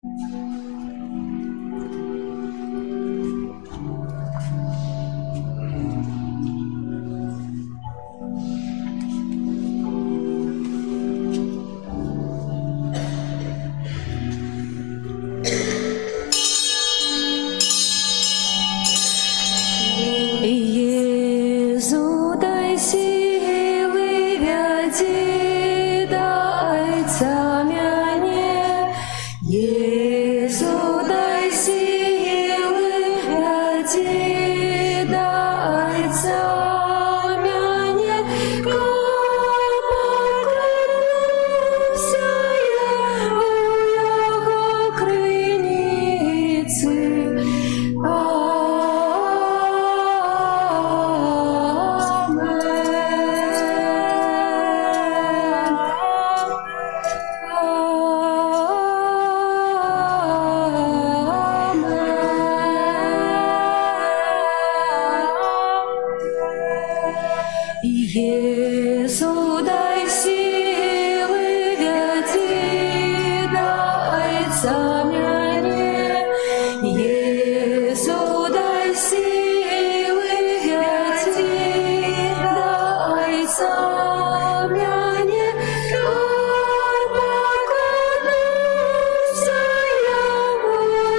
Єзу, дай сили, вяді, дай цам'яне. Єзу, дай сили, вяді, дай цам'яне. Поклонюся я у його криниці. Єзу, дай сили, вяді, дай цам'яне. Єзу, дай сили, вяді, дай цам'яне. Поклонюся я у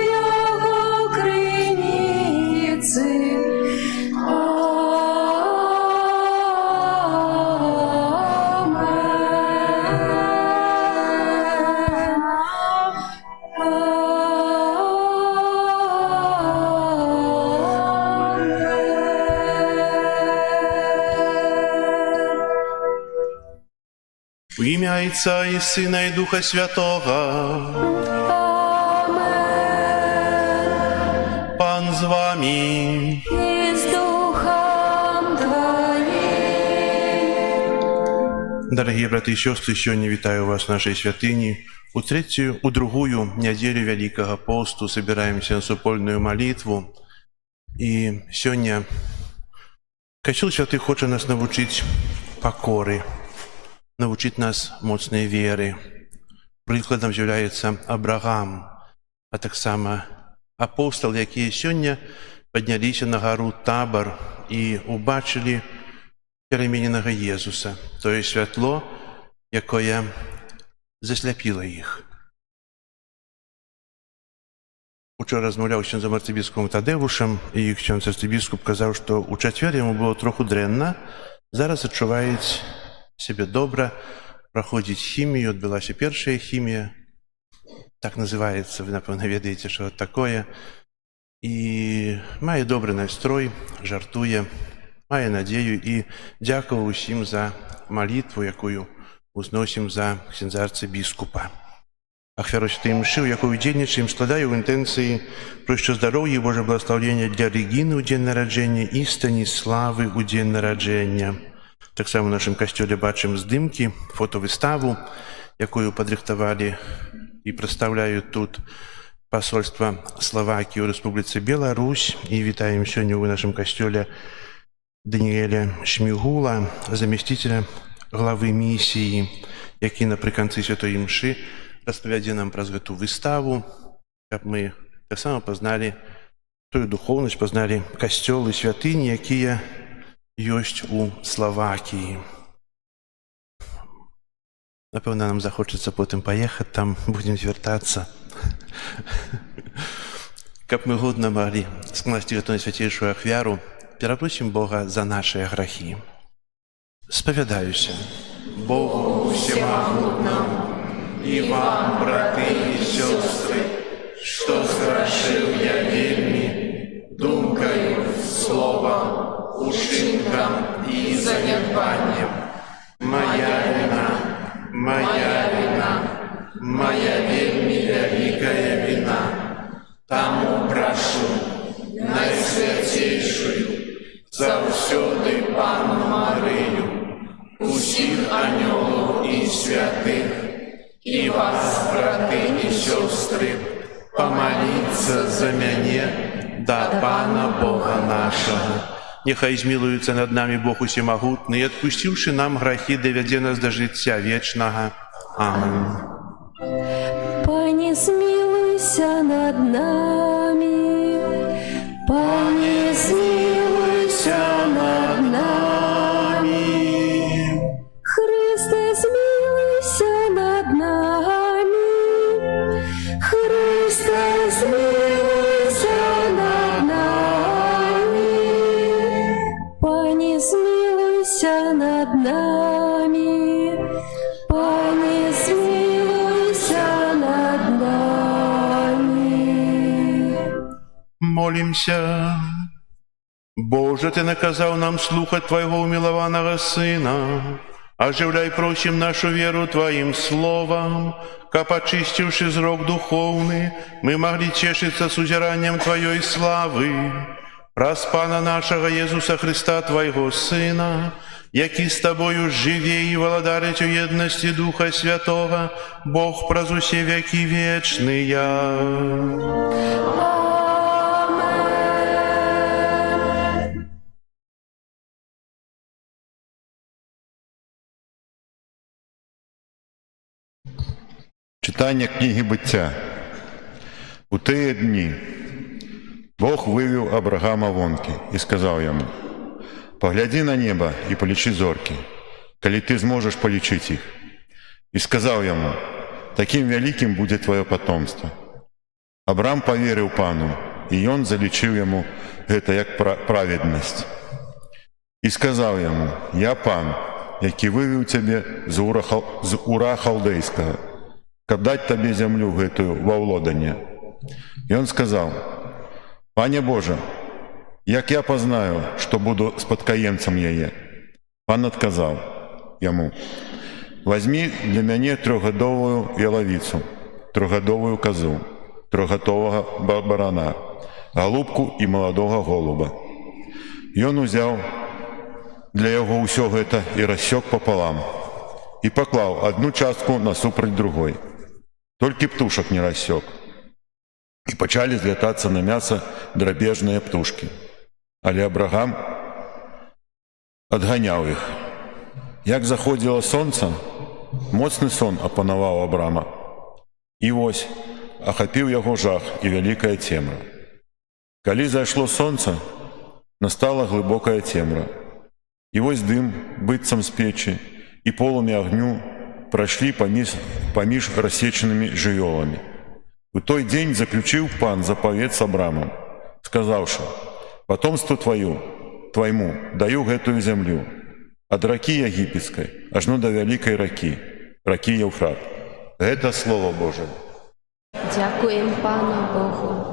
його криниці. В ім'я Отця і Сина і Духа Святого. Пан з вами. І з Духом Твоїм. Дорогие браты и сестры, сегодня витаю вас в нашей святыне. У другую неделю Великого посту собираемся на супольную молитву. И сегодня Костел Святый хочет нас научить покоры, научить нас моцной веры. Прикладом является Авраам, а так само апостол, які сьогодні піднялися на гору Табор і убачили переміненого Єзуса, то є світло, яке засляпило їх. Учора розмовляв з ксьондзом арцибіскупом Тадеушем, і ксьондз арцибіскуп казав, що у четвер йому було трохи дренно, зараз відчуває себе добре, проходить хімію, відбулася перша хімія, так називається, ви, напевно, ведаєте, що це таке, і має добрий настрой, жартує, має надію і дякую усім за молитву, яку узносим за ксьондза арцибіскупа. Ахвяру святої мши, у яку удільничаємо, складаю в інтенції про що здоров'я і Боже благословення для Регіни у день народження і Станіслави у день народження. Так само в нашому костюлі бачимо здимки, фотовиставу, яку підрихтували і представляють тут посольство Словакії у Республіці Білорусь. І вітаємо сьогодні у нашому костюлі Даніеля Шмігула, замістителя глави місії, який наприкінці святої мши розповідає нам про цю виставу, щоб ми так само познали ту духовність, познали костьол і святині, які є у Словакії. Напевно, нам захочеться потім поїхати, там будемо звертатися. Щоб ми годно могли скласти эту святейшую ахвяру, перепросим Бога за наши грехи. Споведаюся Богу всемогутному и вам, браты и сестры, что согрешил я вельми, думкою, словом, учинком и занедбанием. Моя вина, вельми великая вина. Тому прошу найсвятейшую, завсёды Панну Марию, усіх анёлов и святых, и вас, браты и сестры, помолиться за мяне до Пана Бога нашего. Нехай змилуется над нами Бог усемогутный, и отпустивший нам грехи, доведе нас до життя вечного. Аминь. Пане, змилуйся змилуйся над нами. Пане, змилуйся над нами. Христе, змилуйся над нами. Христе, змилуйся над нами. Пане, змилуйся над нами. Пане, змилуйся над нами. Молимся. Боже, Ты наказал нам слухать Твоего умилованного Сына. Оживляй, просим, нашу веру Твоим словом, как очистивши зрок духовный, мы могли чешиться с узиранием Твоей славы. Праз Пана нашего Иисуса Христа, Твоего Сына, який с Тобою живе и владарить у едности Духа Святого, Бог праз усе веки вечные. Читання книги Буття. У тыя дні Бог вывеў Абрагама вонкі і сказаў яму: «Паглядзі на неба і палічы зоркі, калі ты зможаш палічыць іх». І сказаў яму: «Такім вялікім будзе твоё патомства». Абрам паверыў Пану, і ён залічыў яму гэта як праведнасць. І сказаў яму: «Я Пан, які вывеў цябе з Ура Халдэйскага, каб даць табе зямлю гэтую ва ўлоданне». Ён сказаў: «Пане Божа, як я пазнаю, што буду спадкаемцам яе?» Пан адказаў яму: «Вазьмі для мяне трохгадовую ялавіцу, трохгадовую казу, трохгадовага барана, галубку і маладога голуба». Ён узяў для яго ўсё гэта і рассёк папалам, і паклаў адну частку насупраць другой. Толькі птушак не рассёк. І пачалі злятацца на мяса драбежныя птушкі. Але Абрагам адганяў іх. Як заходзіла сонца, моцны сон апанаваў Абрама. І вось, ахапіў яго жах і вялікая цемра. Калі зайшло сонца, настала глыбокая цемра. І вось дым, быццам з печы, і полымя агню прайшлі паміж рассечанымі жывёламі. У той дзень заключыў Пан запавет з Абрамам, сказаўшы: «Патомству твайму даю гэтую зямлю, ад ракі егіпецкай ажно да вялікай ракі Еўфрат». Гэта Слово Божае. Дякуємо Пану Богу.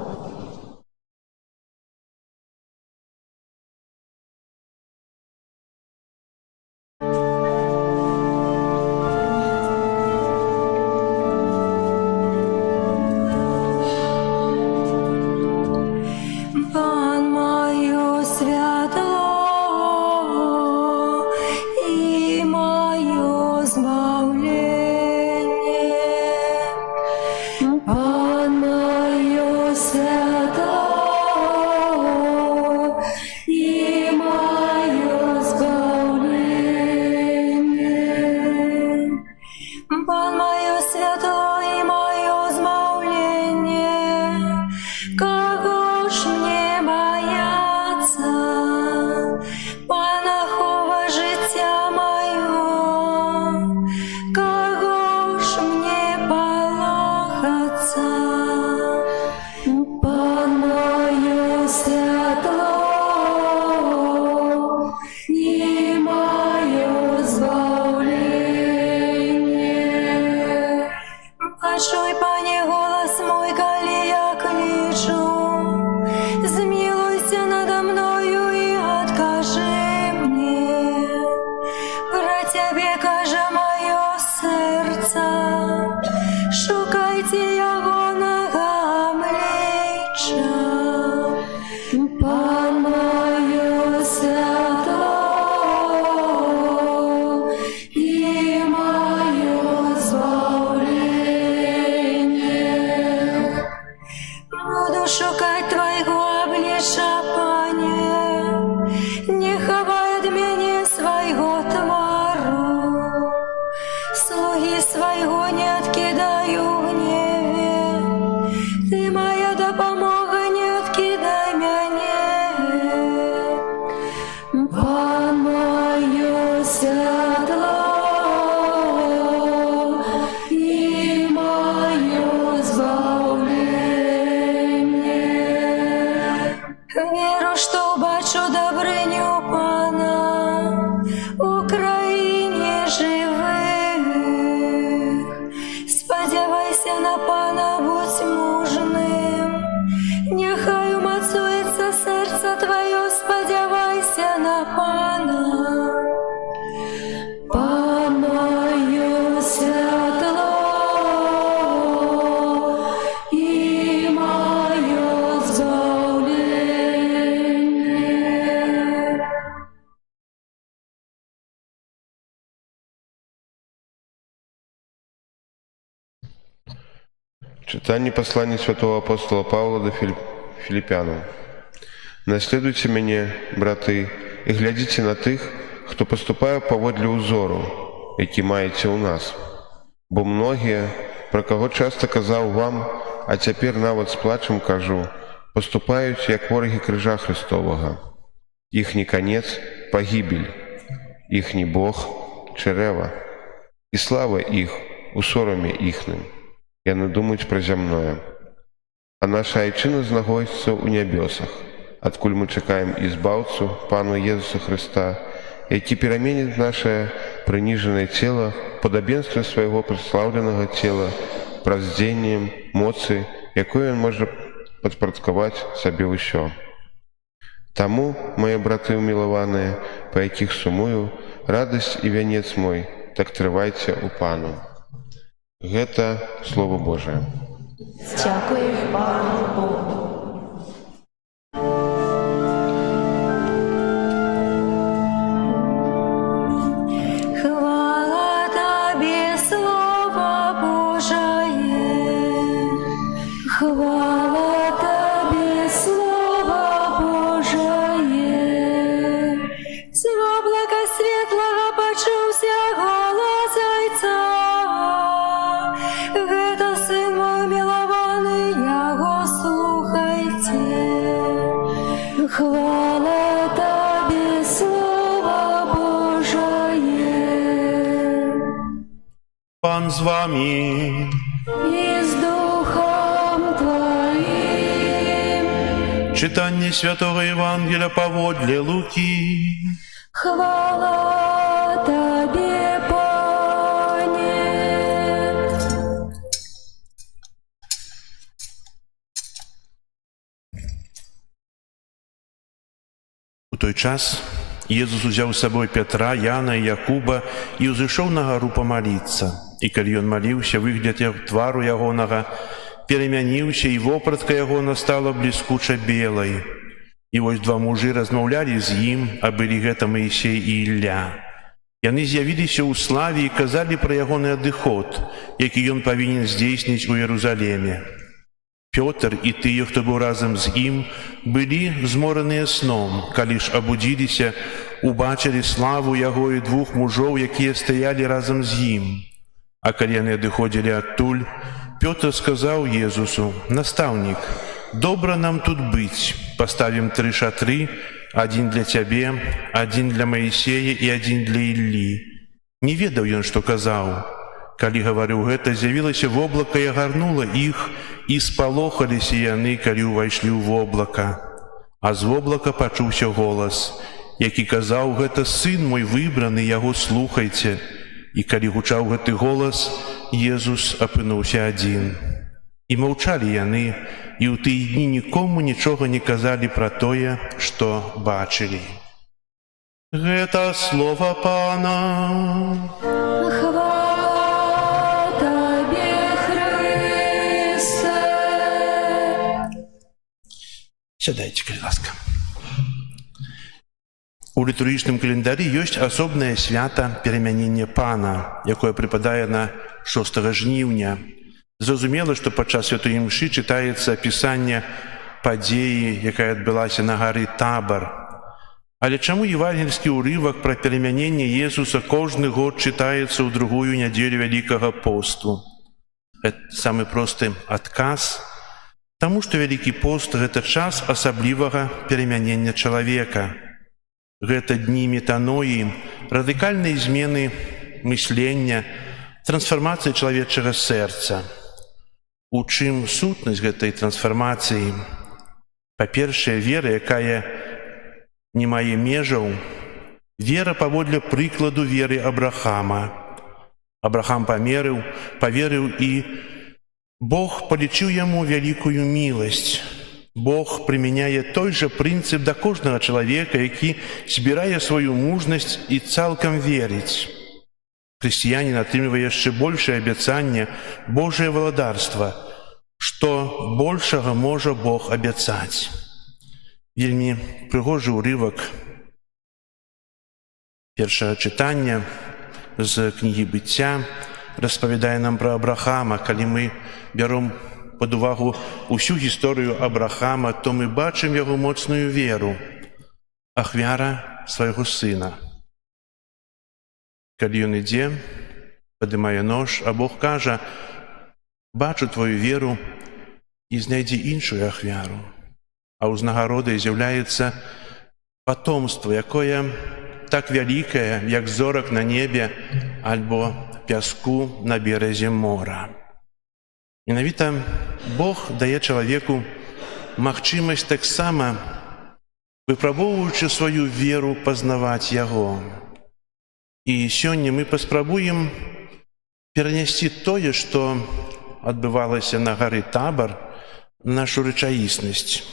Пан моє святло і моє збавлення. Пан моє святло і моє збавлення. Пан моє святло і моє збавлення. Кого ж мне бояться? Панахова життя моє. Кого ж мне полохаться? Пан моє святло і моє збавлення. Почуй, Пане, голос мой, коли я кличу. Змилуйся надо мною и откажи мне. Про Тебе каже мое серце, шукайте его ногам лича. Пан моє святло і моє збавлення. Буду шукать Твоего обличия, Пане, не ховай от меня своего твару. Слуги своего не откидаю в гневе, Ты Віру, що бачу добриню Пана у країні живих. Сподівайся на Пана, будь мужним, нехай умацується серце твоє, сподівайся на Пана. Пан моє світло і моє збавлення. Читание послания святого апостола Павла до Филиппянам. «Наследуйте меня, браты, и глядите на тых, хто поступає поводле узору, який маєте у нас. Бо многие, про кого часто казав вам, а тепер навіть з плачем кажу, поступають, як вороги крижа Христового. Їхній конець – погибель, їхній Бог – черева, і слава їх у соромі їхнім. Яны думаюць пра зямное. А наша айчына знаходзіцца ў нябёсах, адкуль мы чакаем ізбаўцу, Пану Езуса Христа, які пераменіць наше прыніжанае цела падабенства свайго праслаўленага цела праз дзеяннем моцы, якой ён можа падпарадкаваць сабе ўсё. Таму, мае браты ўмілаваныя, па якіх сумую, радасць і вянец мой, так трывайце ў Пану». Гэта Слово Божие. Дякую Пану Богу. Хвала Тобі, Слово Божие. Хвала Тобі, Слово Божие. З облака світлого почувся голос Зайця. Гэта сын мой милованный, яго слухайте. Хвала Тобі, Слово Божие. Пан з вами. І з Духом Твоїм. Читання Святого Євангелія поводле Луки. Хвала Тобі, Пане. У той час Езус узяў з сабой Пятра, Яна і Якуба і ўзышоў на гару памаліцца. І калі ён маліўся, выгляд твару ягонага перамяніўся, і вопратка ягона стала бліскуча белай. І вось два мужы размаўлялі з ім, а былі гэта Маісей і Ілля. Яны з'явіліся ў славе і казалі пра ягоны адыход, які ён павінен здзейсніць у Єрусалеме. Пётр і тыя, хто быў разам з ім, былі змораныя сном, калі ж абудзіліся, убачылі славу яго і двух мужоў, якія стаялі разам з ім. А калі яны адыходзілі адтуль, Пётр сказаў Езусу: «Настаўнік, добра нам тут быць, паставім 3 шатры, адзін для цябе, адзін для Маісея і адзін для Іллі». Не ведаў ён, што казаў. Калі гаварыў гэта, з'явілася воблака і агарнула іх, і спалохаліся яны, калі ўвайшлі ў воблака. А з воблака пачуўся голас, які казаў: «Гэта сын мой выбраны, яго слухайце». І калі гучаў гэты голас, Езус апынуўся адзін. І маўчалі яны, і ў тыя дні нікому нічога не казалі пра тое, што бачылі. Гэта слова Пана. Хвала Тобі, Христе. Сядайце, калі ласка. У літургічным календары ёсць асобнае свята перамянення Пана, якое прыпадае на 6 жніўня. Зразумела, што падчас святой імшы чытаецца апісанне падзеі, якая адбылася на гары Табар. Але чаму евангельскі ўрывак пра перамяненне Езуса кожны год чытаецца ў другую нядзелю Вялікага посту? Гэта самы просты адказ, таму што Вялікі пост – гэта час асаблівага перамянення чалавека. Гэта дні метаноі, радыкальнай змены мыслення, трансфармацыі чалавечага сэрца. У чым сутнасць гэтай трансфармацыі? Па-першае, вера, якая не мае межаў, вера паводле прыкладу веры Абрахама. Абрахам поверыў, і Бог палічыў яму вялікую міласць. Бог прымяняе той жа прынцып да кожнага чалавека, які збірае сваю мужнасць і цалкам верыць. Хрысціянін атрымлівае яшчэ большае абяцанне, Божае валадарства, што большага можа Бог абяцаць. Вельмі прыгожы ўрывак першага чытання з кнігі «Быцця» распавядае нам пра Абрахама. Калі мы бяром пад увагу усю гісторыю Абрахама, то мы бачым яго моцную веру, ахвяра свайго сына. Калі ён ідзе, падымае нож, а Бог кажа: «Бачу твою веру і знайдзі іншую ахвяру». А ўзнагародай з'яўляецца патомства, якое так вялікае, як зорак на небе альбо пяску на беразе мора. Менавіта Бог дае чалавеку магчымасць таксама, выпрабоўваючы сваю веру, пазнаваць яго. І сёння мы паспрабуем перанесці тое, што адбывалася на гары Табар, нашу рэчаіснасць.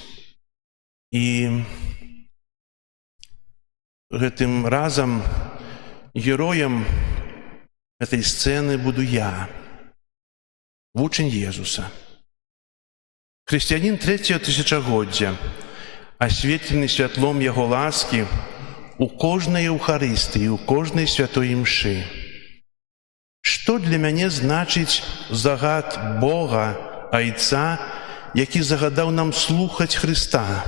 І гэтым разам героем этой сцэны буду я, вучань Езуса. Хрысціянін трэцяго тысячагоддзя, асветлены святлом яго ласкі у кожнай еўхарыстыі, у кожнай святой імшы. Што для мяне значыць загад Бога, Айца, які загадаў нам слухаць Хрыста?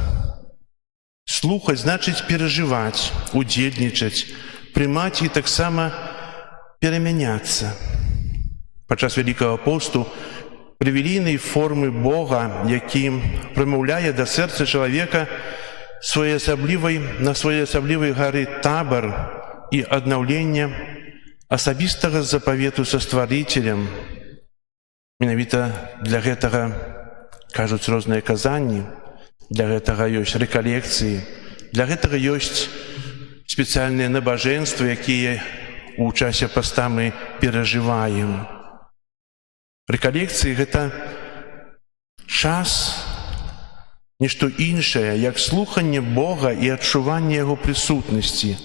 Слухаць значыць перажываць, удзельнічаць, прымаць і таксама перамяняцца. Падчас Вялікага посту прывілейнай формы Бога, які прамаўляе да сэрца чалавека на своеасаблівай гары Табар і аднаўлення асабістага запавету са Стварыцелем. Менавіта для гэтага кажуць розныя казанні, для гэтага ёсць рэкалекцыі, для гэтага ёсць спецыяльныя набажэнствы, якія у часе паста мы перажываем. Рэкалекцыі — гэта час, нішто іншае, як слуханне Бога і адчуванне Яго прысутнасці.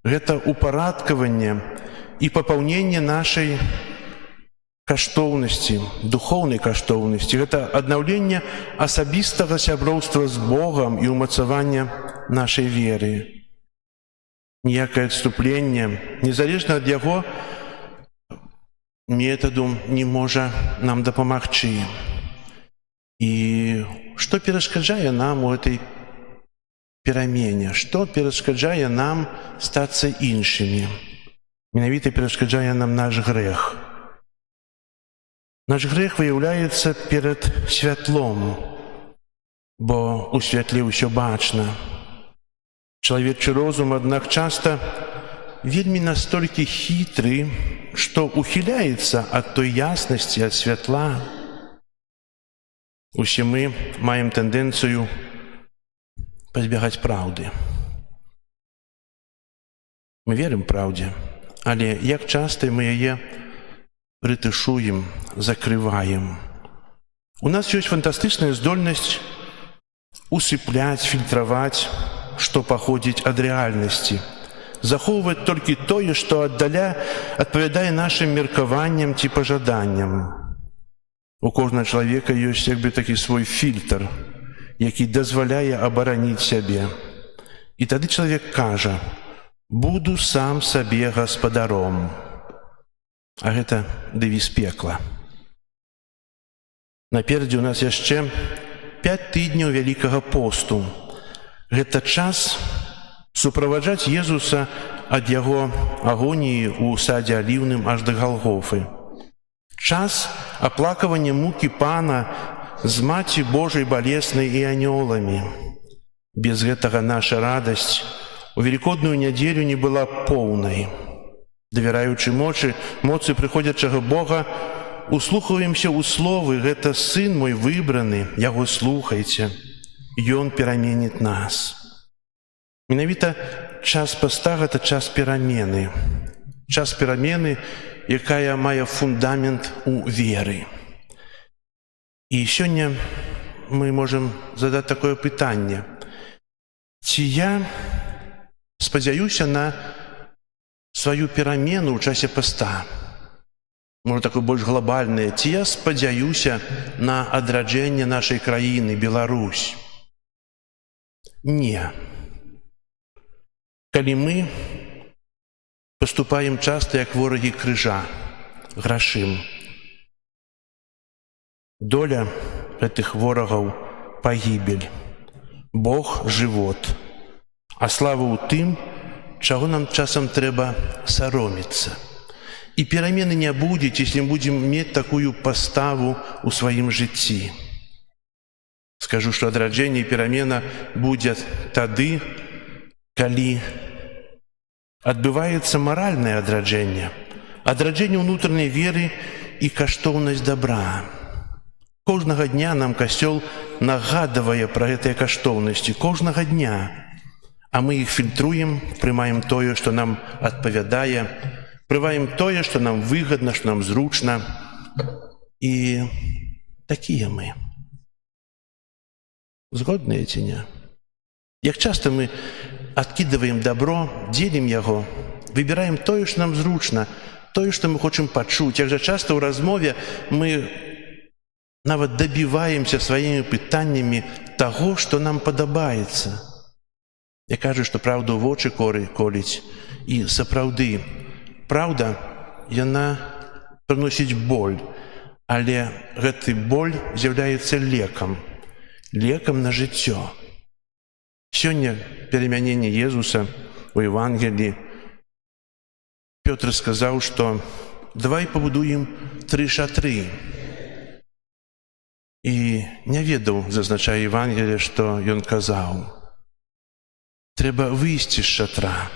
Гэта упарадкаванне і папаўненне нашай каштоўнасці, духоўнай каштоўнасці. Гэта аднаўленне асабістага сяброўства з Богам і ўмацавання нашай веры. Ніякае адступленне, незалежна ад яго метаду, не можа нам дапамагчы. І што перашкаджае нам у гэтай перамене? Што перашкаджае нам стацца іншымі? Менавіта перашкаджае нам наш грэх. Наш грэх выяўляецца перад святлом, бо у святле ўсё бачна. Чалавечы розум, аднак, часта вельмі настолькі хітры, што ухіляецца ад той яснасці, ад святла. Усе мы маем тэндэнцыю пазбягаць праўды. Мы верым праўдзе, але як часта мы яе прытышуем, закрываем. У нас ёсць фантастычная здольнасць усыпляць, фільтраваць, што паходзіць ад рэальнасці, захоўваць толькі тое, што адпавядае нашым меркаванням ці пажаданням. У кожнага чалавека ёсць як бы такі свой фільтр, які дазваляе абараніць сябе. І тады чалавек кажа: «Буду сам сабе гаспадаром». А гэта дэвіз пекла. Наперадзе у нас яшчэ 5 тыдняў Вялікага посту. Гэта час суправаджаць Езуса ад яго агоніі ў садзе аліўным аж да Галгофы. Час аплакавання мукі Пана з Маці Божай балеснай і анёламі. Без гэтага наша радасць у Велікодную нядзелю не была поўнай. Давяраючы моцы прыходзячага Бога, услухаемся ў словы: «Гэта сын мой выбраны, яго слухайце». Ён пераменіць нас. Менавіта час паста – гэта час перамены. Час перамены, якая мае фундамент у веры. І сёння мы можам задаць такое пытанне. Ці я спадзяюся на сваю перамену ў часе паста? Можа, такое больш глобальнае. Ці я спадзяюся на адраджэнне нашай краіны, Беларусь? Не. Калі мы паступаем часта як ворагі крыжа, грашым, доля гэтых ворагаў – пагібель, Бог – жывот, а слава ў тым, чаго нам часам трэба саромецца. І перамены не будзе, если мы будзем мець такую паставу ў сваім жыцці. Скажу, што адраджэнне і перамена будзе тады, калі адбываецца маральнае адраджэнне, адраджэнне ўнутранай веры і каштоўнасць дабра. Кожнага дня нам Касцёл нагадвае пра гэтыя каштоўнасці, кожнага дня. А мы іх фільтруем, прымаем тое, што нам адпавядае, прымаем тое, што нам выгадна, што нам зручна. І такія мы. Згодныя ці не? Як часта мы адкідваем дабро, дзелім яго, выбіраем тое, што нам зручна, тое, што мы хочам пачуць. Як жа часта ў размове мы нават дабіваемся сваімі пытаннямі таго, што нам падабаецца. Я кажу, што праўду ў вочы коліць. І сапраўды, праўда, яна прыносіць боль, але гэты боль з'яўляецца лекам, лекам на жыццё. Сёння перамяненне Езуса у Евангеліі Пётр сказаў, што давай пабудуем 3 шатры. І не ведаў, зазначае Евангелие, што ён казаў. Трэба выйсці з шатра.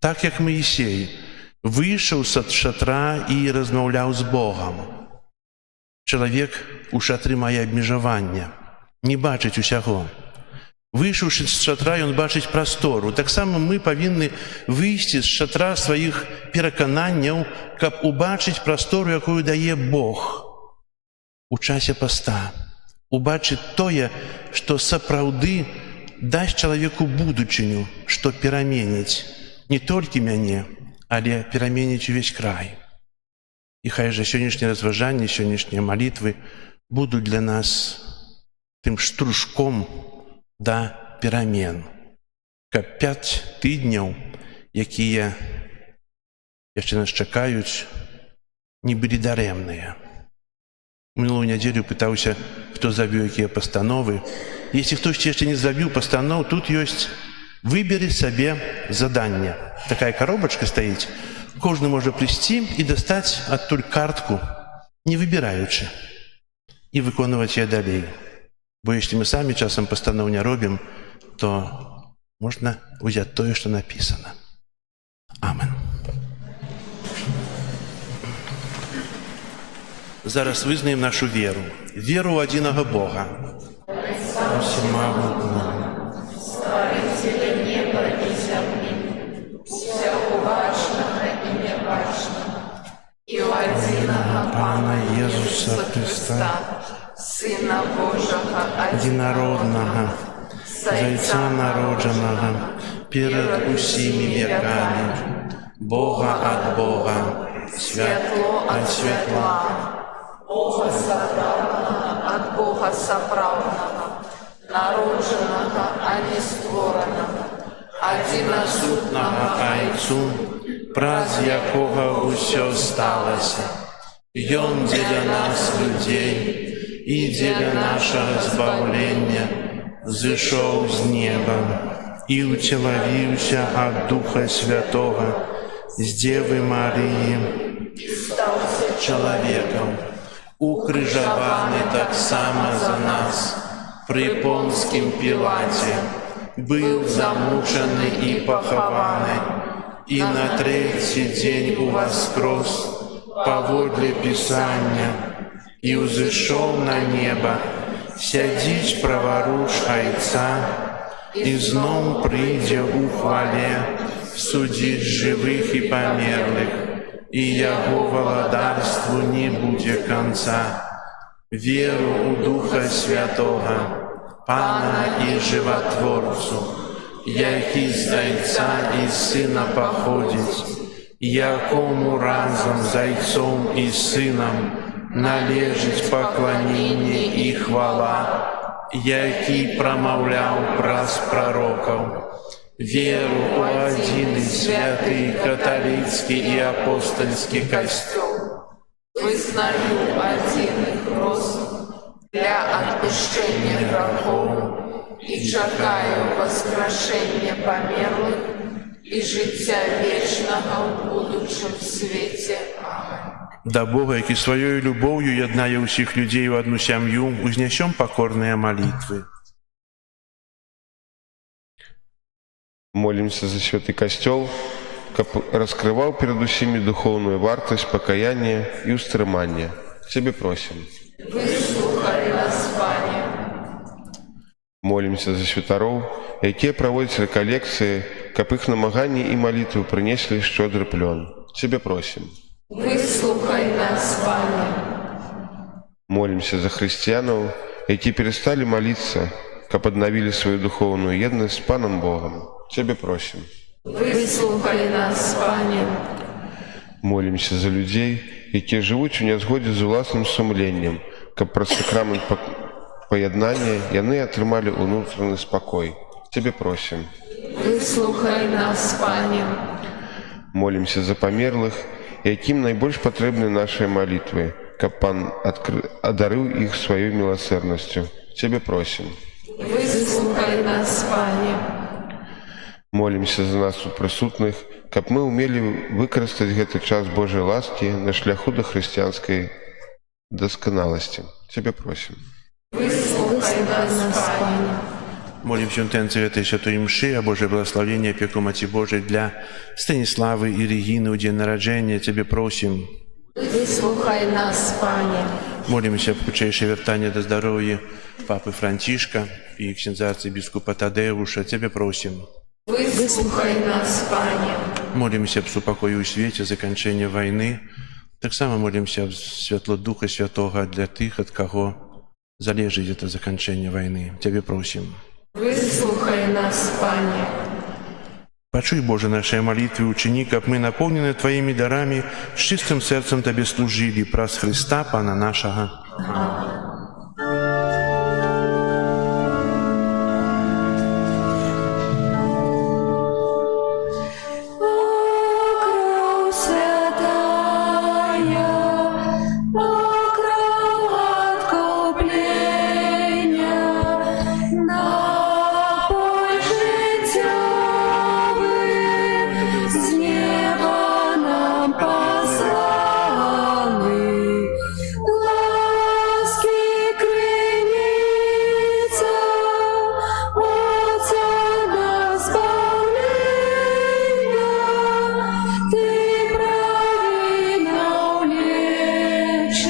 Так, як Маісей выйшаў з шатра і размаўляў з Богам. Чалавек у шатры мае абмежаванне, не бачыць усяго. Выйшаўшы з шатра, ён бачыць прастору. Таксама мы павінны выйсці з шатра сваіх перакананняў, каб убачыць прастору, якую дае Бог у часе паста. Убачыць тое, што сапраўды дасць чалавеку будучыню, што пераменіць не толькі мяне, але пераменіць увесь край. І хай жа сённяшнія разважанні, сённяшнія малітвы будуць для нас тым штрушком да перамен, каб 5 тыдняў, якія яшчэ нас чакаюць, не былі дарэмныя. Мінулую нядзелю пытаўся, хто забіў якія пастановы. Если хтосьці яшчэ не забіў пастаноў, тут ёсць выберы сабе заданне. Такая коробачка стаіць. Кожны можа прыйсці і дастаць адтуль картку, не выбіраючы, і выконваць яе далей. Бо если мы самі часам пастаноў не робім, то можна ўзяць тое, што напісана. Амен. Зараз вызнаем нашу веру. Веру ў адзінага Бога. Створителя неба и земли, всего важного и неважного, и у одиного Пана Иисуса Христа, Сына Божьего, Единородного, Зайца народженого, перед усими веками, Бога от Бога, светло от светла, Бога соправного от Бога соправного, народженого, а не створенного, одиносутного Айцу, праз якога ўсё сталася. Ён дзеля нас, людзей, і дзеля нашага збаўлення зышоў з неба і ўцелавіўся ад Духа Святога з Дзевы Марыі, стался чалавекам, укрыжаваны таксама за нас пры Понскім Пілаце, быў замучаны і пахаваны, і на 3-й дзень уваскрос паводле Пісання, і ўзышоў на неба, сядзіць праваруш айца, і зноў прыйдзе ў хвале, судзіць жывых і памерлых, і яго валадарству не будзе канца. Веру ў Духа Святога, Пана і Жыватворцу, які з Айца і Сына паходзіць, якому разам з Айцом і Сынам належыць пакланенне і хвала, які прамаўляў праз прарокаў. Веру ў адзіны святы каталіцкі і апостальскі касцёл. Вызнаю адзіны хрост для адпушчэння грахоў і чакаю васкрашэння памерлых і жыцця вечнага ў будучым свеце. Амén. Да Бога, які сваёй любоўю яднае ўсіх людзей у адну сям'ю, узнясём пакорныя малітвы. Молимся за святы касцёл, каб раскрываў перад усімі духоўную вартасць пакаяння і ўстрымання. Цябе просім. Выслухай нас, Пане. Молимся за святароў, якія праводзяць рэкалекцыі, каб іх намаганні і малітвы прынеслі шчодры плён. Цябе просім. Выслухай нас, Пане. Молимся за хрысціянаў, якія перасталі маліцца, каб аднавілі сваю духоўную еднасць з Панам Богам. Цябе просім. Выслухай нас, Пане. Молимся за людзей, якія жывуць у нязгодзе з уласным сумленнем, каб праз сакрамент паяднання яны атрымалі ўнутраны спакой. Цябе просім. Выслухай нас, Пане. Молимся за памерлых, якім найбольш патрэбны нашыя малітвы, каб Пан адарыў іх сваёй міласэрнасцю. Цябе просім. Выслухай нас, Пане. Молимся за нас тут прысутных, каб мы ўмелі выкарыстаць гэты час Божай ласкі на шляху да хрысціянскай дасканаласці. Цябе просім. Выслухай нас, Пане. Молимся в інтенції этой святой мши, а Божие благословение, опеку Маті Божией для Станіслави і Регіни у день народження. Тебе просим. Выслухай нас, Пане. Молимся об худшейшее вертание до здоровья Папы Францишка и ксенза арцебискупа Тадеуша. Тебе просим. Выслухай нас, Пане. Молимся об супокою у свете, заканчэння войны. Так само молимся об святло Духа Святого для тых, от кого залежит это заканчэнне войны. Тебе просим. Выслухай нас, Пане. Почуй, Боже, наши молитвы, учини, как мы, наполнены Твоими дарами, с чистым сердцем Тебе служили, праз Христа, Пана нашего. Покров святая, покров откупления, напой життєвий, з неба нам посланий, ласки криниця, Отця на збавлення, ти правильно лечиш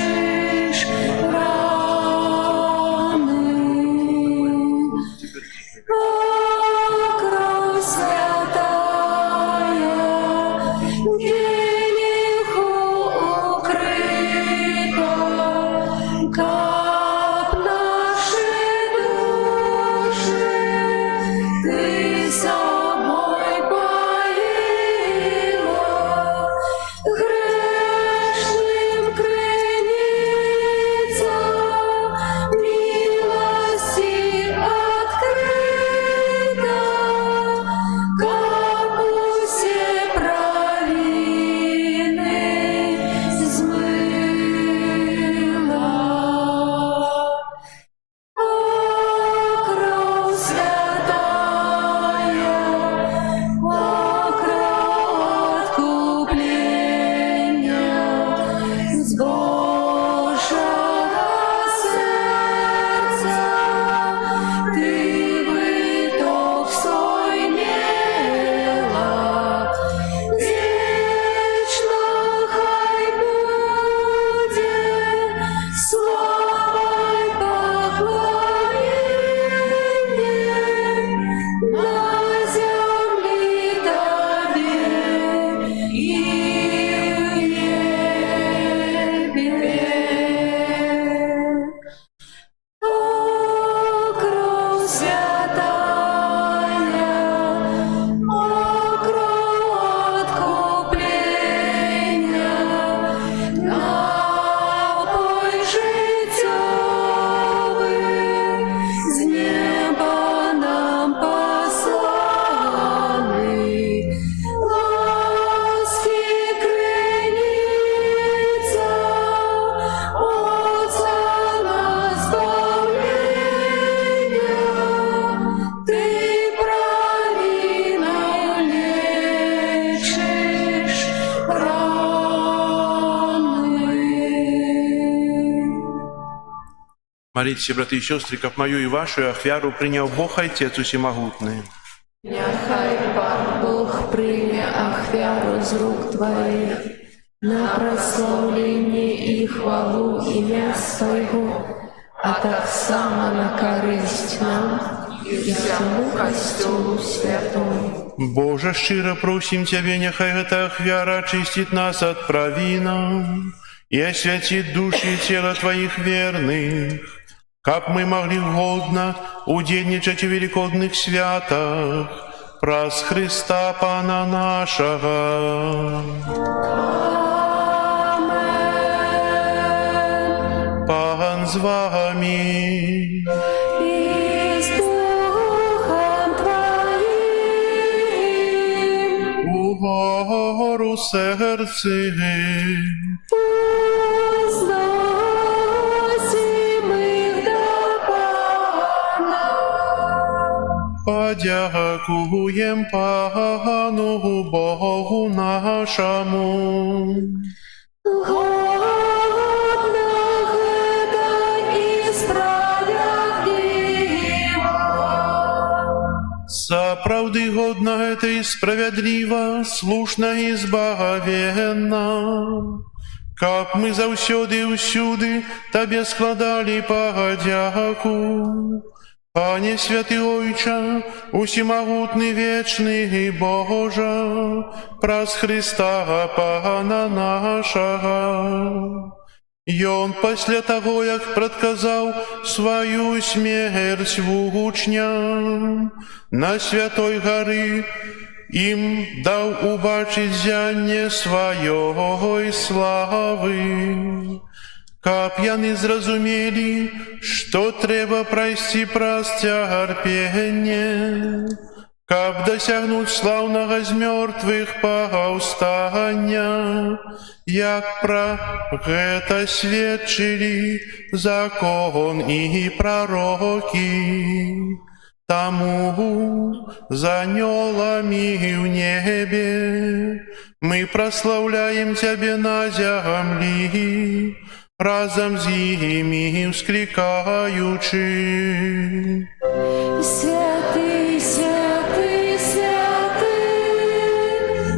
рани. Покров святая, гелиху укрита, кап наши души ты собой поила, грешным криница милости открыта, как все провины смыла. Покров святая, святая, окров откуплення, напой життєвий, з неба нам посланий, ласки криниця, Отця на збавлення, ти правильно лечиш раны. Молитесь, браты и сестры, как мою и вашу ахвяру принял Бог Отец Усемогутный. Нехай пан Бог прийме ахвяру з рук твоїх на прославлення і хвалу ім'я Свого, а так само на користь нам і всьому Костюлу Святому. Боже, щиро просим Тебя, нехай эта ахвяра очистит нас от провина и освятит души и тело Твоих верных, как мы могли годно удельничать в великодных святах, праз Христа Пана нашего. Пан з вами. И с Духом Твоим Угору серці, возносим их до Пана. подякуєм Пану Богу нашому. Годно это и справедливо. Заправды годно это и справедливо, слушно и збагавенно, как мы заўсёды і ўсюды Табе складали подяку. Пане святый Ойча, усемогутный, вечный и Боже, праз Христа Пана нашего. И Он пасля того, як предказал свою смерть вучням на святой горы, им дал убачить зяние своей славы. Каб яны зразумели, что треба пройти праз терпение, каб досягнуть славного з мертвых паўстання, як про гэта сведчили закон и пророки. Тому за анёлами в небе мы прославляем Тебя на земле, разом з ими вскликаючи. Святый, святый, святый,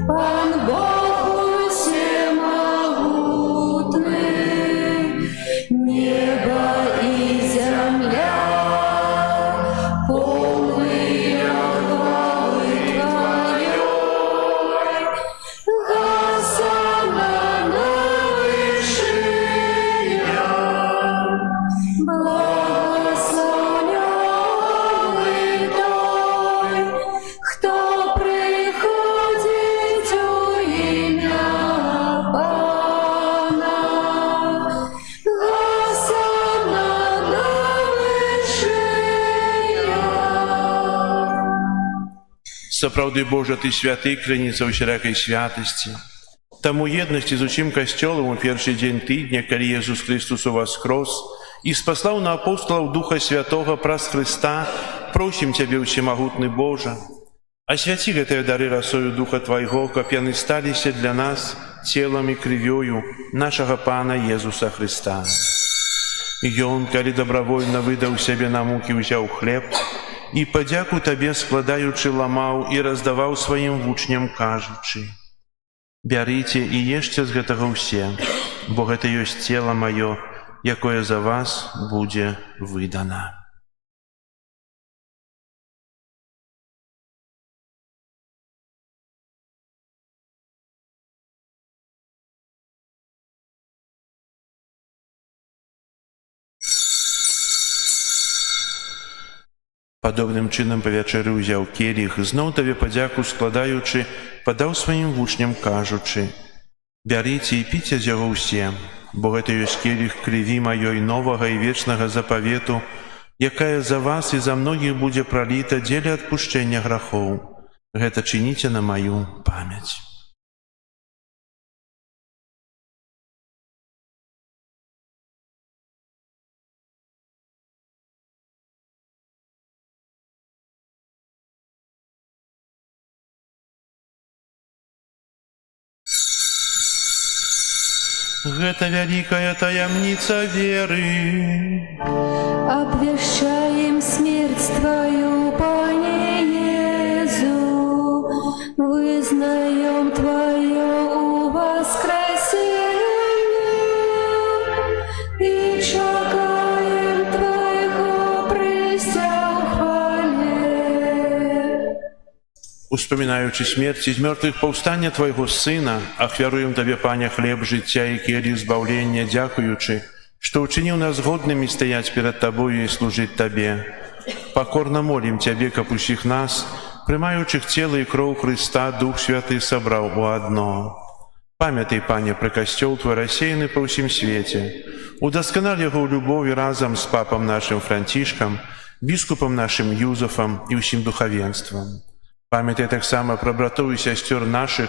Пан Бог всемогутный, небо и земля, полные хвалы Твоей. Хосанна на вышинах, благословенный той, кто приходит у имя Пана. Хосанна на вышинах. Сапраўды, Божа, Ты святы, кляніца ўсялякай святасці. Таму еднасці з усім касцёлам у першы дзень тыдня, калі Езус Христус уваскрос і спаслаў на апостолаў Духа Святога праз Христа, просім Цябе, усемагутны Божа, асвяці гэтыя дары расою Духа Твайго, каб яны сталіся для нас целам і крывёю нашага Пана Езуса Христа. Ён, калі добравольна выдаў сябе на мукі, узяў хлеб і падзяку Табе складаючы ламаў і раздаваў сваім вучням, кажучы: «Бярыце і ешце з гэтага ўсе, бо гэта ёсць цела маё, якое за вас будзе выдана». Падобным чынам па вячэры ўзяў келіх, зноў табе падзяку складаючы, падаў сваім вучням, кажучы: «Бярыце і піце з яго ўсе, бо гэта ёсць келіх крыві маёй новага і вечнага запавету, якая за вас і за многіх будзе праліта дзеля адпушчэння грахоў. Гэта чыніце на маю памяць». Гэта вялікая таямніца веры. Обвещаем смерть Твою, Пане Иезу, вызнаем Твое воскресение и чакаем Твоего прыся в хвале. Успамінаючы смерць і з мёртвых паўстання Твайго Сына, ахвяруем Табе, Пане, хлеб жыцця і келіх збаўлення, дзякуючы, што ўчыніў нас годнымі стаяць перад Табою і служыць Табе. Пакорна молім Цябе, каб усіх нас, прымаючых цела і кроў Хрыста, Дух Святы сабраў у адно. Памятай, Пане, пра касцёл Твой рассеяны па ўсім свеце. Удасканал яго ў любові разам з папам нашым Францішкам, біскупам нашым Юзафам і ўсім духавенствам. Памятай таксама пра братоў і сясцёр нашых,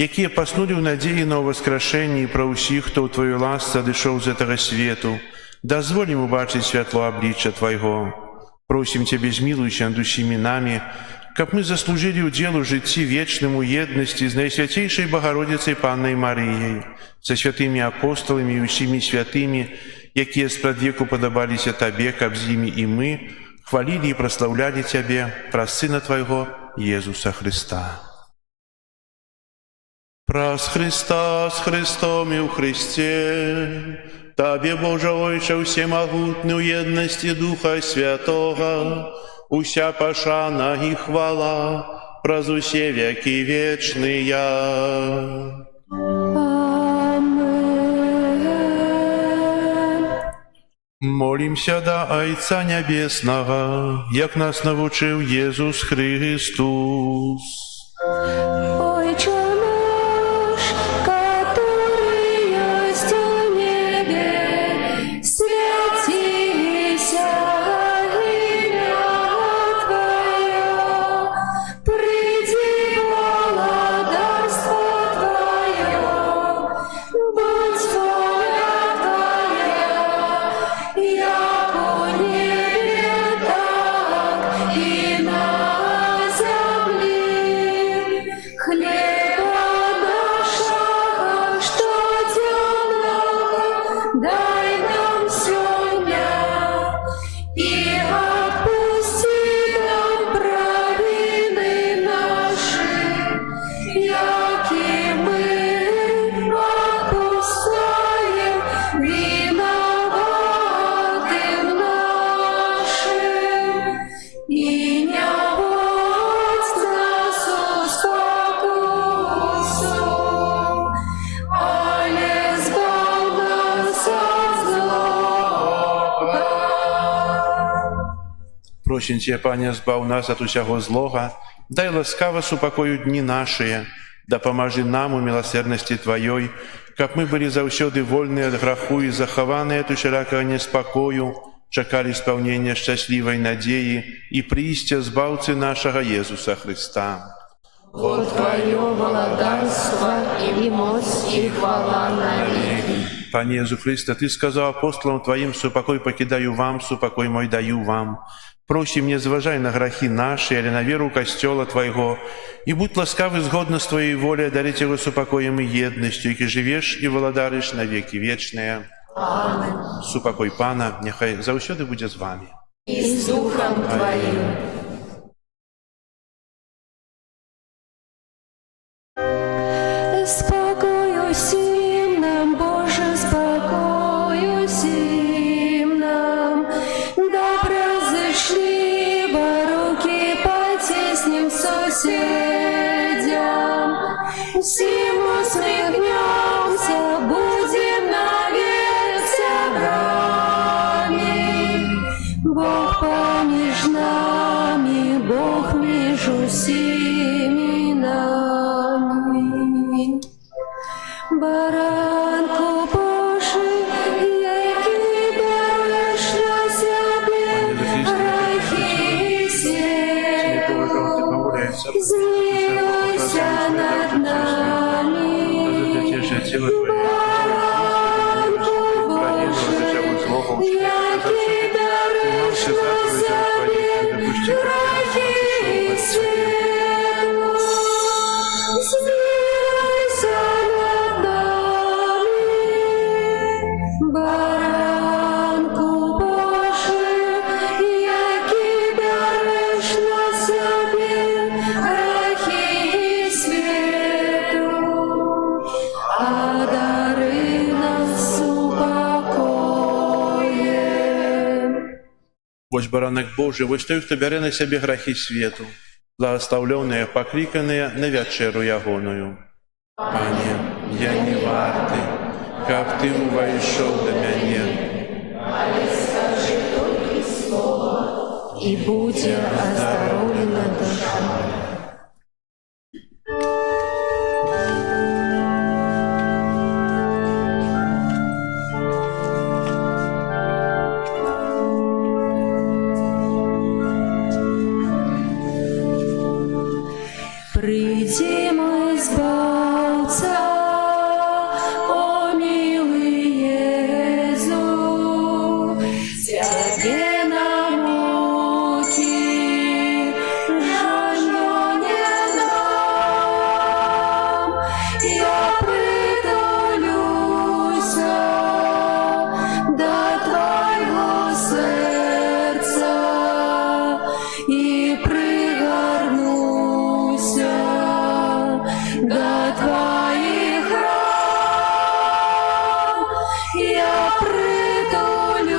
якія паснулі ў надзеі на ўваскрашэнні, і пра ўсіх, хто ў Тваёй ласцы адышоў з гэтага свету. Дазволім убачыць святло аблічча Твайго. Просім Цябе, змілуйся над усімі намі, каб мы заслужылі ўдзел у жыцці вечным у еднасці з Найсвяцейшай Багародзіцай Паннай Марыяй, са святымі апосталамі і усімі святымі, якія спрадвеку падабаліся Табе, каб з імі і мы хвалілі і праслаўлялі Цябе праз Сына Твайго Езуса Христа. Праз Христа, з Христом і ў Христе, Табе, Божа Ойче, всемогутны ў єдності Духа Святого, уся пашана і хвала праз усе веки вечные. Молимся до Айца Небесного, як нас навучив Єсус Христос. Отче наш, который есть в небе, святися имя Твое, приди владарство Твое, будь воля Твоя, яко в небе, так и на земле. Хлеба нашего штодневного дай нам сегодня, и отпусти нам провины наши, яки мы отпускаем виноватым нашим, и не вводь нас в спокусу, але избавь нас от злого. Просім Цябе, Пане, збав нас ад усяго злога, дай ласкава супакою дні нашыя, дапамажы нам у міласэрнасці Тваёй, каб мы былі заўсёды вольныя ад граху і захаваныя ад усялякага неспакою, чакалі спаўнення шчаслівай надзеі і прыйсця збаўцы нашага Езуса Христа. Вот Твое владарство и мощь и хвала навеки. Пане Езу Христе, Ты сказаў апостолам Твоим: «Супакой покидаю вам, супакой мой даю вам». Просім, не зважай на грахи наши, але на веру Костёла Твоего, и будь ласкавы згодно с Твоей волей дарить его супокоем и едностью, и живешь и владариш на веки вечные. Аминь. Супокой Пана, нехай заўсёды будзе з вами. И с Духом Твоим. Спокою всім нам, Боже, спокою всім нам, доброзичливо руки потесним соседям, всем усмехнемся, будем навек сябрами, Бог помеж нами. змилуйся над нами. Затяжжя тіла Твоє, Україну, від злого, Який дариш Все заповіді Твої, не допусти кращий світу, змилуйся над нами. Баранку Божий, який береш на собі грехи світу, а дари нас упокоєм. Вось баранок Божий, вось той, хто бярэ на сябе грахі свету, благословленыя, пакліканыя на вячэру ягоную. Пане, я не варты, каб ты увайшоў да мяне. І буде оздоровлена душа. Приди, мой Збавца, о милый Иисус, Тебе на муки жажду не дам. Я притулюся до Твоего сердца и пригорнуся до Твоих ран. Я притулюся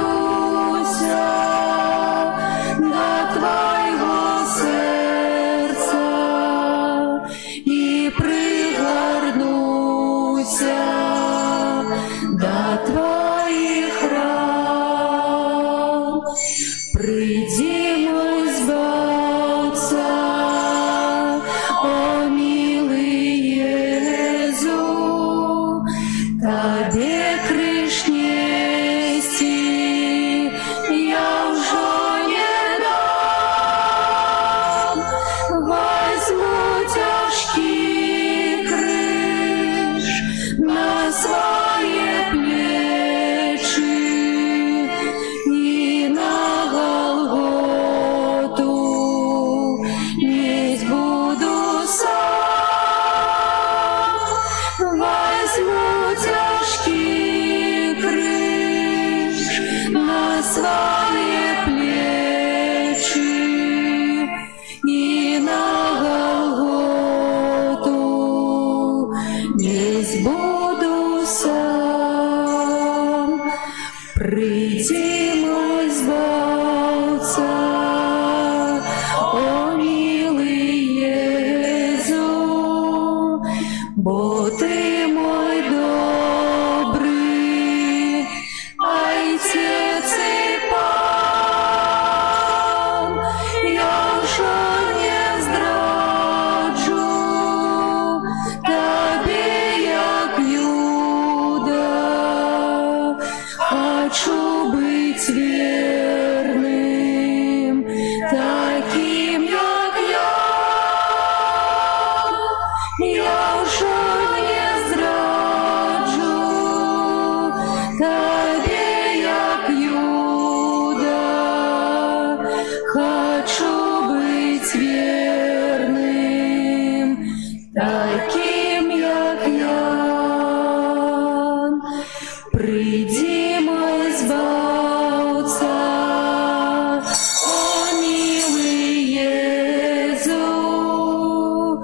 до Твоего сердца и пригорнуся до Твоих ран. Приди, мой Збавца, о милый Иисус, Тебе крыш нести я уже не дам. Возьму тяжкий крыш на свои плечи и на Голготу нести буду сам. Возьму тяжкий крыш на свои плечи и на Голготу нести буду сам. Приди, мой Збавца, о милый Иисус, бо Ты мой добрый Отец и Пан. Я уже не здраджу Тебе, як Юда. Хочу быть верным, таким, як я. Я уже не здраджу Тебе, як Юда. Хочу быть верным, таким, як я. Приди, мой Збавца, о милый Иисус,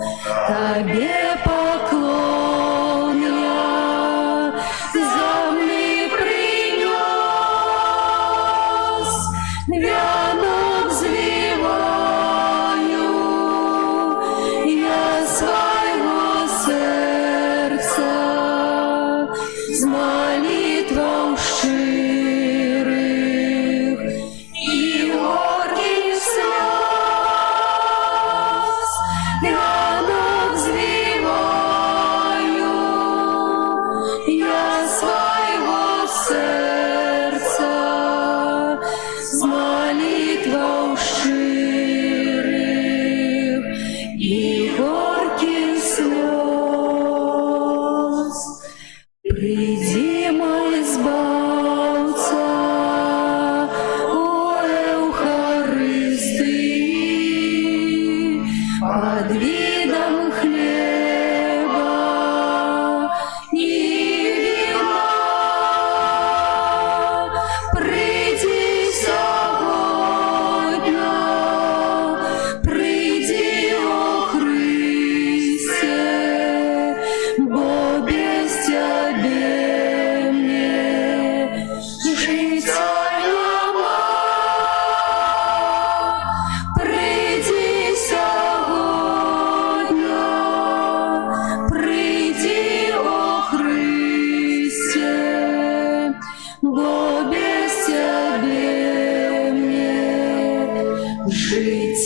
Тебе поклон я земный принес, вянок взвиваю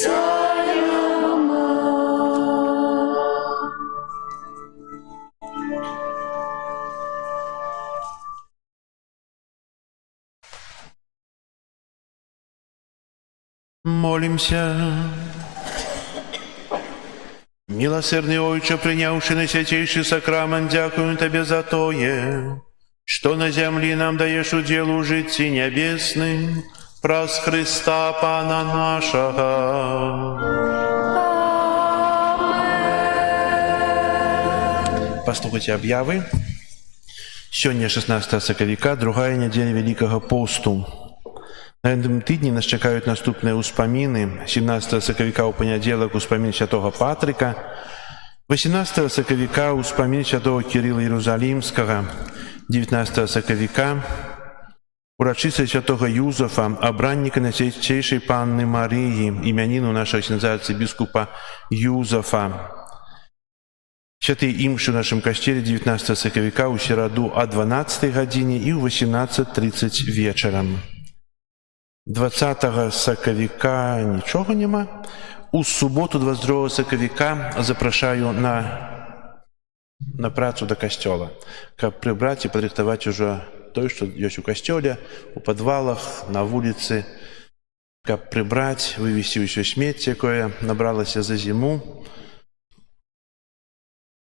Царяма. Молимся. Милосердный Отче, принявший на святейший сакрамент, дякую Тебе за тое, что на земле нам даешь уделу житти небесным, праз Христа Пана нашего. Послухайте объявы. Сегодня 16 сакавіка, другая неделя Великого посту. На этом тыдні нас чекають наступні успаміни. 17 сакавіка у понеділок успамін святого Патрика, 18 сакавіка успамін святого Кирилла Иерусалимского, 19 сакавіка урачыстасць святого Юзафа, абранніка Найсвятейшей Панны Марии, імяніну нашего князя арцыбіскупа Юзафа. Святые імшы в нашем касцеле 19 сакавіка у сераду о 12 гадзіне і ў 18:30 вечарам. 20 сакавіка нічого нема. У суботу 22 сакавіка запрашаю на працу до касцёла, каб прыбраць і падрыхтаваць ужо той, што ёсць у касцёле, у падвалах, на вуліцы, каб прыбраць, вывесці ўсё смецце, якое набралася за зіму.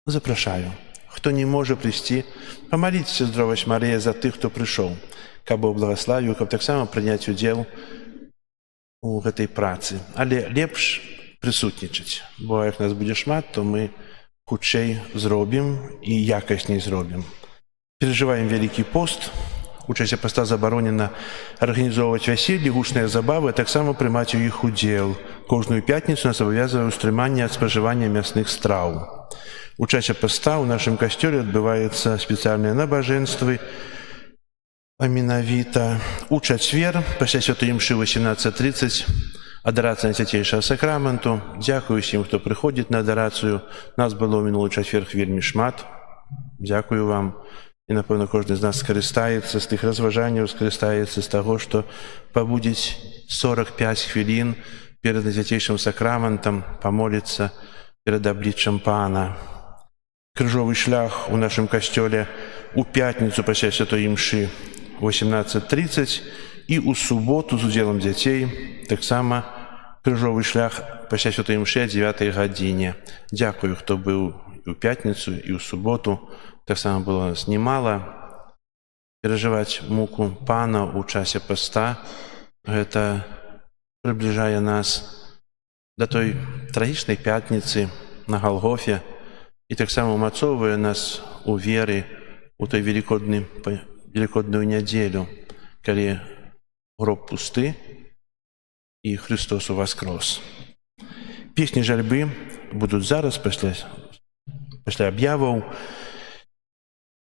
Запрашаю. Хто не можа прыйсці, памаліцеся, здравасць Марыя, за тых, хто прыйшоў, каб Бог благословіў, каб таксама прыняць удзел у гэтай працы. Але лепш прысутнічаць, бо як нас будзе шмат, то мы хутчэй зробім і якасней зробім. Перажываем Вялікі пост. У часе поста забаронена арганізоўваць вяселлі, гучныя забавы, а таксама прымаць у іх удзел. Кожную пятніцу нас абавязвае ўстрыманне ад спажывання мясных страў. У часе поста ў нашым касцёле адбываюцца спецыяльныя набажэнствы, а менавіта у чацвер, пасля святой імшы 18:30, адарацыя Найсвятейшага сакраменту. Дзякую усім, хто прыходзіць на адарацыю. Нас было ў мінулы чацвер вельмі шмат. Дзякую вам. І, напэўна, кожны з нас скарыстаецца з тых разважанняў, скарыстаецца з таго, што пабудзець 45 хвілін перад Найсвятейшым сакраментам, памоліцца перад абліччам Пана. Крыжовы шлях у нашым касцёле у пятніцу пасля святой імшы 18:30 і ў суботу з удзелам дзяцей таксама крыжовы шлях пасля святой імшы о 9 гадзіне. Дзякую, хто быў і ў пятніцу, і ў суботу. Таксама было нас немало. Перажываць муку Пана ў часе поста, гэта прыбліжае нас да той трагічнай пятніцы на Галгофе і таксама умацоўвае нас у веры у той великодную нядзелю, калі гроб пусты і Христос уваскрос. Песні жальбы будуць зараз пасля аб'яваў.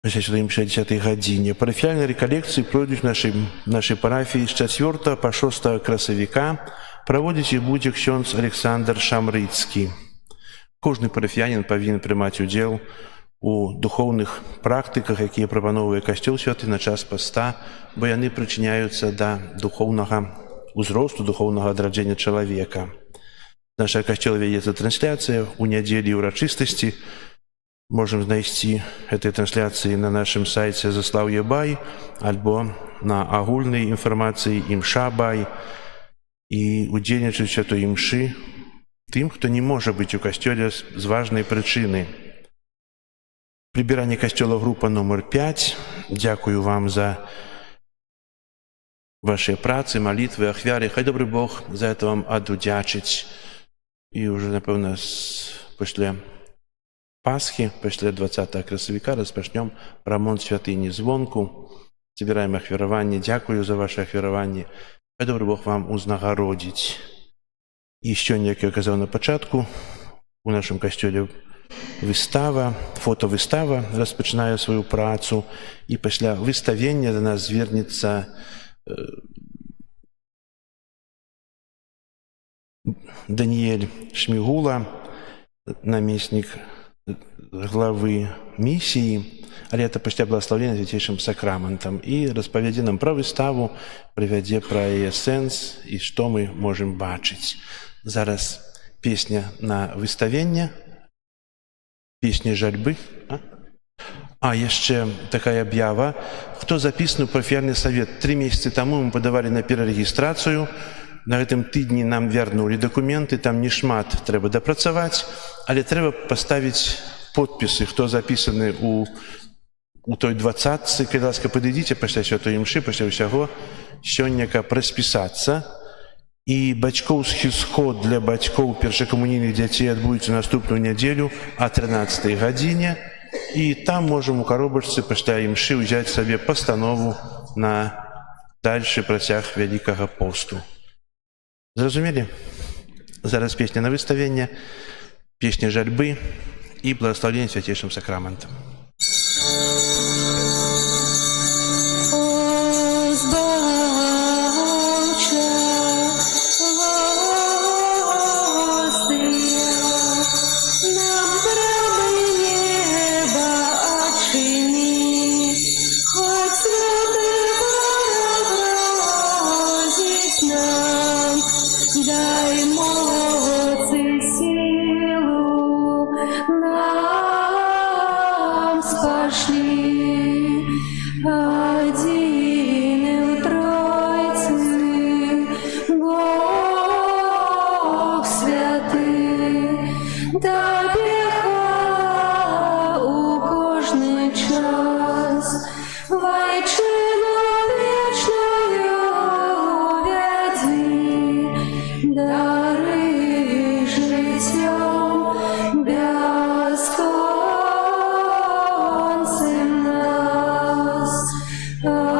Пасля святой імшы о 10 гадзіне. Парафіяльныя рэкалекцыі пройдуць нашай парафіі з 4 па 6 красавіка. Праводзіць іх будзе ксёндз Александр Шамрыцкі. Кожны парафіянін павінен прымаць удзел у духоўных практыках, якія прапаноўвае касцёл святы на час паста, бо яны прычыняюцца да духоўнага ўзросту, духоўнага адраджэння чалавека. Наша касцёла вядзецца трансляцыя у нядзелі ўрачыстасці. Можем знайсці гэтай трансляцыі на нашым сайце Заслаўе Бай альбо на агульнай інфармацыі Імша Бай і удзельнічаць святой імшы тым, хто не можа быць у касцёле з важнай прычыны. Прыбіранне касцёла група номер 5. Дзякую вам за вашыя працы, малітвы, ахвяры. Хай добры Бог за это вам адудзячыць. І ўжо, напэўна, пасля Пасхи, пасля 20 красавіка распачнём рамонт святыні звонку. Забіраем ахвяраванне. Дзякую за ваше ахвяраванне. Хай добры Бог вам узнагародзіць. І сёння, як я казаў на пачатку, у нашым касцёле выстава, фотовыстава распачынае сваю працу, і пасля выставення да нас звернецца Даніэль Шмігула, намеснік главы місіі, але это пасля благословення Святейшым сакраментам, і распавядзе нам пра выставу, прывядзе пра яе сэнс і што мы можам бачыць. Зараз песня на выставенне, песня жальбы. Яшчэ такая аб'ява. Хто запісаны ў парафіяльны савет? 3 месяцы таму мы падавалі на перарэгістрацыю. На гэтым тыдні нам вярнулі дакументы, там не шмат трэба дапрацаваць, але трэба паставіць подпісы, хто запісаны у той 20-цы. Калі ласка, падыдзіце пасля святой імшы, пасля ўсяго, сёння, каб распісацца. І бацькоўскі сход для бацькоў першакамунійных дзяцей адбудзецца наступную нядзелю о 13 гадзіне. І там можам у каробачцы пасля імшы ўзяць сабе пастанову на дальшы працяг Вялікага посту. Зразумелі? Зараз песня на выставенне, песня жальбы і благословенне свяцейшым сакраментам. Дай молодцы силу нам спошли, один и в Тройце, Бог святый, добега у кожный час, вайчину вечную вядзи. Дары жыццём бясконцым нас. Амен.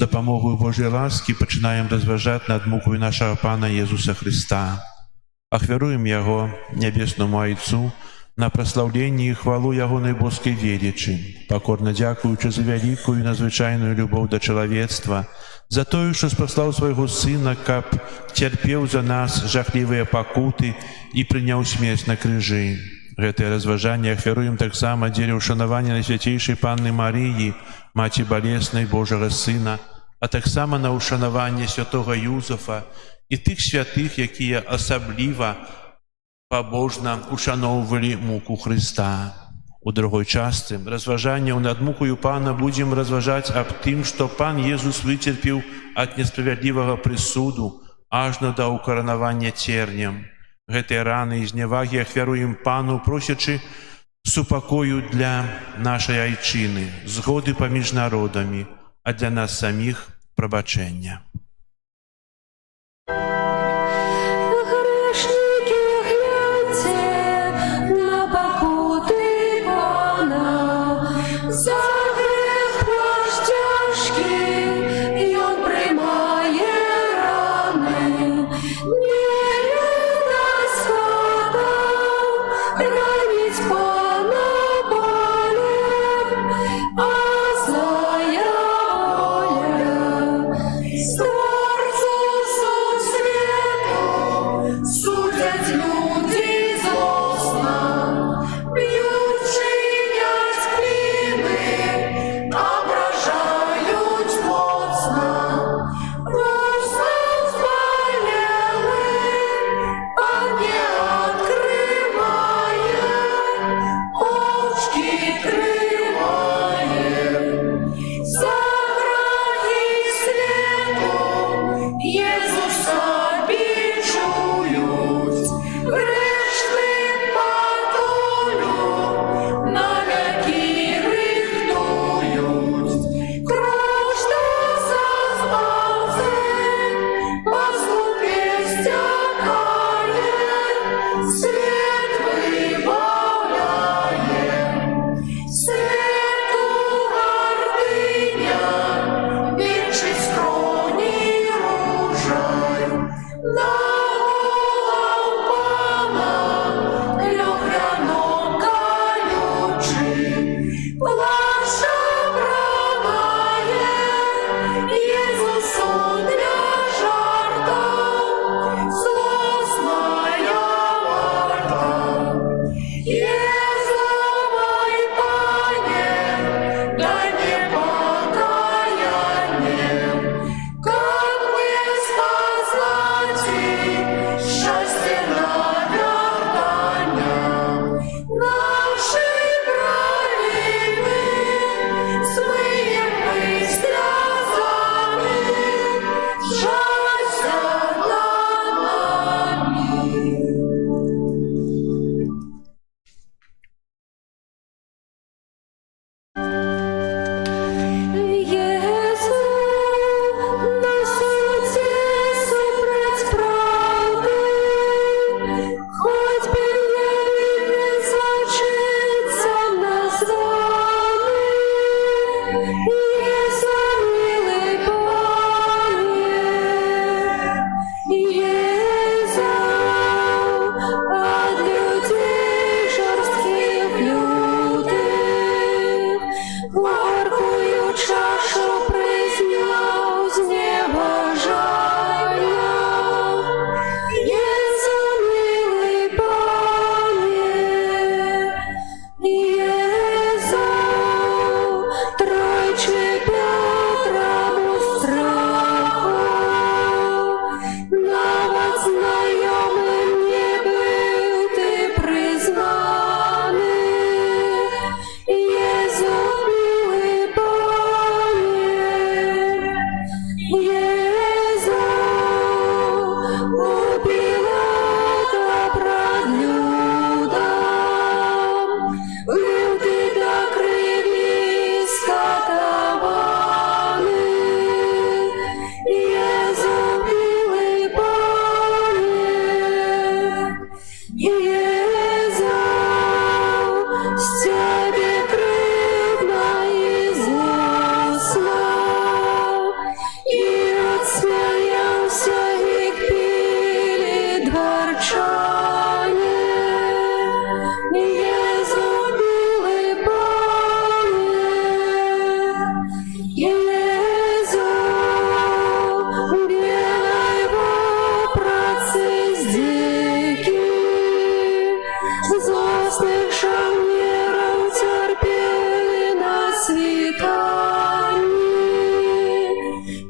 дапамогою Божої ласки пачынаем разважаць над мукою нашага Пана Езуса Христа. Ахвяруем Яго нябеснаму Айцу на праслаўленне і хвалу Ягонай боскай велічы, пакорна дзякуючы за вялікую і надзвычайную любоў да чалавецтва, за тое, што спаслаў свайго Сына, каб цярпеў за нас жахлівыя пакуты і прыняў смерць на крыжы. Гэтае разважанне ахвяруем таксама дзеля ўшанавання Найсвяцейшай Панны Марыі, Маці Балеснай Божага Сына, а таксама на ўшанаванне святога Юзафа і тых святых, якія асабліва пабожна ушаноўвалі муку Хрыста. У другой частцы разважанняў над мукою Пана будзем разважаць аб тым, што Пан Езус выцерпеў ад несправядлівага прысуду ажно да ўкаранавання цернем. Гэтыя раны і знявагі ахвяруем Пану, просячы супакою для нашай айчыны, згоды паміж народамі, а для нас саміх прабачэння. Грешники, гляньте на покуты Пана, за грех ваш тяжкий, Он приймає рани, не дасть Богам ранить Пана болем, а злая воля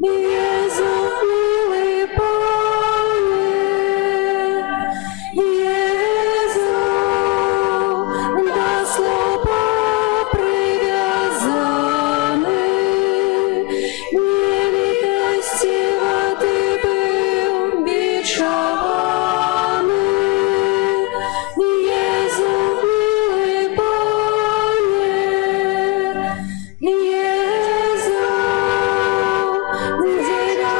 Jezu, miły Panie, Jezu, do słowa привязаны, невидостиво Ты был бичеваны. Jezu, miły Panie, Jezu, dzieля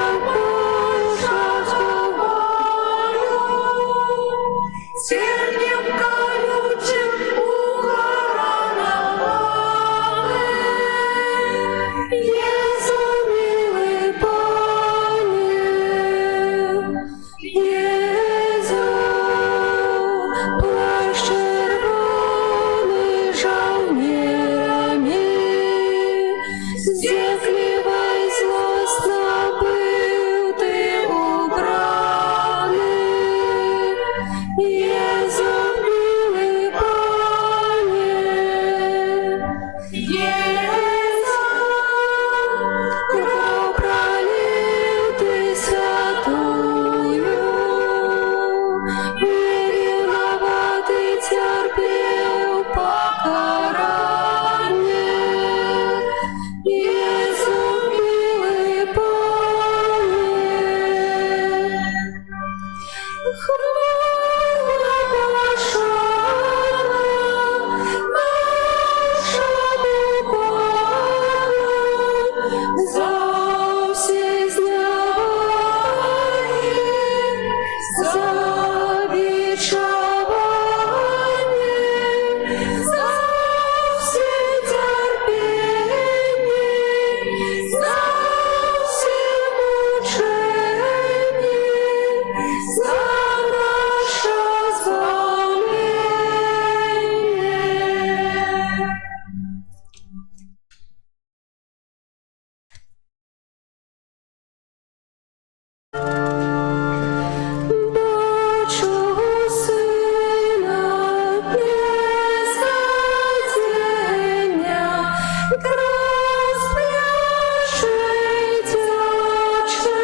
Cieniem колючим укоронованы. Jezu, miły Panie, Jezu, płaszcz czerwony żołnierzami, zdechliwa i złostna był Ty ubrany. Jezu, miły Panie, Jezu, krов пролил Ты святую, невиноватый терпел покарание. Jezu, miły Panie, chwała нашему Пanu, za все zniewagi, za бичевание, za все терпение, за все мучения, за наше зволение. Бачу сина без одіння, крас пляшить очі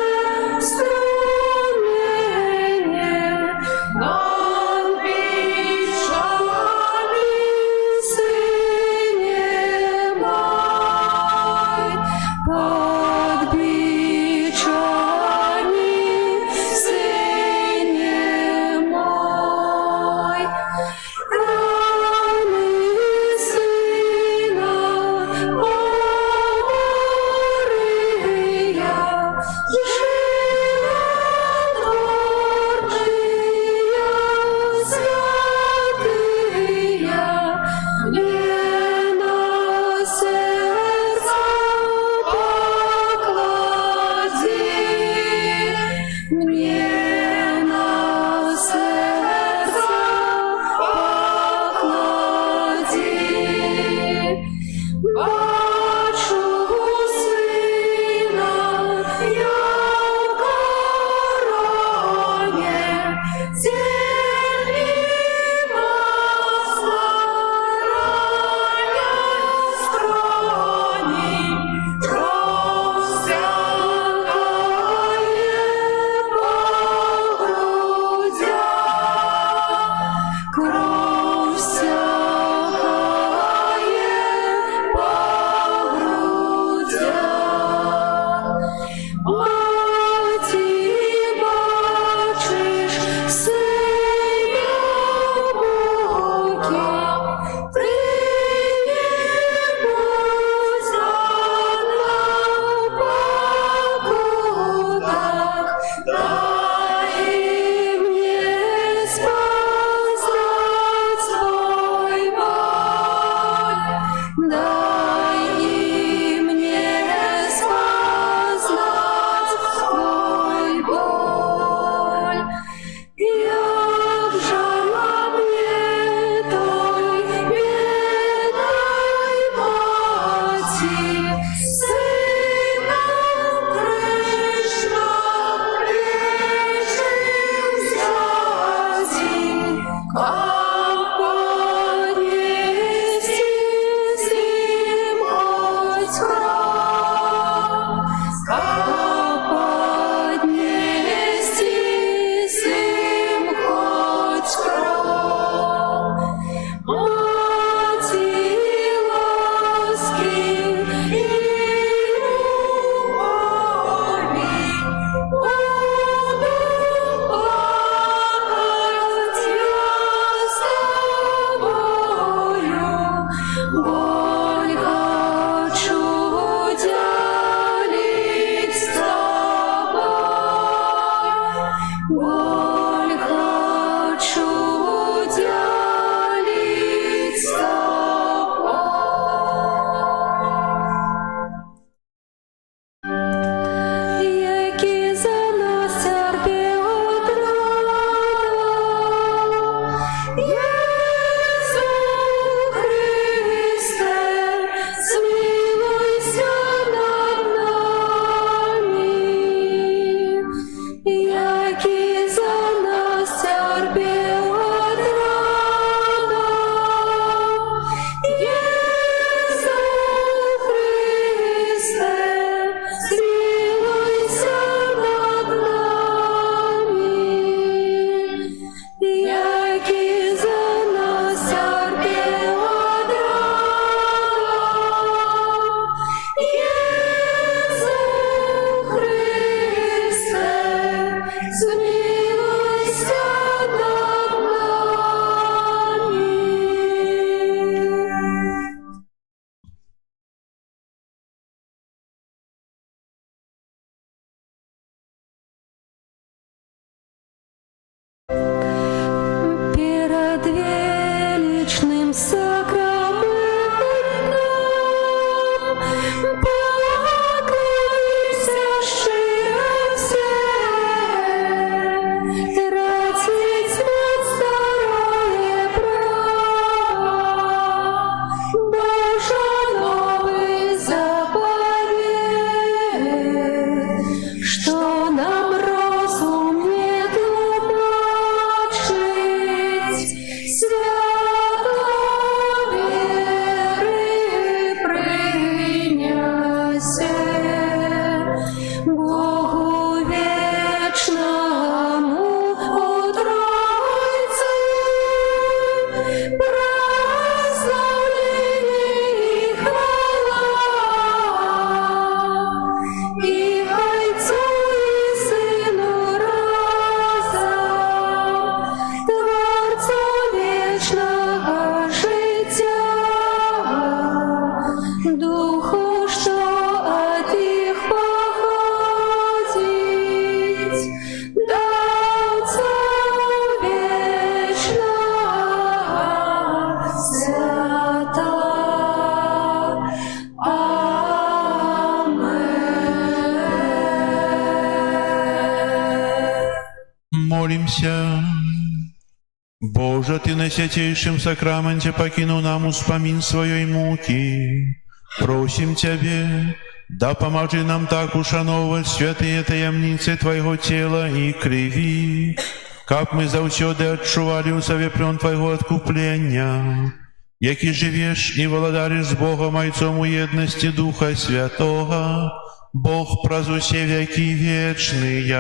струменем. Он бичеваний, сыне мой, под бичеваний, сыне мой. Раны сына Мария, животворные, святые, мне на сердце поклади, мне на сердце поклади. Бачу сина я в короне, тень масла роняет скрони, кровь всякая по грудям, кровь всякая по хоть кров, поднести им хоть кров. Мати ласки и любови буду плакать я с тобою. Боль хочу делить с тобой. Боль хочу делить с тобой. Які за нас терпів Єсу Христе, змилуйся над нами. Які за нас терпів Єсу Христе, змилуйся над нами. Які за нас терпів Єсу Христе, змилуйся над нами. Перед величным сакраментом поклонимся щиро все, тратить на здоровье право, Боже новый заповедь, что нам розум не тлумачить, свято веры приняся. Богу вечному у Тройцы прославление и хвала, и Отцу и Сыну разом, Творцу вечного життя, Духу, что от их походить, до Отца вечного свята. Амен. Молимся. Боже, Ты на святейшем сакраменте покинул нам успомин своей муки. Просим Тебе, да поможи нам так ушановывать святые таямницы Твоего тела и крови, как мы завсёды отчували у себе плен Твоего откупления, який живешь и владаришь с Богом Отцом у едности Духа Святого, Бог празусе веки вечные.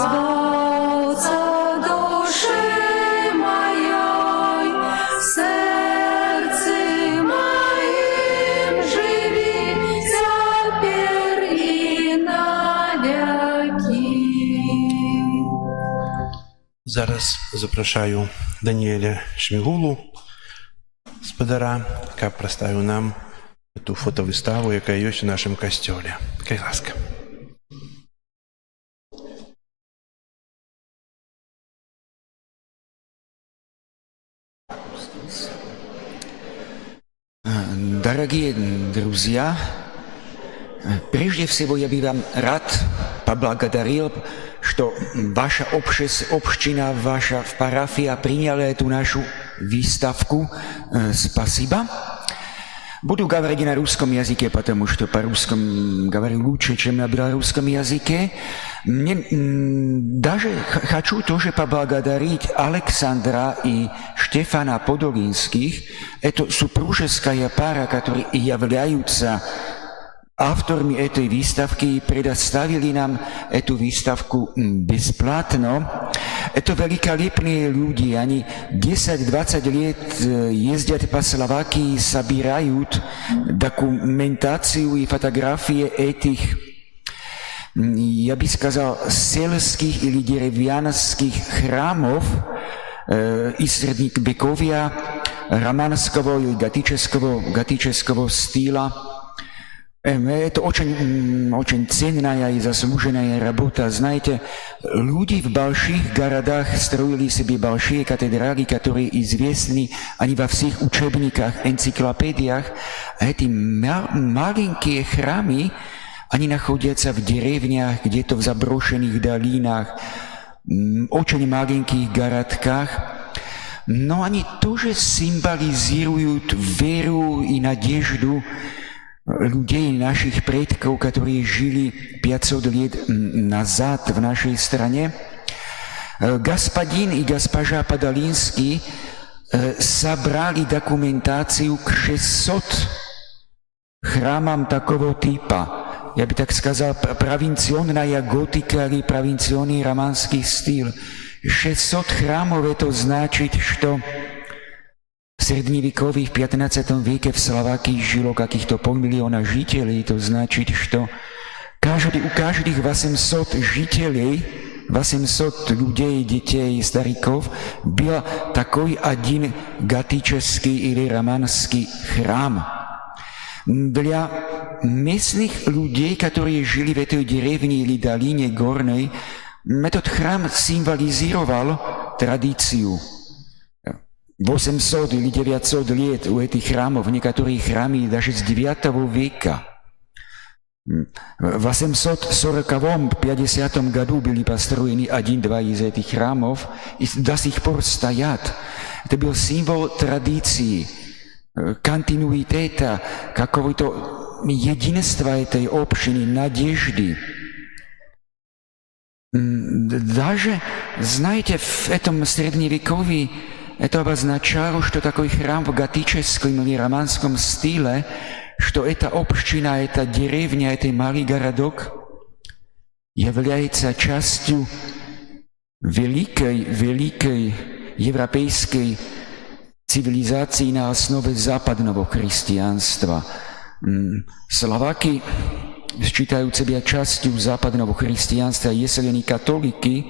Збавца души моей, в сердце моим живи теперь и навеки. Зараз запрашаю Даніеля Шмігулу, спадара, каб прадставіў нам эту фотовыставу, якая ёсць у нашым касцёле. Кай ласка. Дорогие друзья, прежде всего я бы вам рад поблагодарил, что ваша община, ваша парафия приняла эту нашу выставку. Спасибо. Буду говорить на русском языке, потому что по-русски говорю лучше, чем на белорусском языке. Мне даже хочу тоже поблагодарить Александра и Штефана Подолинских. Это супружеская пара, которые являются авторами этой выставки и предоставили нам эту выставку бесплатно. Это великолепные люди, они 10-20 лет ездят по Словакии, собирают документацию и фотографии этих, я бы сказал, сельских или деревянских храмов из средневековья, романского и готического стиля. Это очень ценная и заслуженная работа. Знаете, люди в больших городах строили себе большие кафедрали, которые известны, они во всех учебниках, энциклопедиях. А эти маленькие храмы, они находятся в деревнях, где-то в заброшенных долинах, очень маленьких городках. Но они тоже символизируют веру и надежду людей, наших предков, которые жили 500 лет назад в нашей стране. Господин и госпожа Подолинский собрали документацию к 600 храмам такого типа. Я бы так сказал, провинционная готика или провинционный романский стиль. 600 храмов, это значит, что в средневековье, в 15 веке в Словакии жило каких-то 500 000 жителей. То значит, что у каждых 800 жителей, 800 людей, детей, стариков, был такой один готический или романский храм. Для местных людей, которые жили в этой деревне или долине горной, этот храм символизировал традицию. 800 или 900 лет у этих храмов, некоторые храмы даже с 9 века. В 840-50 году были построены 1-2 из этих храмов и до сих пор стоят. Это был символ традиции, континуитета, какого-то единства этой общины, надежды. Даже, знаете, в этом средневековье это обозначало, что такой храм в готическом или романском стиле, что эта община, эта деревня, этот малый городок является частью великой европейской цивилизации на основе западного христианства. Словаки считают себя частью западного христианства, если они католики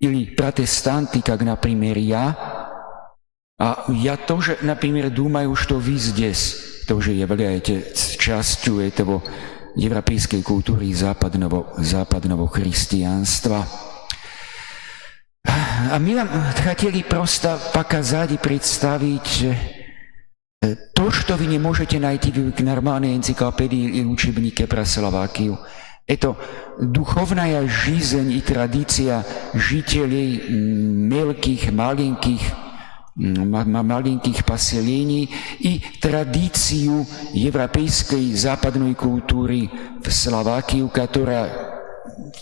или протестанты, как, например, я. А я тоже, например, думаю, что вы здесь тоже являетесь частью этого европейской культуры западного христианства. А мы вам хотели просто показать и представить то, что вы не можете найти в нормальной энциклопедии или учебнике про Словакию. Это духовная жизнь и традиция жителей мелких, маленьких поселений и традицию европейской западной культуры в Словакии,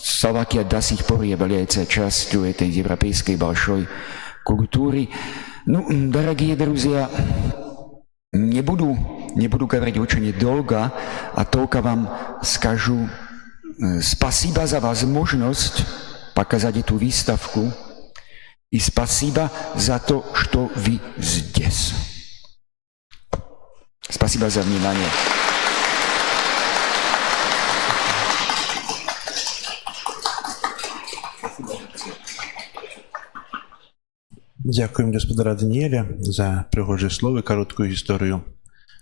Словакия до сих пор является частью этой европейской большой культуры. Ну, дорогие друзья, не буду говорить очень долго, а только вам скажу спасибо за возможность показать эту выставку. И спасибо за то, что вы здесь. Спасибо за внимание. Дякуємо господара Даніеля за пригожі слово, короткую історію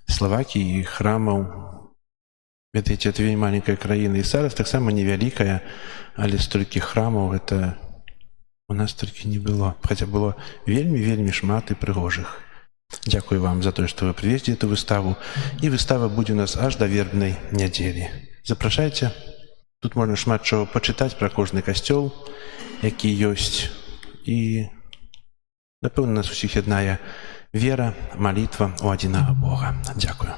Словакії і храмаў. Ведаеце, это вельмі маленькая краіна, і зараз таксама невялікая, але столькі храмаў гэта у нас толькі не было, хаця было вельмі шмат і прыгожых. Дзякую вам за тое, што вы прывезлі эту выставу, і выстава будзе у нас аж да вербнай нядзелі. Запрашайце, тут можна шмат чаго пачытаць пра кожны касцёл, які ёсць, і напэўна, нас усіх яднае вера, малітва ў адзінага Бога. Дзякую.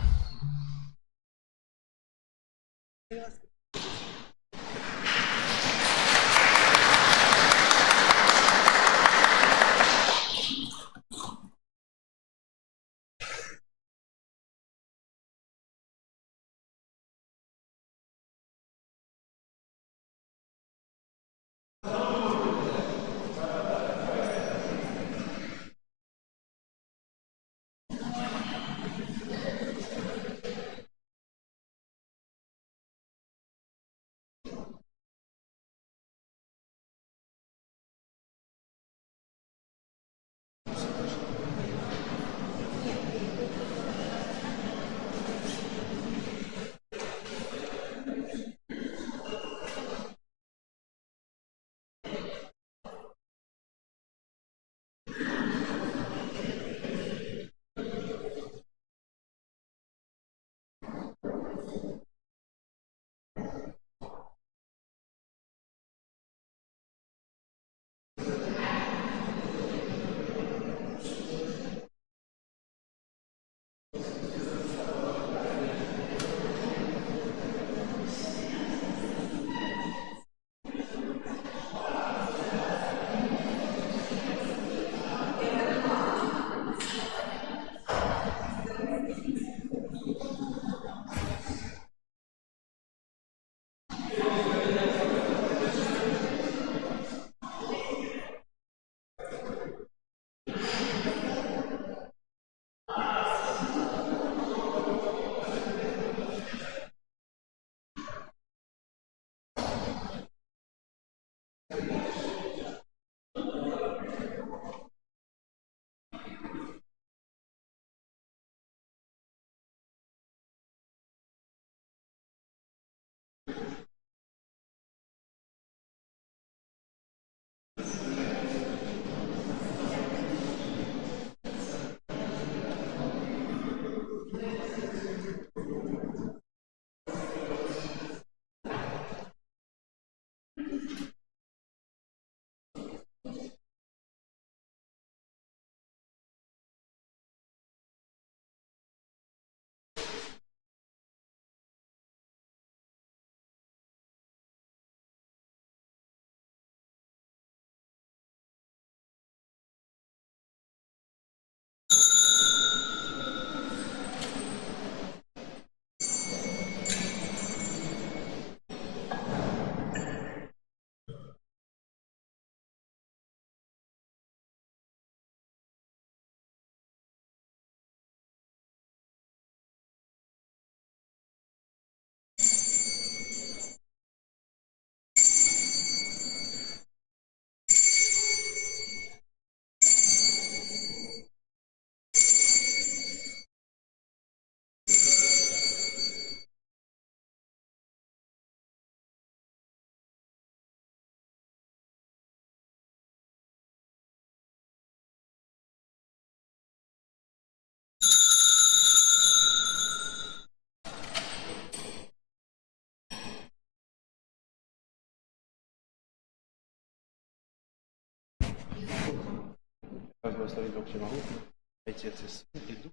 Благословить Бог Всемогутний, Отец и Сын и Дух.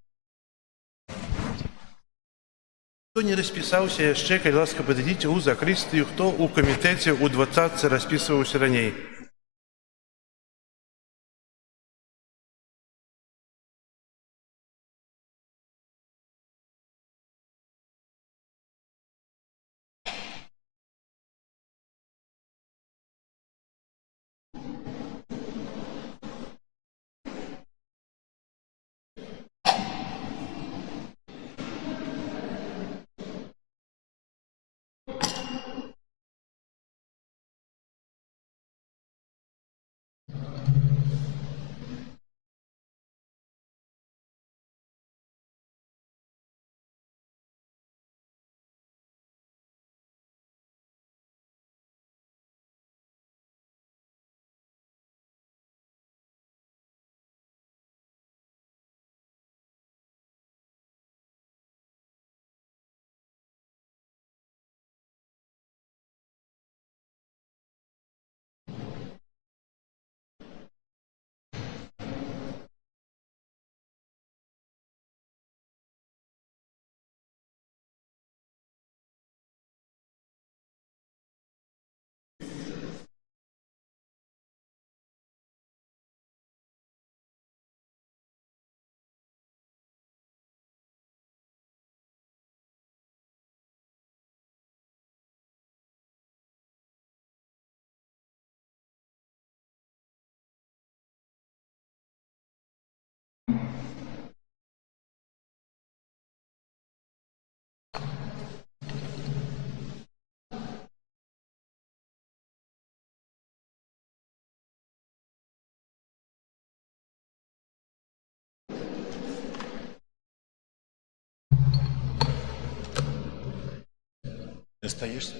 Хто не распісаўся яшчэ, калі ласка, падыдзіце ў закрыстыю, хто ў камітэце ў 20 распісваўся раней. Остаешься?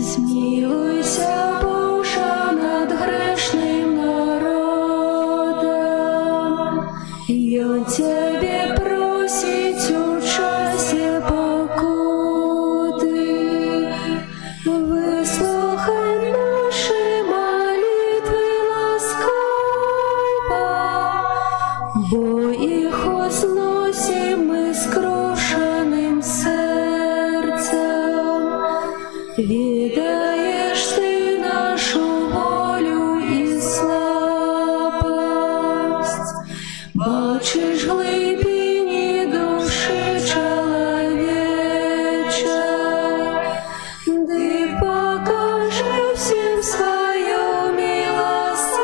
Змилуйся, Боже, над грешным народом, и он Тебе просит участия покуты. Выслухай наши молитвы ласкаво, бо их возносим мы скрошенным сердцем. Ведаешь Ты нашу волю и слабость, бачишь глубине души человечей, Ты покажи всем свою милосердность,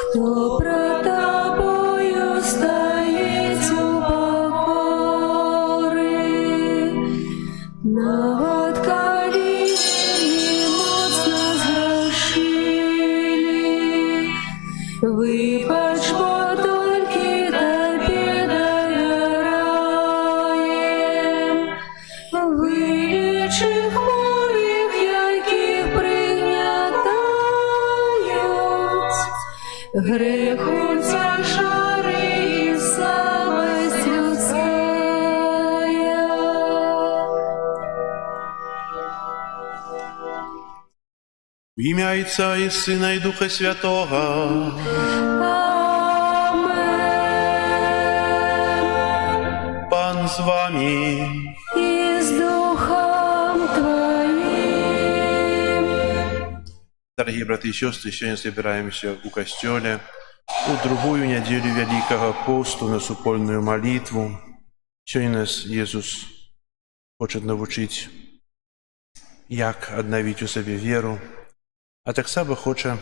кто пред Тобою стоит у покоры. Навод колени моцно зграшили, вибач, бо толькі Тебе довіряєм. Вилічи хворих, яких пригнятають, греху тяжари і слабость людськая. В ім'я Отця і Сина і Духа Святого. Амен. Пан з вами. И с Духом Твоим. Дорогие браты и сестры, сегодня собираемся у костеле у другую неделю Великого посту на супольную молитву. Сегодня нас Иисус хочет научить, як обновить у себе веру, а так само хоче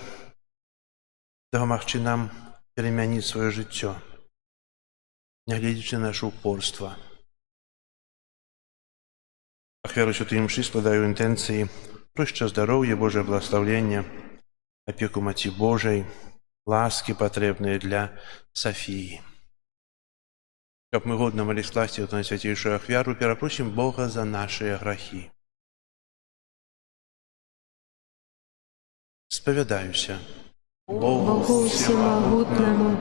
допомогти нам перемінити своє життя, не глядячи на наше упорство. Ахвяру Святої Мші складаю інтенції про ще здоров'я, Боже благословення, опеку Маті Божої, ласки потребные для Софии. Как мы годно молились власти вот на святейшую Ахвяру, перепросим Бога за наши грехи. Споведаюся Богу Всемогутному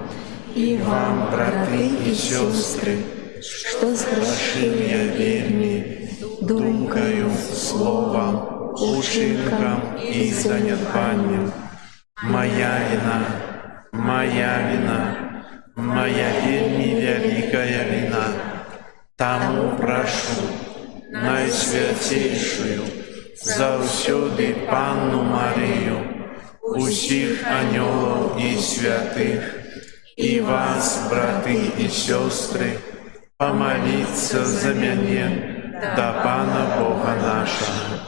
и вам, браты и сестры, что сгрешил я вельми, думкою, словом, учинком и занедбанием. Моя вина, моя вельми великая вина. Тому прошу Найсвятейшую, заусюди Панну Марию, усіх анёлов и святых, и вас, браты и сестры, помолиться за меня до Пана Бога нашего.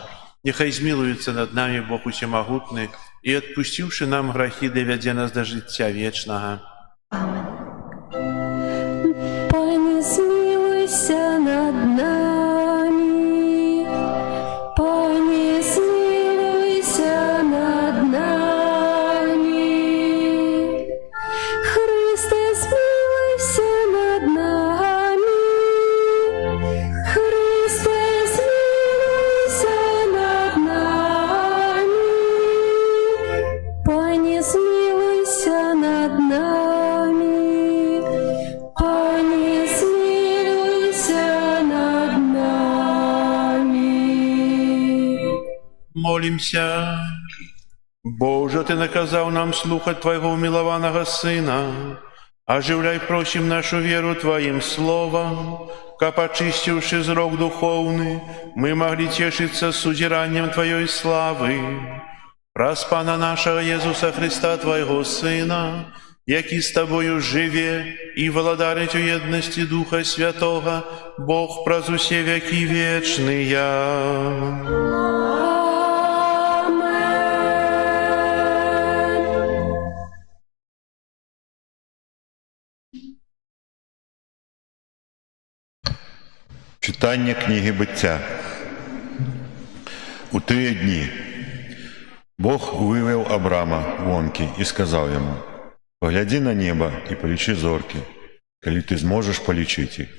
Нехай змилуется над нами Бог Усемогутный, и, отпустивши нам грехи, доведя нас до життя вечного. Пане, змилуйся над нами, Пане, змилуйся над нами, Христе, змилуйся над нами, Христе, змилуйся над нами, Пане, змилуйся над нами, Пане, змилуйся над нами. Молимся. Боже, Ты наказал нам слухать Твоего умилованного Сына. Оживляй, просим, нашу веру Твоим словом, как очистивши зрок духовный, мы могли тешиться сузиранием Твоей славы. Раз Пана нашего Иисуса Христа, Твоего Сына, який с Тобою живе и владарить у едности Духа Святого, Бог праз усе веки вечные. Амен. Читання книги Буття. У тыя дні Бог вывел Абрама вонкі і сказаў яму: «Поглядзі на неба і палічы зоркі, калі ты зможаш палічыць іх».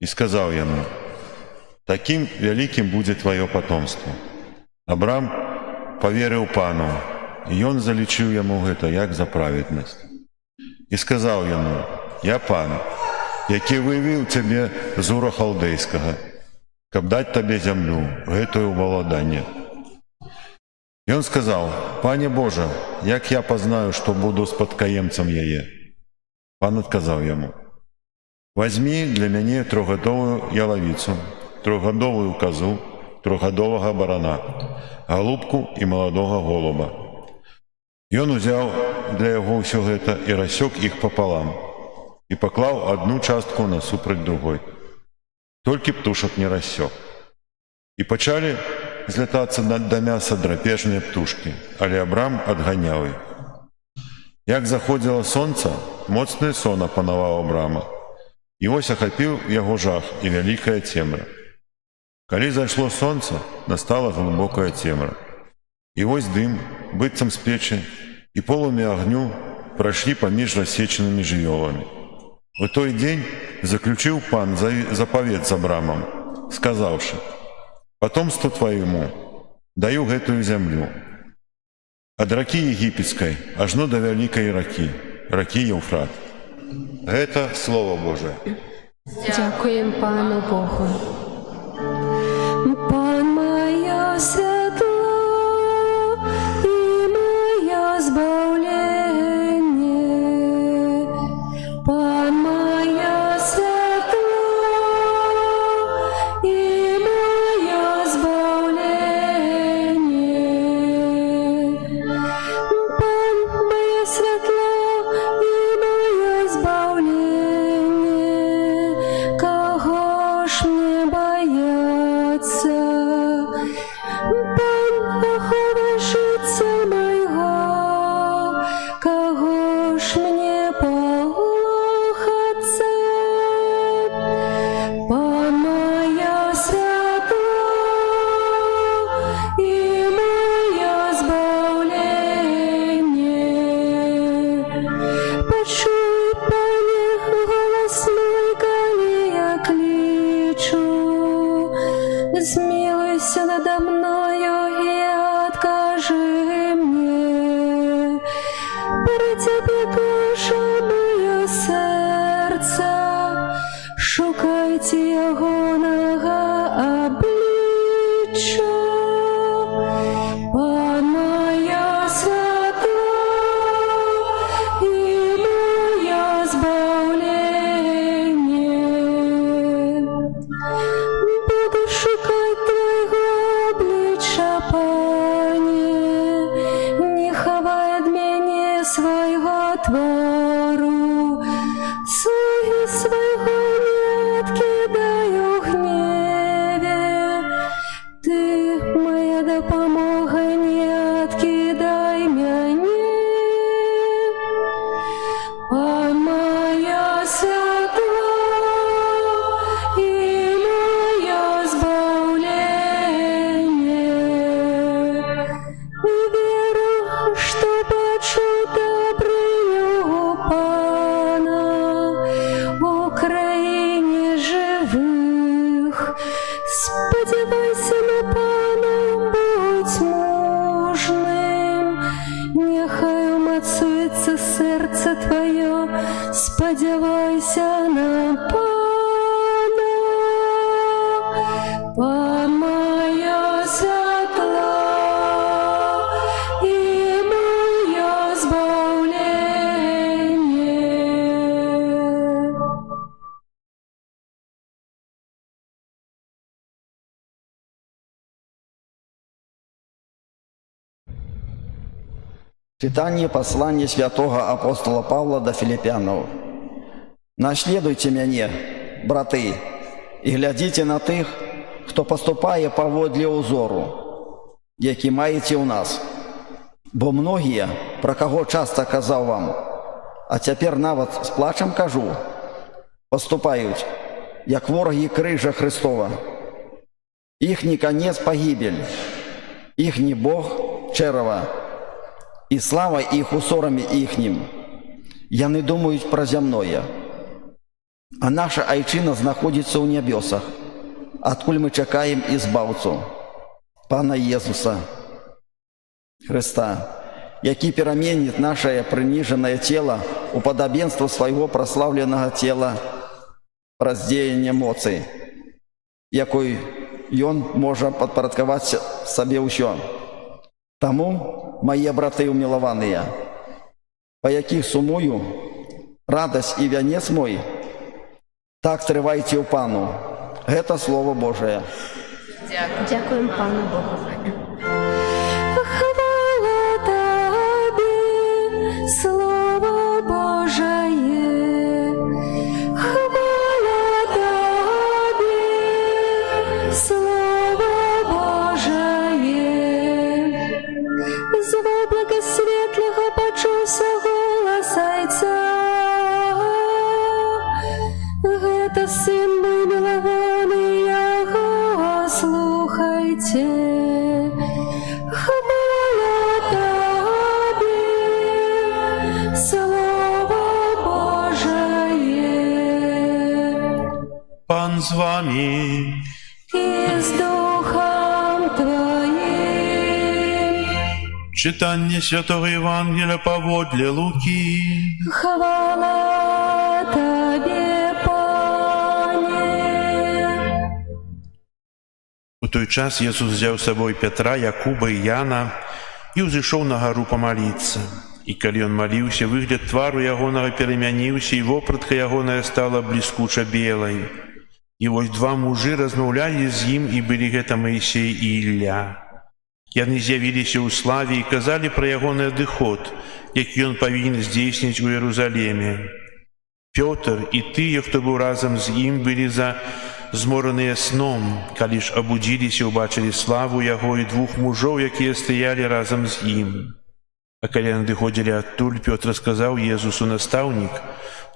І сказаў яму: таким вялікім будзе тваё патомство. Абрам поверыў пану, і ён залічыў яму гэта як за праведнасць. І сказаў яму: я пан, які вывеў цябе з Ура халдэйскага, каб даць табе зямлю, гэтую валаданне. Ён сказаў: пане Божа, як я пазнаю, што буду спадкаемцам яе? Пан адказаў яму: возьми для мяне трохгадовую ялавіцу, трохгадовую казу, трохгадовага барана, галубку і маладога голуба. Ён узяў для яго ўсё гэта і рассёк іх папалам, і паклаў адну частку насупраць другой. Толькі птушак не рассёк. І пачалі злятацца да мяса драпежныя птушкі, але Абрам адганяў іх. Як заходзіла сонца, моцны сон апанаваў Абрама, і вось ахапіў яго жах і вялікая цемра. Калі зайшло сонца, настала глыбокая цемра. І вось дым, быццам з печы, і полымі агню прайшлі паміж рассечанымі жывёламі. У той дзень заключыў пан запавет з Абрамам, сказаўшы: «Потомству твоему даю гэтую зямлю, ад ракі егіпецкай ажно да вялікай ракі, ракі Еўфрат». Гэта Слово Божие. Дякуємо Пану Богу. Пан моє світло і моє збавлення. Пан моє світло і моє збавлення. Пан моє світло і моє збавлення. Кого ж мне бояться? Пан охова життя моего. Кого ж мне полохаться? Пан моє світло і моє збавлення. Почуй, Пане, голос мой, коли я кличу. Змилуйся надо мною и откажи мне. При тебе каже моє серце, шукайте ягоного обличчя. Пан моє світло і моє збавлення. Буду шукать Твоего обличчя, Пане, не ховай от меня своего твору, слуги своего не откидаю в гневе. Ты моя допомога, не откидай меня. Пан моє світло і моє збавлення. Віру, що бачу добриню Пана в країні живих. Сподівайся на Пана, будь мужним, нехай умацується серце твоє, сподівайся на Пана. Пан моє світло і моє збавлення. Читание послания святого апостола Павла до Филиппянов. «Наследуйте мяне, браты, і глядзіце на тых, хто паступае паводле ўзору, які маеце ў нас. Бо многія, пра каго часта казаў вам, а цяпер нават з плачам кажу, паступаюць, як ворагі крыжа Христова. Іхні канец пагібель, іхні Бог чэрава, і слава іх у сораме іхнім. Яны думаюць пра зямное. А наша айчына знаходзіцца ў нябёсах, откуль мы чакаем избавцу, Пана Иисуса Христа, який пераменит наше приниженное тело у подобенства своего прославленного тела раздеяния эмоций, якой ён може подпорядковать себе ўсё. Тому, мои браты умилованные, по яких сумую, радость и вянец мой, так трывайте у Пану. Это Слово Божие. Дякуємо Пану Богу. Хвала Тобі, Слово Божие. Хвала Тобі, Слово Божие. З облака світлого почувся голос Отця. Это Сын мой милованный, Его слухайте. Хвала Тобі, Слово Божие. Пан з вами. И с Духом Твоим. Читання Святого Євангелія поводле Луки. Хвала Тобі, Пане. У той час Ісус взяв з собою Петра, Якуба і Яна і ўзышоў на гару помолиться. І калі ён моліўся, выгляд твару ягонага перамяніўся, і вопратка ягоная стала бліскуча белай. І вось два мужы размаўлялі з ім, і былі гэта Маісей і Ілля. Яны з'явіліся ў славе і казалі пра ягоны адыход, які ён павінен здзейсніць у Іерусаліме. Пётр і тыя, хто быў разам з ім, былі змораныя сном, калі ж абудзіліся, убачылі славу яго і двух мужоў, якія стаялі разам з ім. А калі надыходзілі адтуль, Пётр сказаў Езусу: «Настаўнік,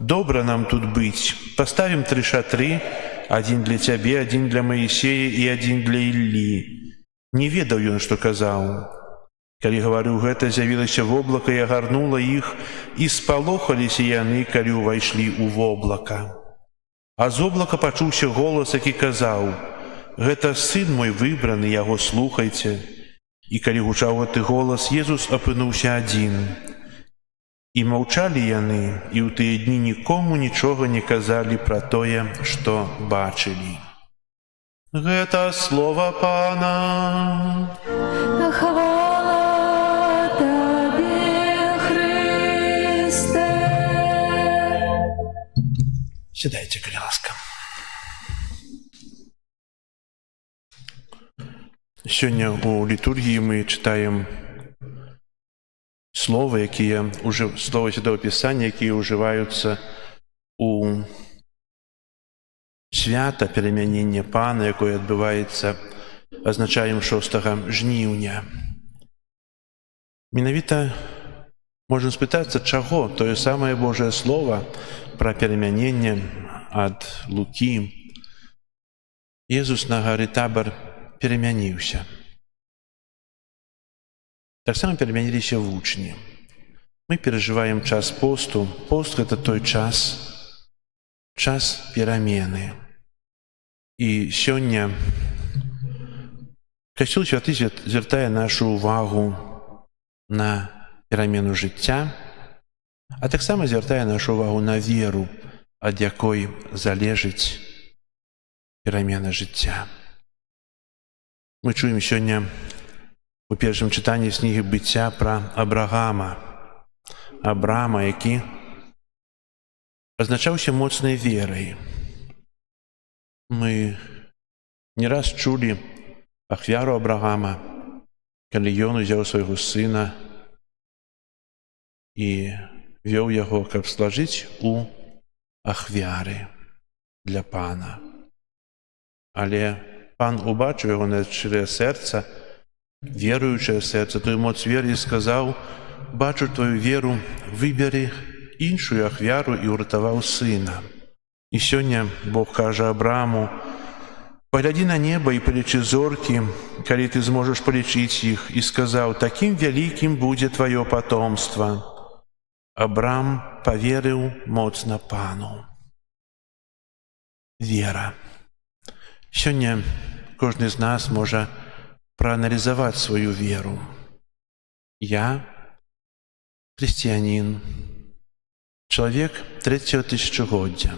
добра нам тут быць, паставім 3 шатры, адзін для цябе, адзін для Маісея і адзін для Іллі». Не ведаў ён, што казаў. Калі гаварыў гэта, з'явілася воблака і агарнула іх, і спалохаліся яны, калі ўвайшлі ў воблака. А з облака пачуўся голас, які казаў: «Гэта сын мой выбраны, яго слухайце». І калі гучаў гэты голас, Езус апынуўся адзін. І маўчалі яны, і ў тыя дні нікому нічога не казалі пра тое, што бачылі. Гэта слова Пана. Хвала Тобі, Христе. Сідайце, калі ласка. Сёння у літургіі мы чытаем словы Святого Пісання, якія ўжываюцца у свята перамянення Пана, якое адбываецца, азначаем 6 жніўня. Менавіта можна спытацца, чаго тое самае Божае Слова пра перамяненне ад Лукі Езус на гары Табар перамяніўся. Таксама перамяніліся вучні. Мы перажываем час посту. Пост – гэта той час перамены. І сёння Касцёл Святы звяртае нашу ўвагу на перамену жыцця, а таксама звяртае нашу ўвагу на веру, ад якой залежыць перамена жыцця. Мы чуем сёння у першым чытанні з кнігі быцця пра Абрагама, які азначаўся моцнай верай. Мы не раз чулі ахвяру Абрагама, калі ён узяў свайго сына і вёў яго, каб слажыць у ахвяры для Пана. Але Пан убачыў ягонае шчырае сэрца, веруючае сэрца, той моц веры, і сказаў: «Бачу твою веру, выберы іншую ахвяру», і ўратаваў сына. І сёння Бог кажа Абраму: «Паглядзі на неба і палічы зоркі, калі ты зможаш палічыць іх», і сказаў: «Такім вялікім будзе тваё патомства». Абрам паверыў моцна Пану. Вера. Сёння кожны з нас можа прааналізаваць сваю веру. Я хрысціянін, чалавек 3-го тысячагоддзя.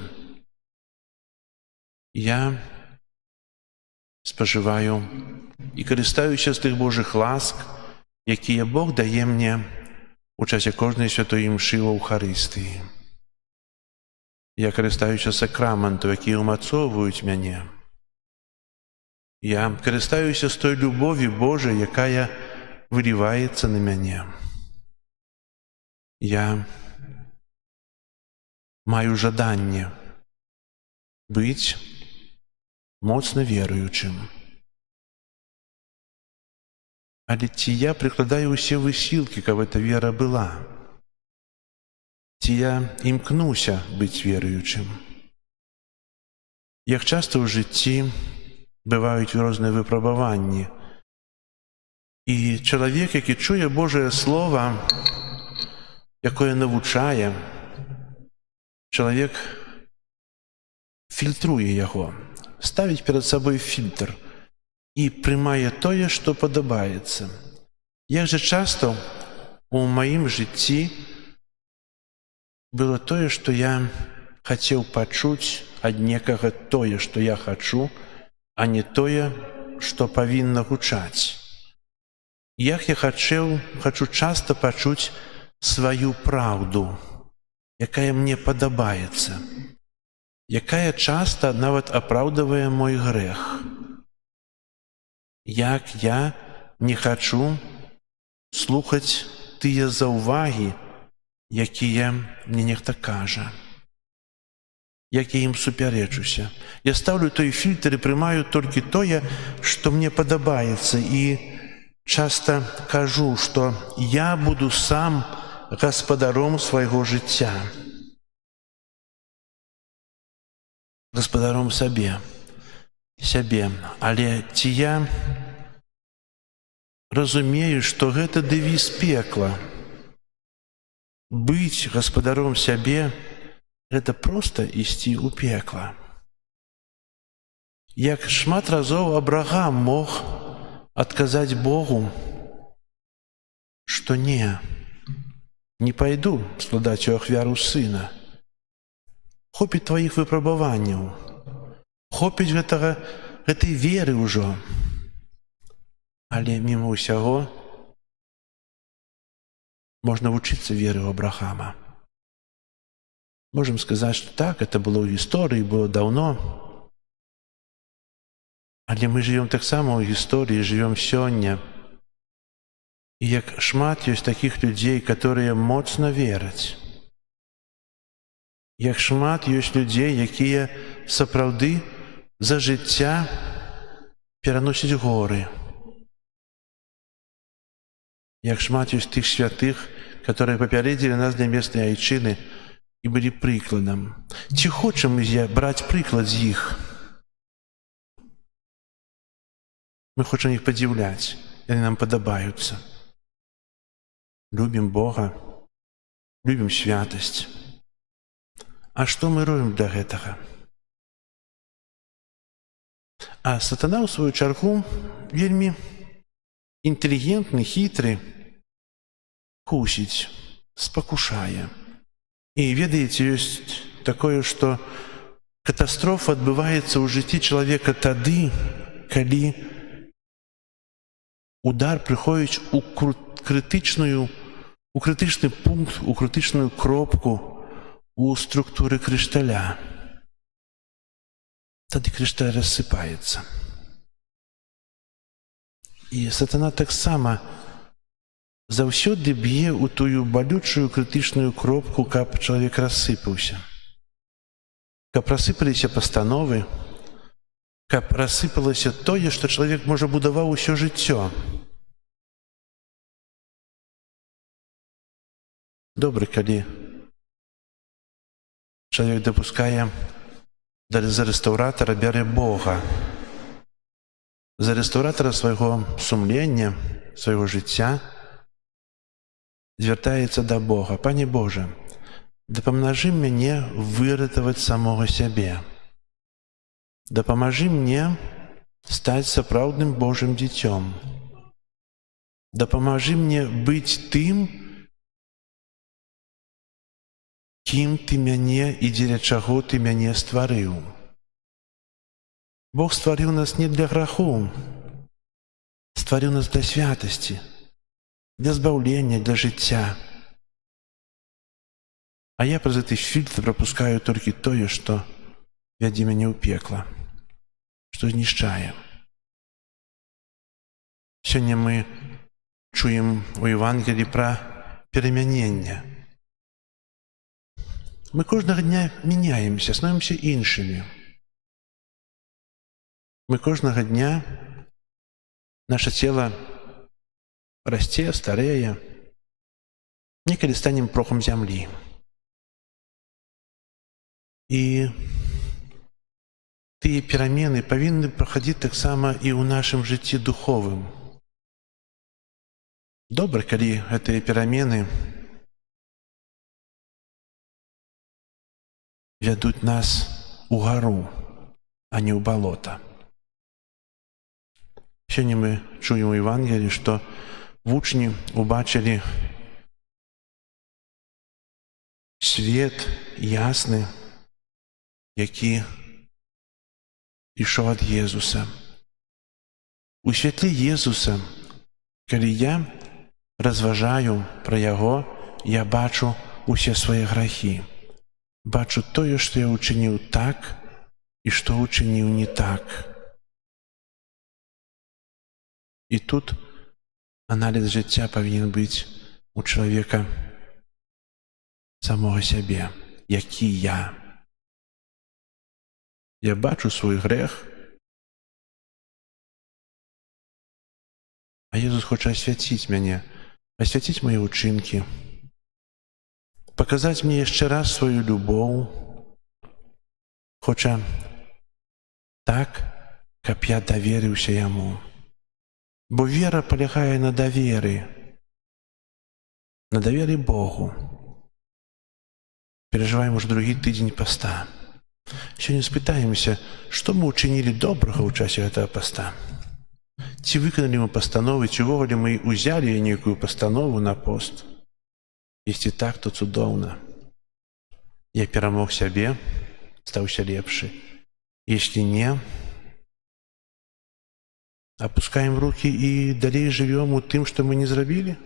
Я спажываю і карыстаюся з тых Божых ласк, якія Бог дае мне у часе кожнай святой імшы ва Эўхарыстыі. Я карыстаюся сакраментаў, якія ўмацоўваюць мяне. Я карыстаюся з той любові Божай, якая выліваецца на мяне. Я маю жаданне быць моцна веруючым. Але ці я прыкладаю ўсе высілкі, каб эта вера была? Ці я імкнуся быць веруючым? Як часта ў жыцці бываюць розныя выпрабаванні, і чалавек, які чуе Божае Слова, якое навучае, чалавек фільтруе яго, ставіць перад сабой фільтр і прымае тое, што падабаецца. Як жа часта у маім жыцці было тое, што я хацеў пачуць ад некага тое, што я хачу, а не тое, што павінна гучаць. Як я хачу часта пачуць сваю праўду, якая мне падабаецца, якая часта нават апраўдвае мой грэх. Як я не хачу слухаць тыя заўвагі, якія мне нехта кажа. Як я ім супярэчуся. Я стаўлю той фільтр і прымаю толькі тое, што мне падабаецца, і часта кажу, што я буду сам гаспадаром свайго жыцця. Гаспадаром сябе. Але ці я разумею, што гэта дэвіз пекла? Быць гаспадаром сябе — гэта проста ісці ў пекла. Як шмат разоў Абрагам мог адказаць Богу, што не пайду складаць у ахвяру сына. Хопіць тваіх выпрабаванняў, хопіць гэтай веры ўжо. Але міма ўсяго можна вучыцца веры ў Абрагама. Можем сказаць, што так, это было ў гісторыі, было даўно. Але мы жывём таксама ў гісторыі, жывём сёння. І як шмат ёсць такіх людзей, которые моцна вераць. Як шмат ёсць людзей, якія сапраўды за жыцця пераносяць горы. Як шмат ёсць тых святых, которые папярэдзілі нас нябеснай айчыны, і былі прыкладам. Ці хочам мы браць прыклад з іх? Мы хочам іх падзіўляць, яны нам падабаюцца. Любім Бога, любім святасць. А што мы робім для гэтага? А сатана, ў сваю чаргу, вельмі інтэлігентны, хітры, кусіць, спакушае. І ведаеце, ёсць такое, што катастрофа адбываецца ў жыцці чалавека тады, калі удар прыходзіць у крытычны пункт, у крытычную кропку у структуры крышталя. Тады крышталь рассыпаецца. І сатана таксама заўсёды б'е ў тую балючую крытычную кропку, каб чалавек рассыпаўся. Каб рассыпаліся пастановы, каб рассыпалася тое, што чалавек, можа, будаваў усё жыццё. Добра, калі чалавек дапускае за рэстаўратара, бярэ Бога. За рэстаўратара свайго сумлення, свайго жыцця, звяртаецца да Бога. Пане Божа, дапамажы мяне выратаваць самога сябе. Дапамажы мне стаць сапраўдным Божым дзіцём. Дапамажы мне быць тым, кім Ты мяне і дзеля чаго Ты мяне стварыў. Бог стварыў нас не для граху, стварыў нас для святасці, для збаўлення, для жыцця. А я праз гэты фільтр прапускаю толькі тое, што вядзе мяне ў пекла, што знішчае. Сёння мы чуем у Евангеліі пра перамяненне. Мы кожнага дня мяняемся, становімся іншымі. Мы кожнага дня, наша цела расце, старэе, некалі станем прохам зямлі. І тыя перамены павінны праходзіць таксама і ў нашым жыцці духовым. Добра, калі гэтыя перамены вядуць нас у гару, а не ў балота. Сёння мы чуем у Евангеліі, што вучні убачылі свет ясны, які ішоў ад Езуса. У святле Езуса, калі я разважаю пра Яго, я бачу усе свае грахі. Бачу тое, што я ўчыніў так і што ўчыніў не так. І тут аналіз жыцця павінен быць у чалавека самога сябе, які я. Я бачу свой грэх, а Езус хоча асвяціць мяне, асвяціць мае ўчынкі, паказаць мне яшчэ раз сваю любоў, хоча так, каб я даверыўся Яму. Бо вера палягае на даверы Богу. Перажываем уже другі тыдзень паста. Сёння спытаемся, што мы ўчынілі добрага ў часе гэтага паста. Ці выканалі мы пастановы, ці ўвогуле мы ўзялі нейкую пастанову на пост. Есці так, то цудоўна. Я перамог сябе, стаўся лепшы. Есці не, опускаем руки і далей жывём у тым, што мы не зрабілі?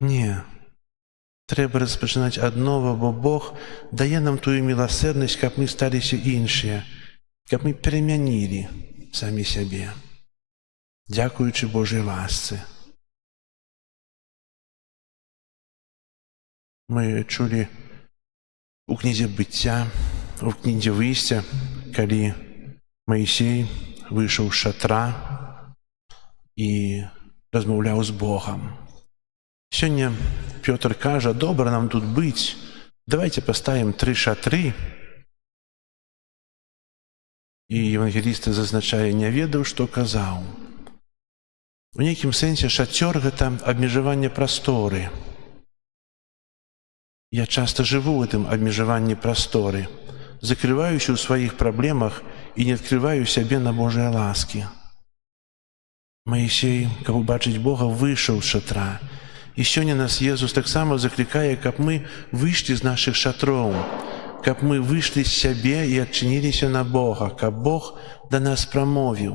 Не. Трэба распачынаць ад нова, бо Бог дае нам тую міласэрнасць, каб мы сталіся іншыя, каб мы перамянілі самі сябе, дзякуючы Божай ласцы. Мы чулі у кнізе быцця, у кнізе выйсця, калі Маісей выйшаў з шатра і размаўляў з Богам. Сёння Пётр кажа, добра нам тут быць, давайте паставім 3 шатры. І евангеліст зазначае, не ведаў, што казаў. У нейкім сэнсе шацёр – гэта абмежаванне прасторы. Я часта жыву ў гэтым абмежаванні прасторы, закрываюся ў сваіх праблемах і не адкрываю сябе на Божыя ласкі. Маісей, каб убачыць Бога, выйшаў з шатра. І сёння нас Езус таксама заклікае, каб мы выйшлі з нашых шатроў, каб мы выйшлі з сябе і адчыніліся на Бога, каб Бог да нас прамовіў.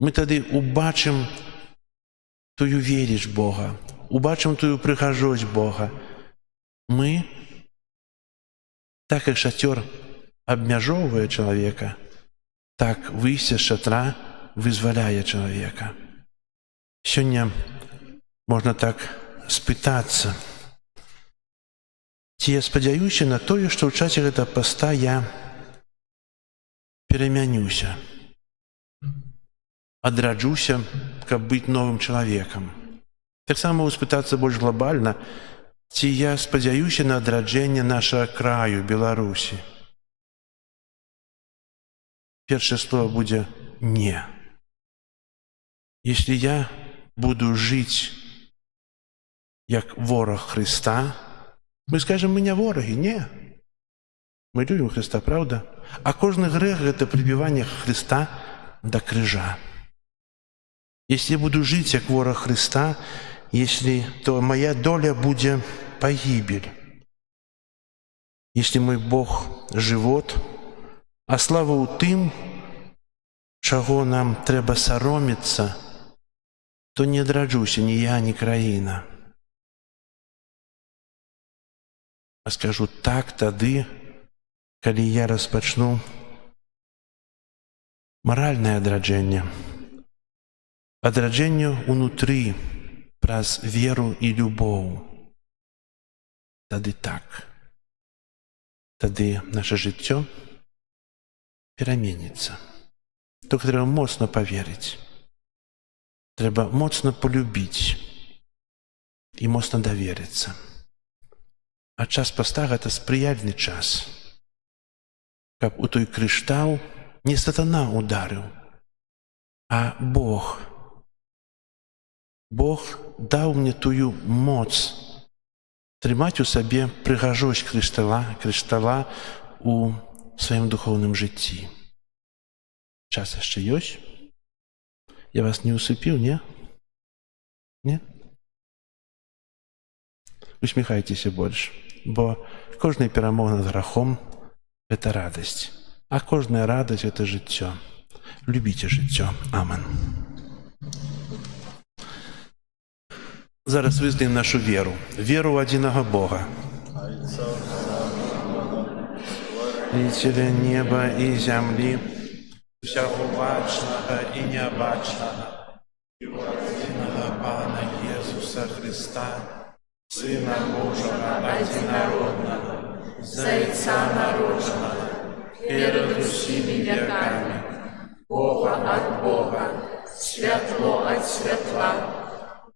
Мы тады убачым тую веліч Бога, убачым тую прыгажосць Бога. Мы, так як шацёр абмяжоўвае чалавека, так выйсце з шатра вызваляе чалавека. Сёння можна так спытацца, ці я спадзяюся на тое, што ў часе гэтага паста я перамянюся, адраджуся, каб быць новым чалавекам. Таксама могу спытацца больш глобальна, ці я спадзяюся на адраджэнне нашага краю, Беларусі. Першае слово будзе «не». Если я буду жить як ворог Христа, мы скажем, мы не вороги, не. Мы любим Христа, правда? А кожны грэх – гэта прибіванне Христа до крыжа. Если я буду жить як ворог Христа, то моя доля будет погибель. Если мой Бог – живот, а слава у тым, чаго нам трэба саромецца, то не адраджуся ні я, ні краіна. А скажу так тады, калі я распачну маральнае адраджэнне. Адраджэнне ўнутры праз веру і любоў. Тады так. Тады наша жыццё пераменіцца. Толькі трэба моцна паверыць. Трэба моцна полюбіць і моцна даверыцца. А час паста – гэта спрыяльны час, каб у той крыштал не сатана ударыў, а Бог. Бог даў мне тую моц трымаць у сабе прыгажосць крыштала у сваім духоўным жыцці. Час яшчэ ёсць? Я вас не усыпіў, не? Не? Усміхайцеся больш, бо кожная перамога над грахом – гэта радасць, а кожная радасць – гэта жыццё. Любіце жыццё. Амен. Зараз вызнаем нашу веру. Веру ў адзінага Бога. Тварителя неба і зямлі, усяго бачнага і нябачнага, і ў адзінага Пана Езуса Христа, Сына Божага адзінароднага, Зайца народжанага, перад усімі вякамі, Бога ад Бога, святло ад святла,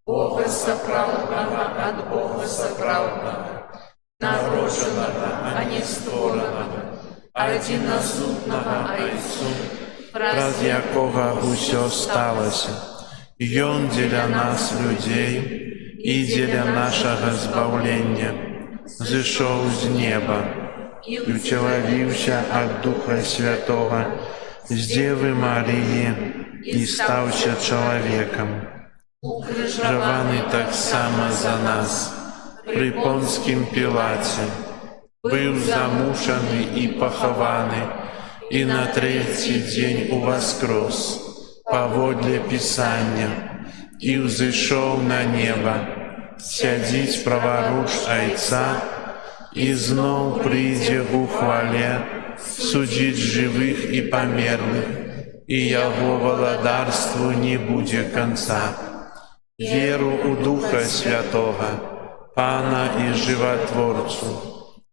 Бога сапраўднага ад Бога сапраўднага, народжанага, а не створанага, адзінасутнага Айцу, праз якога ўсё сталася. Ён дзеля нас, людзей, і дзеля нашага збаўлення зышоў з неба і ўцелавіўся ад Духа Святога з Дзевы Марыі і стаўся чалавекам. Укрыжаваны таксама за нас пры Понскім Пілаце, быў замучаны і пахаваны, і на трэці дзень уваскрос паводле Пісання, і ўзышоў на неба, сядзіць праваруч Айца, і зноў прыйдзе ў хвале судзіць жывых і памерлых, і яго валадарству не будзе канца. Веру ў Духа Святога, Пана і Жыватворцу,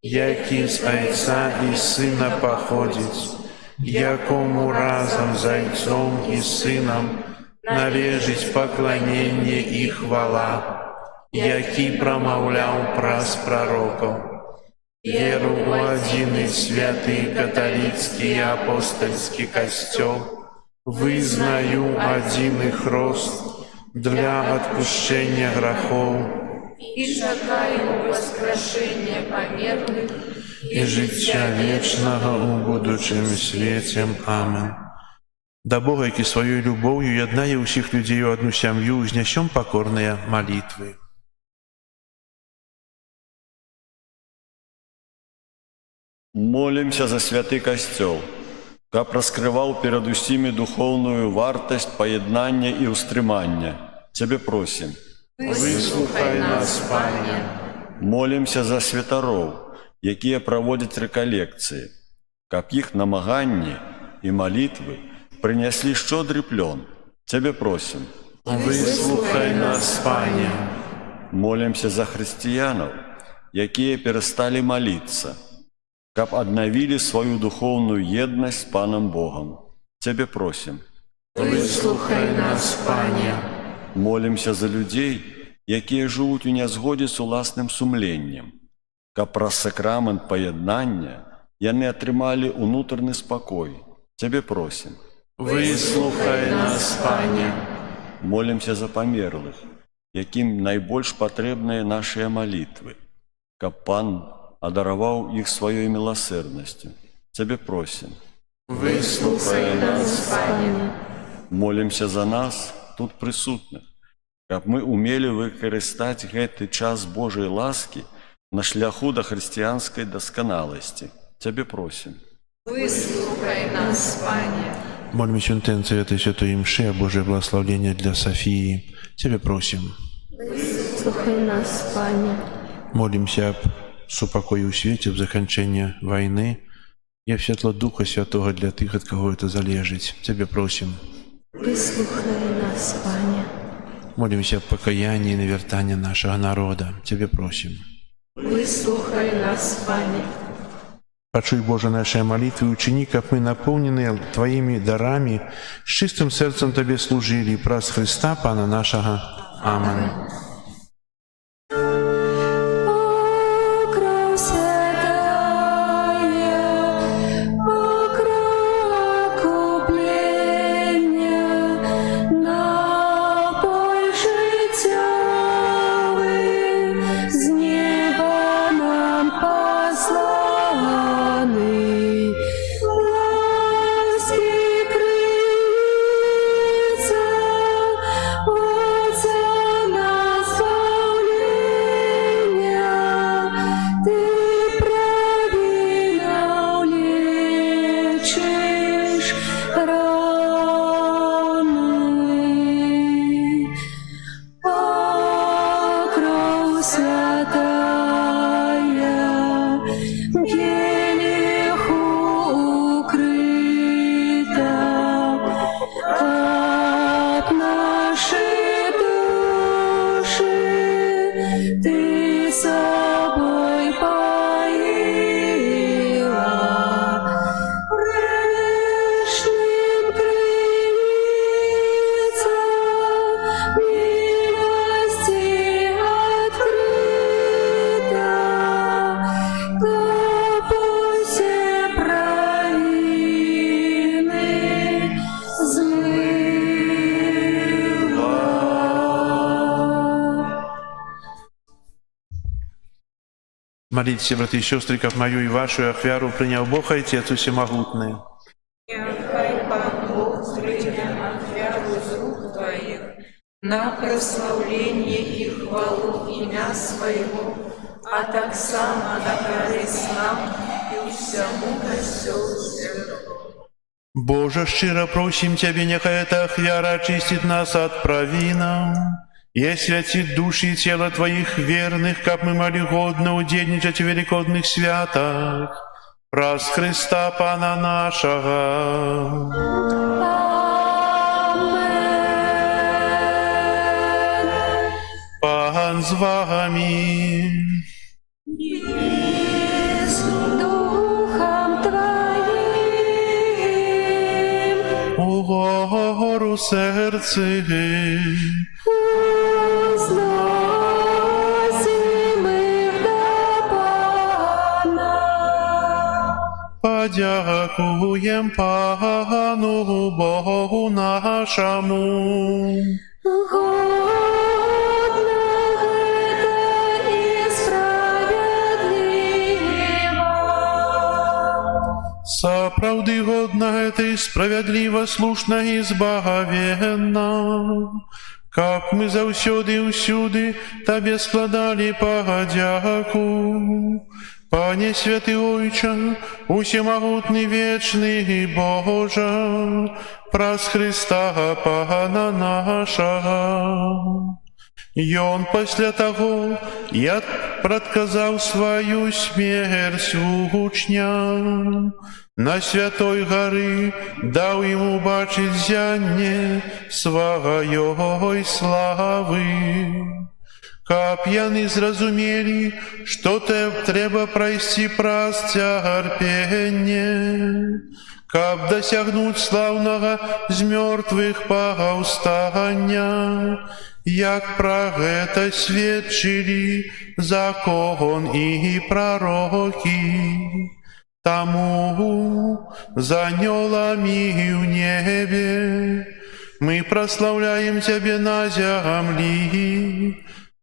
які з Айца і Сына паходзіць, якому разам з Айцом і Сынам належыць пакланенне і хвала, які прамаўляў праз прарокаў. Веру ў адзіны святы каталіцкі і апостальскі касцёл, вызнаю адзіны хрост для адпушчэння грахоў і чакаю воскрешення памерлых і жыцця вечнага ў будучым свеце. Амен. Да Бога, які сваёй любоўю яднае ўсіх людзей у адну сям'ю, узнясём пакорныя малітвы. Молімся за святы касцёл, каб раскрываў перад усімі духоўную вартасць паяднання і ўстрымання. Цябе просім. Выслухай нас, Пане. Молімся за святароў, якія праводзяць рэкалекцыі, каб іх намаганні і малітвы прыняслі шчодры плён. Цябе просім. Выслухай нас, Пане. Молімся за хрысціянаў, якія перасталі маліцца, каб аднавілі сваю духоўную еднасць з Панам Богам. Цябе просім. Выслухай нас, Пане. Молімся за людзей, якія жывуць у нязгодзе з уласным сумленнем, каб праз сакрамент паяднання яны атрымалі ўнутраны спакой. Цябе просім. Выслухай нас, Пане. Молімся за памерлых, якім найбольш патрэбныя нашыя малітвы, каб Пан адараваў іх сваёй міласэрнасцю. Цябе просім. Выслухай нас, Пане. Молімся за нас, тут прысутных, каб мы умелі выкарыстаць гэты час Божай ласкі на шляху да хрысціянскай дасканаласці. Цябе просім. Выслухай нас, Пане. Молимся в интенции этой святой мши о Божье благословение для Софии. Тебя просим. Слухай нас, Пане. Молимся об супокою у свете, в заканчение войны и в светло Духа Святого для тех, от кого это залежит. Тебя просим. Выслухай нас, Пане. Молимся об покаянии и навертании нашего народа. Тебя просим. Выслухай нас, Пане. Почуй, Боже, наши молитвы, учини, как мы, наполненные Твоими дарами, с чистым сердцем Тебе служили, праз Христа, Пана нашего. Аминь. Покров святая, покров окуплення, напой життєвий, з неба нам посланий. Ласки криця, Отця назволення, Ти правильно лечиш рани. Покров святая, келиху укрита, от нашей души Ты собой поила. Грешным крыльца милости открыта, капуй все провины змыла. Молитесь, братья и сестры, как мою и вашу ахвяру принял Бог Отец Всемогутный. Хай Пан Бог принял ахвяру из рук Твоих на прославление и хвалу имя Своего, а так само на корысть нам и всему костелу Святому. Боже, щиро просим Тебя, нехай эта ахвяра очистит нас от провинов и освятит души и тело Твоих верных, как мы могли годно удельничать в великодных святах. Праз Христа Пана нашего. Amen. Пан з вами. С Духом Твоим Угору серці. возносим их до Пана. Подякуєм Пану Богу нашому. Годно это и справедливо. Сапраўды годна гэта і справядліва, слушна і збагавенна. Как мы заўсёды і ўсюды Табе складалі падзяку. Пане святы Ойча, усемагутны вечны і Божа, праз Христа Пана нашага. Ён пасля таго, як прадказаў сваю смерць вучням, на святой гары даў ім убачыць зянне сваёй славы. Каб яны зразумелі, што трэба прайсці праз цярпенне, каб дасягнуць слаўнага з мёртвых паўстання, як пра гэта сведчылі закон і прарокі. Таму за анёламі ў небе мы праслаўляем Цябе на зямлі,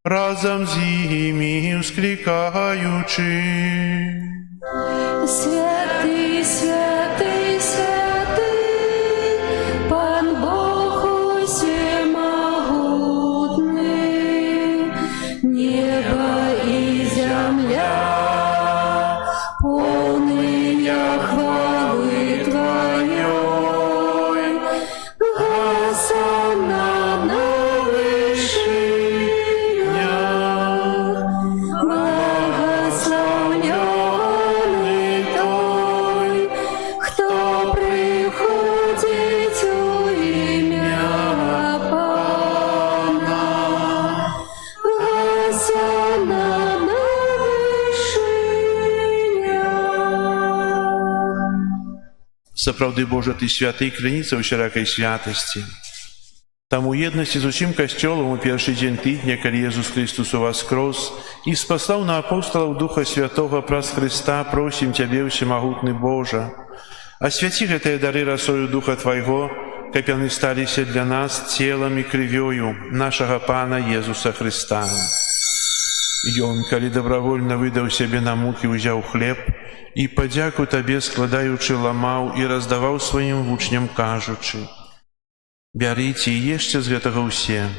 разом з імі ўсклікаючы. Святый, святый, Сапраўды, Божа, Ты святы, кляніца ўсяракай святасці. Там у еднасці з усім касцёлам у першы дзень тыдня, калі Езус Христус уваскрос і спаслаў на апосталаў Духа Святога праз Христа, просім Цябе, усемагутны Божа, асвяці гэтыя дары расою Духа Твайго, каб яны сталіся для нас целам і крывёю нашага Пана Езуса Христа. Ён, калі добравольна выдаў сябе на мукі, узяў хлеб і падзяку Табе складаючы ламаў і раздаваў сваім вучням, кажучы: «Бярыце і ешце з гэтага ўсе,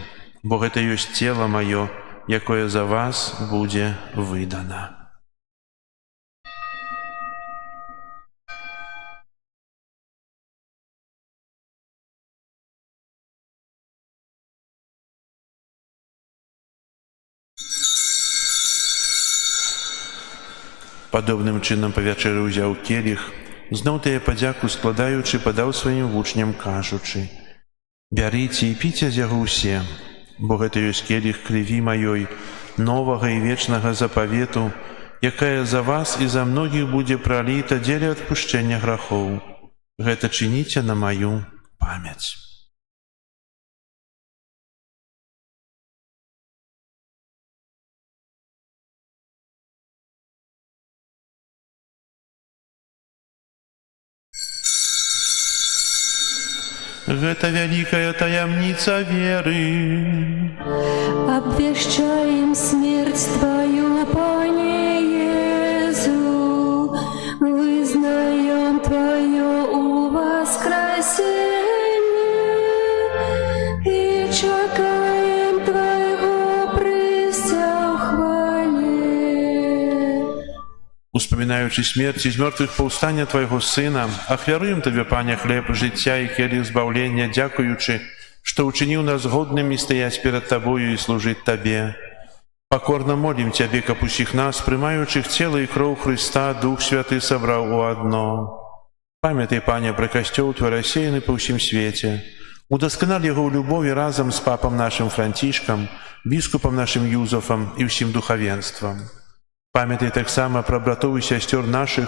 бо гэта ёсць цела маё, якое за вас будзе выдана». Падобным чынам па вячэры ўзяў келіх, зноў тыя падзяку складаючы, падаў сваім вучням, кажучы: «Бярыце і піце з яго ўсе, бо гэта ёсць келіх крыві маёй, новага і вечнага запавету, якая за вас і за многіх будзе праліта дзеля адпушчэння грахоў. Гэта чыніце на маю памяць». Гэта вялікая таямніца веры. Обвещаем смерть Твою, Пане Иису, вызнаем Твое воскресение и чекаем Твоего прыся в хвале. Успамінаючы смерць і з мёртвых паўстання Твайго Сына, ахвяруем Табе, Пане, хлеб жыцця і келіх збаўлення, дзякуючы, што ўчыніў нас годнымі стаяць перад Табою і служыць Табе. Пакорна молім Цябе, каб усіх нас, прымаючых цела і кроў Хрыста, Дух Святы сабраў у адно. Памятай, Пане, пра касцёл Твой рассеяны па ўсім свеце. Удасканал яго ў любові разам з папам нашым Францішкам, біскупам нашым Юзафам і ўсім духавенствам. Памятай таксама пра братоў і сясцёр нашых,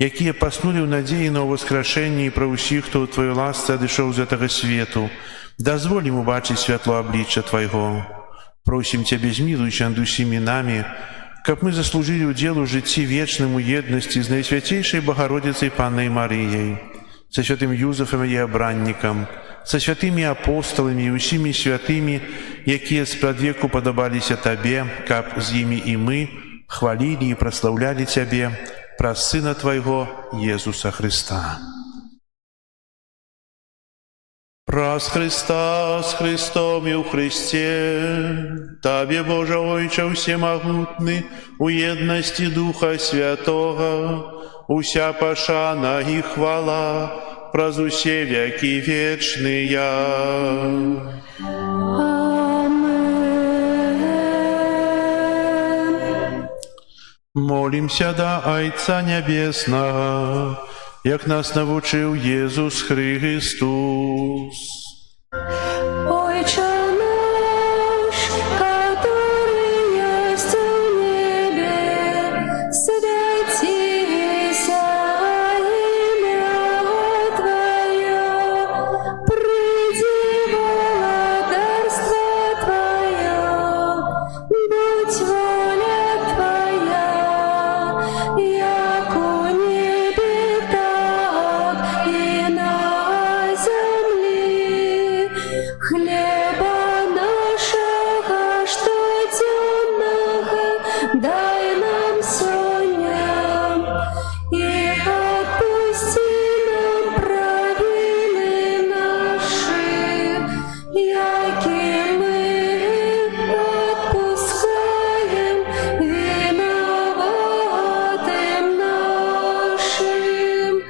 якія паснулі ў надзеі на ўваскрашэнне, і пра ўсіх, хто ў Тваёй ласцы адышоў з гэтага свету. Дазволь ім убачыць святло аблічча Твайго. Просім Цябе, змілуйся над усімі намі, каб мы заслужылі ўдзел у жыцці вечным у еднасці з Найсвяцейшай Багародзіцай Паннай Марыяй, са святым Юзафам і абраннікам, са святымі апосталамі і усімі святымі, якія спрадвеку падабаліся Табе, каб з імі і мы хвалілі і праслаўлялі Цябе праз Сына Твайго Езуса Христа. Праз Христа, з Христом і ў Христе, Табе, Божа Ойча ўсемагутны, у еднасці Духа Святога, уся пашана і хвала праз усе векі вечныя. Молімся да Айца Нябеснага, як нас навучыў Езус Христус. Отче наш, который есть в небе, святися имя Твое, приди владарство Твое, будь воля Твоя, яко небе, так и на земле. Хлеба нашего штоденного дай нам сегодня, и отпусти нам провины наши, яки мы отпускаем виноватым нашим,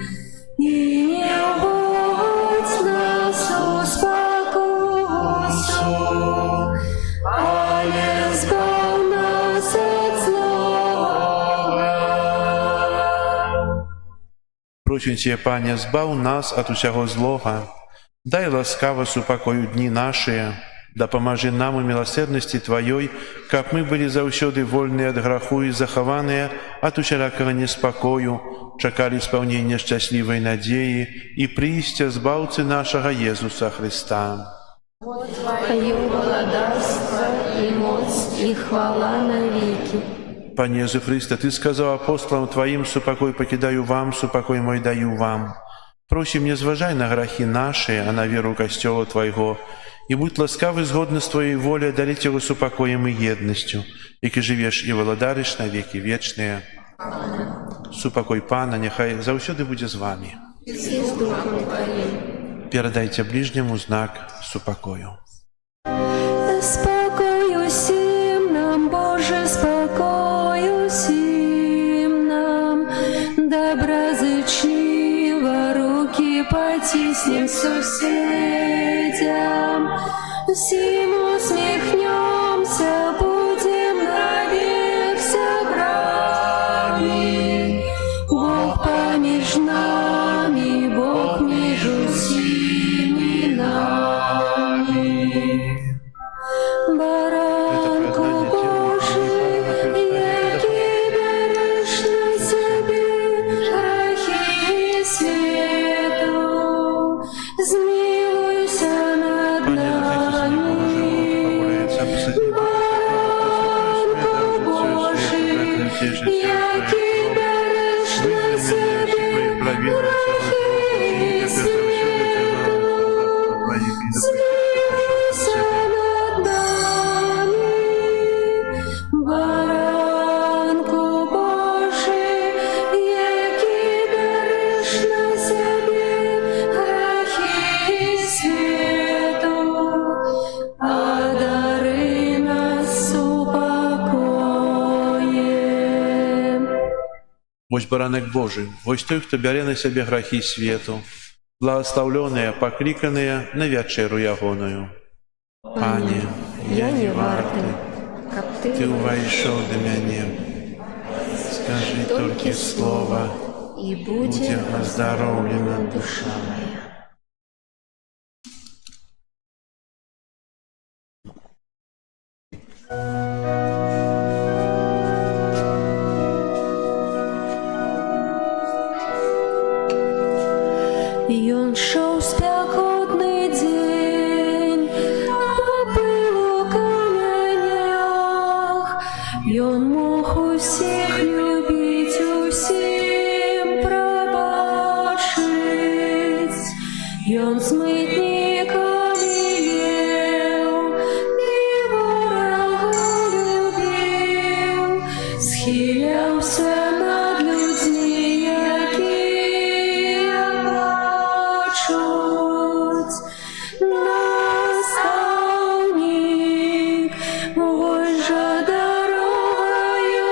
и не вводь нас в спокусу, але избав нас от злого. Просім Цябе, Пане, збаў нас ад усяго злога, дай ласкава супакою дні нашыя, Дапамажы нам у милосердности Твоей, каб мы были заўсёды вольныя ад граху і захаваныя ад усялякага неспакою, чакалі исполнения шчаслівай надзеі і прыйсця збаўцы нашага Езуса Христа. Твое владарство и моц и хвала навеки. Пане Езу Христе, Ты сказал апостолам Твоим: «Супокой покидаю вам, супокой мой даю вам». Просим, не зважай на грахи наши, а на веру Костела Твоего, и будь ласкавы згодно с Твоей волей дарить его супокоем и едностью, яки живешь и владаришь на веки вечные. Супокой Пана, нехай заўсёды будзе з вами. И с духом Твоим. Передайте ближнему знак супокою. Спокою сим нам, Боже, спокою сим нам, доброзычливо руки потиснем соседям, всем усмехнемся, будем навек собраны. Бог помеж нами, Бог между всеми нами. Баранку Божий, який береш на себе грехи світу, змилуйся над нами. Баранку Божий, який береш на себе грехи світу, змилуйся над нами. Баранку Божий, який береш на себе грехи світу, одари нас упокоєм. Вось баранок Божий, вось той, хто бярэ на сябе грахі свету, благословленыя, пакліканыя на вячэру ягоную. Пане, я не варты, каб Ты увайшоў да мяне. Скажи толькі слова, і будзе аздароўлена душа моя. Ён шоў спякотны дзень па пылу камянях, ён мог усіх любіць, усім прабачыць. Ён з мытнікамі еў і ворагаў любіў, схіляўся над людзьмі, якія плачуць. Настаўнік, вось жа дарогаю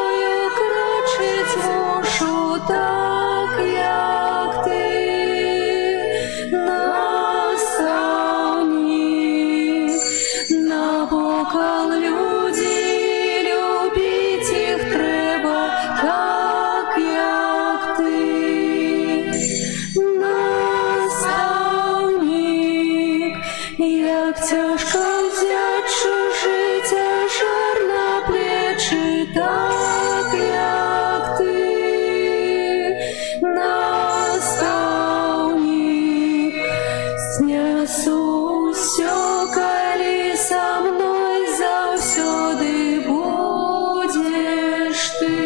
крочыць мушу, так як ты. Настаўнік, навокал людзі, любіць іх трэба, так як ты. Настаўнік, як цяжка ўзяць чужы цяжар на плечы, так як ты. Настаўнік, знясу ўсё, калі са мной заўсёды будзеш ты.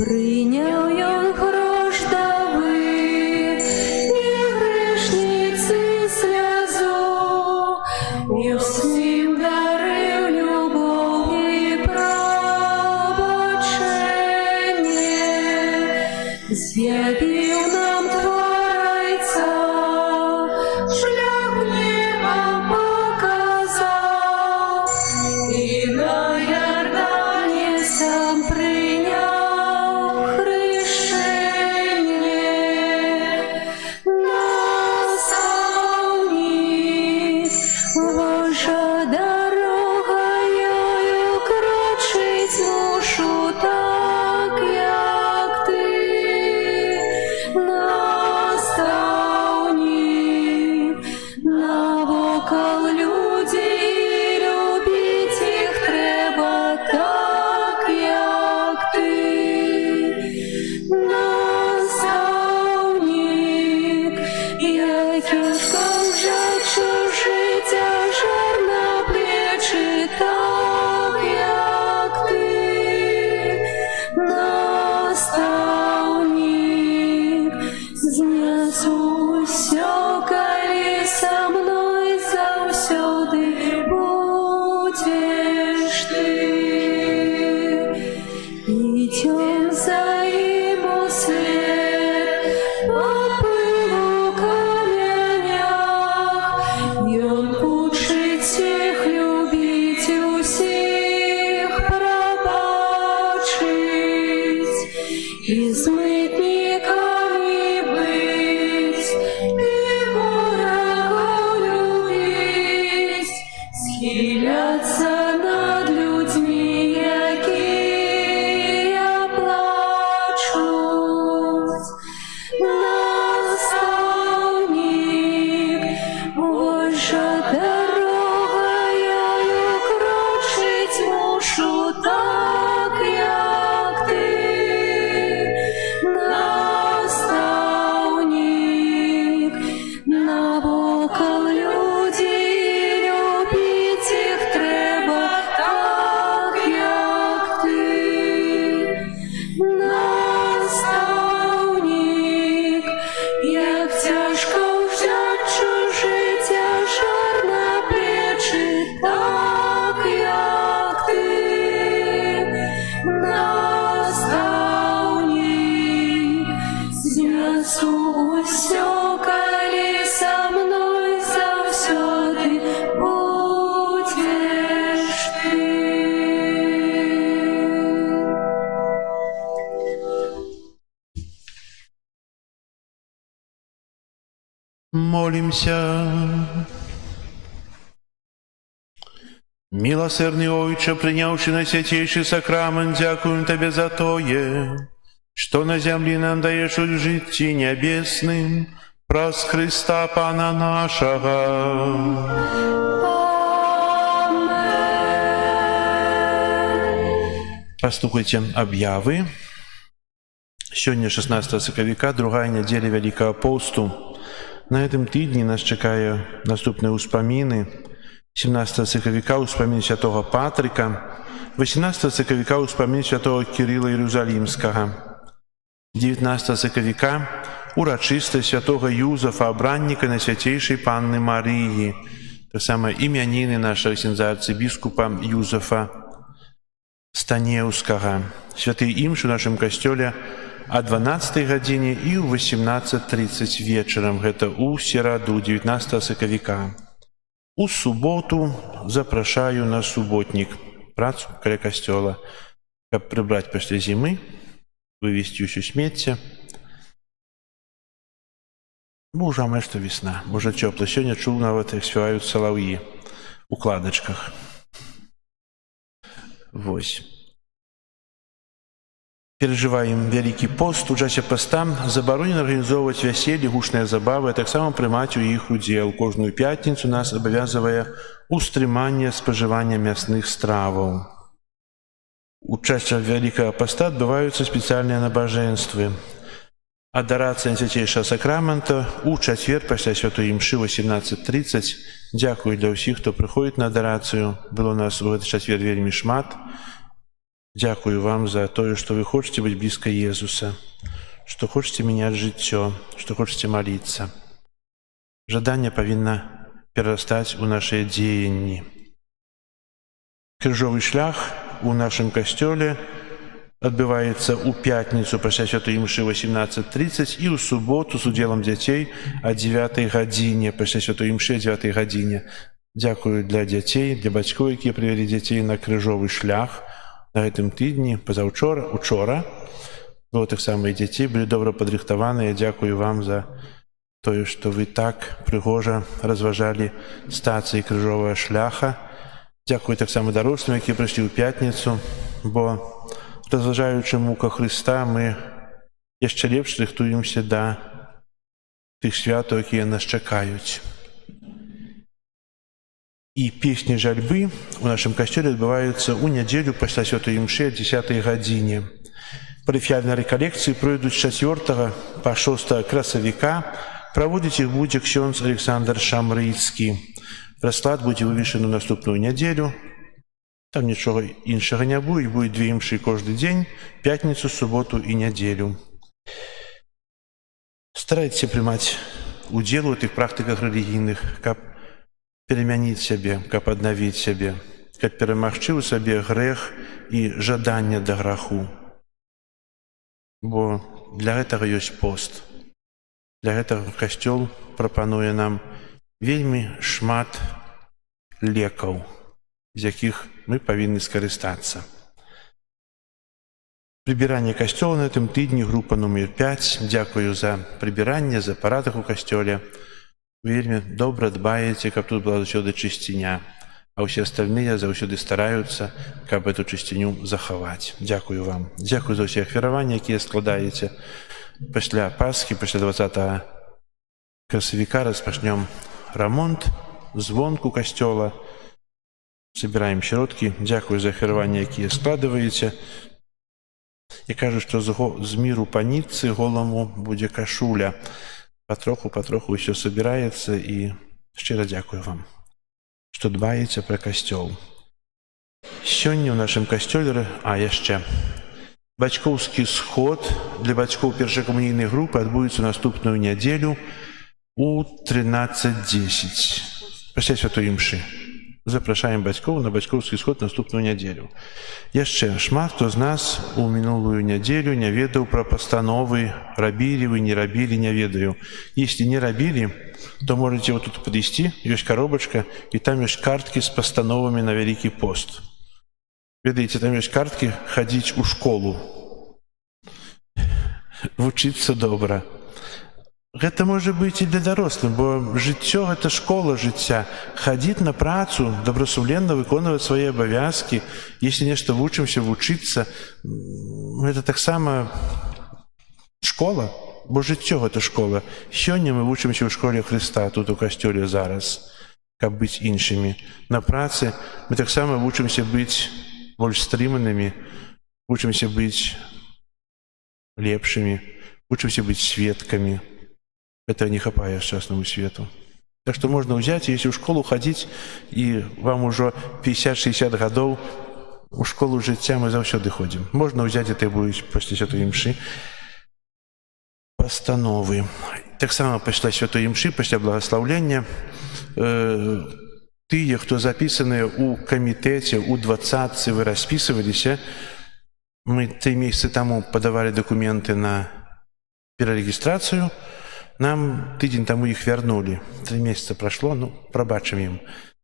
Прыняў ён грош давы і грэшніцы слязу, і ўсім дарыў любоў і прабачэнне. З'явіў нам Творця, шлях тяжко вже чужиття жар на плечі, так як ти, наставник, знесу усё, коли со мной завсёды будешь ты. Идем за им услед по пылу каменях, и он учит всех любить, усіх пробачить, и с мытниками быть, и ворогов любить, схиляться над людьми, якія плачуть. Наставник, Божа дорога, я крочить мушу, так як ти. Наставник, навокал люди, любить їх треба, так як ти. Наставник, як тяжко взять чужиття жар на плечі, так як ти. Наставник, знесу усё, коли со мной завсёды будеш ти. Молимся. Милосердный Отче, принявший на святейший сакрамент, дякуем Тебе за тое, что на земле нам даешь жить небесным, праз Христа Пана нашего. Послухайте объявы. Сегодня 16 сакавіка, другая неделя Великого посту. На этом тыдні нас чекає наступні успаміни. 17 сакавіка успамін святого Патрика, 18 сакавіка успамін святого Кирила Єрусалимського, 19 сакавіка урачистість святого Юзефа, обранника Найсвятейшей Панны Марии, так само ім'яніни нашого князя арцибіскупа Юзефа Станеўскага. Святые імши в нашем костеле о 12 године и в 18:30 вечером. Это у середу, 19 сакавіка. У суботу запрашаю на суботник, працу каля костела, каб прибрать после зимы, вывести усё смецце. Бо уже амаль што весна, уже цёпла. Сёння чуў нават, як спяваюць салаўі у кладачках. Вось. Переживаем Великий пост. У часе поста забаронена организовывать веселье, гучные забавы, а таксама прымаць у іх удзел. Кожную пятницу нас абавязвае устрыманне спажывання мясных страваў. У часе Великого поста адбываюцца спецыяльныя набажэнствы. Адарацыя Найсвятейшага сакрамента у чацвер пасля святой імшы 18:30. Дзякую для ўсіх, хто прыходзіць на адарацыю. Было у нас у гэты чацвер вельмі шмат. Дякую вам за тое, што вы хочаце быць блізка Езуса, што хочаце мяняць жыццё, што хочаце маліцца. Жаданне павінна перарастаць у нашыя дзеянні. Крыжовы шлях у нашым касцёле адбываецца ў пятніцу пасля святой імшы 18:30 і ў суботу з удзелам дзяцей о 9 гадзіне, пасля святой імшы о 9 гадзіне. Дзякую для дзяцей, для бацькоў, якія прывялі дзяцей на крыжовы шлях. На гэтым тыдні, учора, было таксама і дзяцей, былі добра падрыхтаваныя. Дзякую вам за тое, што вы так прыгожа разважалі стацыі крыжовага шляха. Дзякую таксама дарослым, якія прыйшлі ў пятніцу, бо, разважаючы мука Хрыста, мы яшчэ лепш рыхтуемся да тых святаў, якія нас чакаюць. І песні жальбы у нашым касцёле адбываюцца ў нядзелю пасля святой імшы о 10 гадзіне. Парафіяльныя рэкалекцыі пройдуць з 4 па 6 красавіка Проводить их будет ksiądz Александр Шамрыцкі. Расклад будзе вывешаны ў наступную нядзелю. Там нічога іншага не будзе, будзе 2 імшы кожны дзень, пятніцу, суботу і нядзелю. Старайтеся прымаць удзел у тых практыках рэлігійных, каб перамяніць сябе, каб аднавіць сябе, каб перамагчы ў сабе грэх і жаданне да граху. Бо для гэтага ёсць пост. Для гэтага Касцёл прапануе нам вельмі шмат лекаў, з якіх мы павінны скарыстацца. Прыбіранне касцёла на гэтым тыдні, група нумер 5. Дзякую за прыбіранне, за парадак у касцёле. Вы вельмі добра дбаеце, каб тут была заўсёды чысціня, а ўсе астальныя заўсёды стараюцца, каб эту чысціню захаваць. Дзякую вам. Дзякую за ўсе ахвяраванні, якія складаеце. Пасля Пасхі, пасля 20 красавіка распачнём рамонт звонку касцёла. Собираем środki. Дзякую за ахвяраванні, якія складваеце. Я кажу, што з міру па нітцы голаму будзе кашуля. Патроху ўсё собіраецца, і шчыра дзякую вам, што дбаеце пра касцёл. Сёння ў нашым касцёле, яшчэ бацькоўскі сход для бацькоў першакамунійнай групы адбудзецца наступную нядзелю у 13:10 пасля святой імшы. Запрашаем бацькоў на бацькоўскі сход наступную нядзелю. Яшчэ шмат хто з нас у мінулую нядзелю не ведаў пра пастановы, рабілі вы, не рабілі, не ведаю. Если не рабілі, то можете вот тут падысці, ёсць коробачка, і там ёсць карткі з пастановамі на Вялікі пост. Ведаеце, там ёсць карткі хадзіць у школу. Вучыцца добра. Гэта можа быць і для дарослых, бо жыццё – гэта школа жыцця. Хадзіць на працу, добрасумленна выконваць свае абавязкі. Если нешта вучымся, вучыцца, гэта таксама школа, бо жыццё – гэта школа. Сёння мы вучымся ў школе Хрыста, тут у касцёле зараз, каб быць іншымі. На працы мы таксама вучымся быць больш стрыманымі, вучымся быць лепшымі, вучымся быць сведкамі. Это не хапае сучаснаму свету. Так што можна ўзяць, если ў школу хадзіць, і вам ужо 50-60 гадоў, у школу жыцця мы заўсёды ходзім. Можна ўзяць, это будуць пасля святой імшы пастановы. Таксама пасля святой імшы, пасля благаслаўлення, тыя, хто запісаныя ў камітэце, у 20-цы, вы распісываліся. Мы 3 месяцы таму падавалі дакументы на перарэгістрацыю. Нам тыдзень таму іх вярнулі. 3 месяца прайшло, прабачым ім.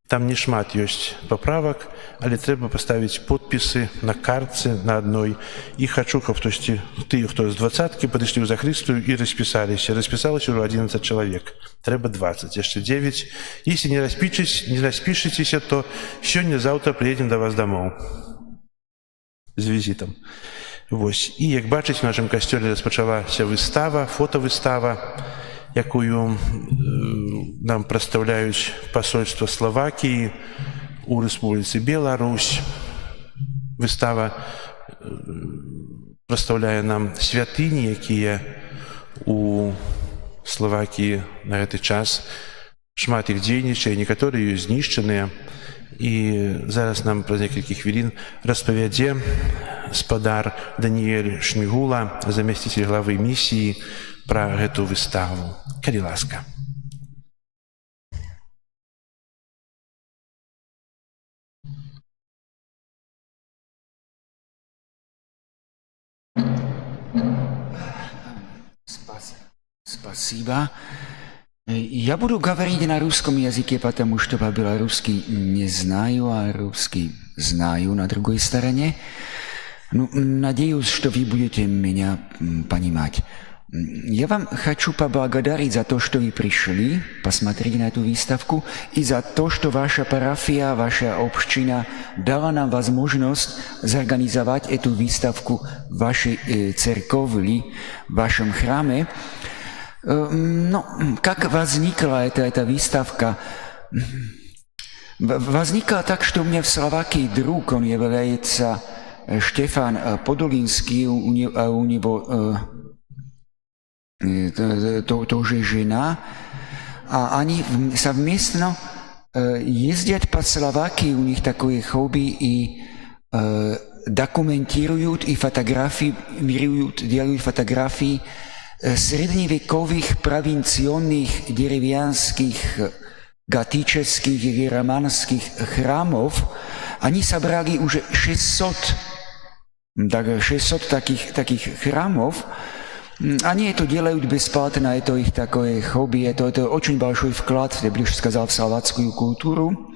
Там не шмат ёсць паправак, але трэба паставіць подпісы на картцы на адной. І хачу, каб хтосьці, тыя, хто з 20-кі, падышлі ў захрыстую і распісаліся. Распісалася ўжо 11 чалавек. Трэба 20, яшчэ 9. Если не распішыцеся, то сёння-заўтра прыедзем да вас дамоў з візітам. Вось. І, як бачыць, у нашым касцёле распачалася выстава, фотавыстава, якую нам прадстаўляюць пасольства Славакіі у Рэспубліцы Беларусь. Выстава прадстаўляе нам святыні, якія у Славакіі на гэты час. Шмат іх дзейнічае, некаторыя знішчаныя. І зараз нам праз некалькі хвілін распавядзе спадар Даніэль Шмігула, замесціцель главы місіі, пра гэту выставу. Калі ласка. Спасибо. Я буду говорить на русском языке, потому что по-белорусски не знаю, а русский знаю на другой стороне. Надеюсь, что вы будете меня понимать. Я вам хочу поблагодарить за то, что вы пришли посмотреть на эту выставку, и за то, что ваша парафия, ваша община дала нам возможность зорганизовать эту выставку в вашей церковли, в вашем храме. Как возникла эта выставка? Возникла так, что у меня в Словакии друг, он является Štefan Podolínsky, у него to, že žena, a ani sa вместно ездят по Словакии, у них такое хобби, и документируют и фотографируют, делают фотографии средневековых провинционных деревянских готических или романских храмов. Они собрали уже 600 таких храмов. Они это делают бесплатно, это их такое хобби, это очень большой вклад, я бы сказал, в словацкую культуру.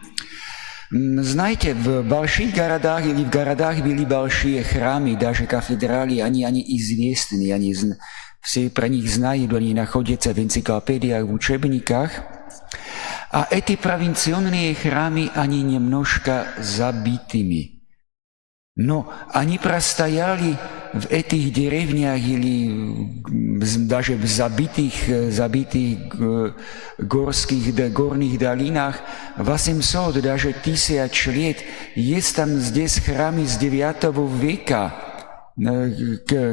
Знаете, в больших городах или в городах были большие храмы, даже кафедрали, они известны, все про них знают, они находятся в энциклопедиях, в учебниках. А эти провинционные храмы, они немножко забитыми. Но они простояли в этих деревнях или даже в забитых горных долинах 800, даже 1000 лет. Есть там здесь храмы с 9 века,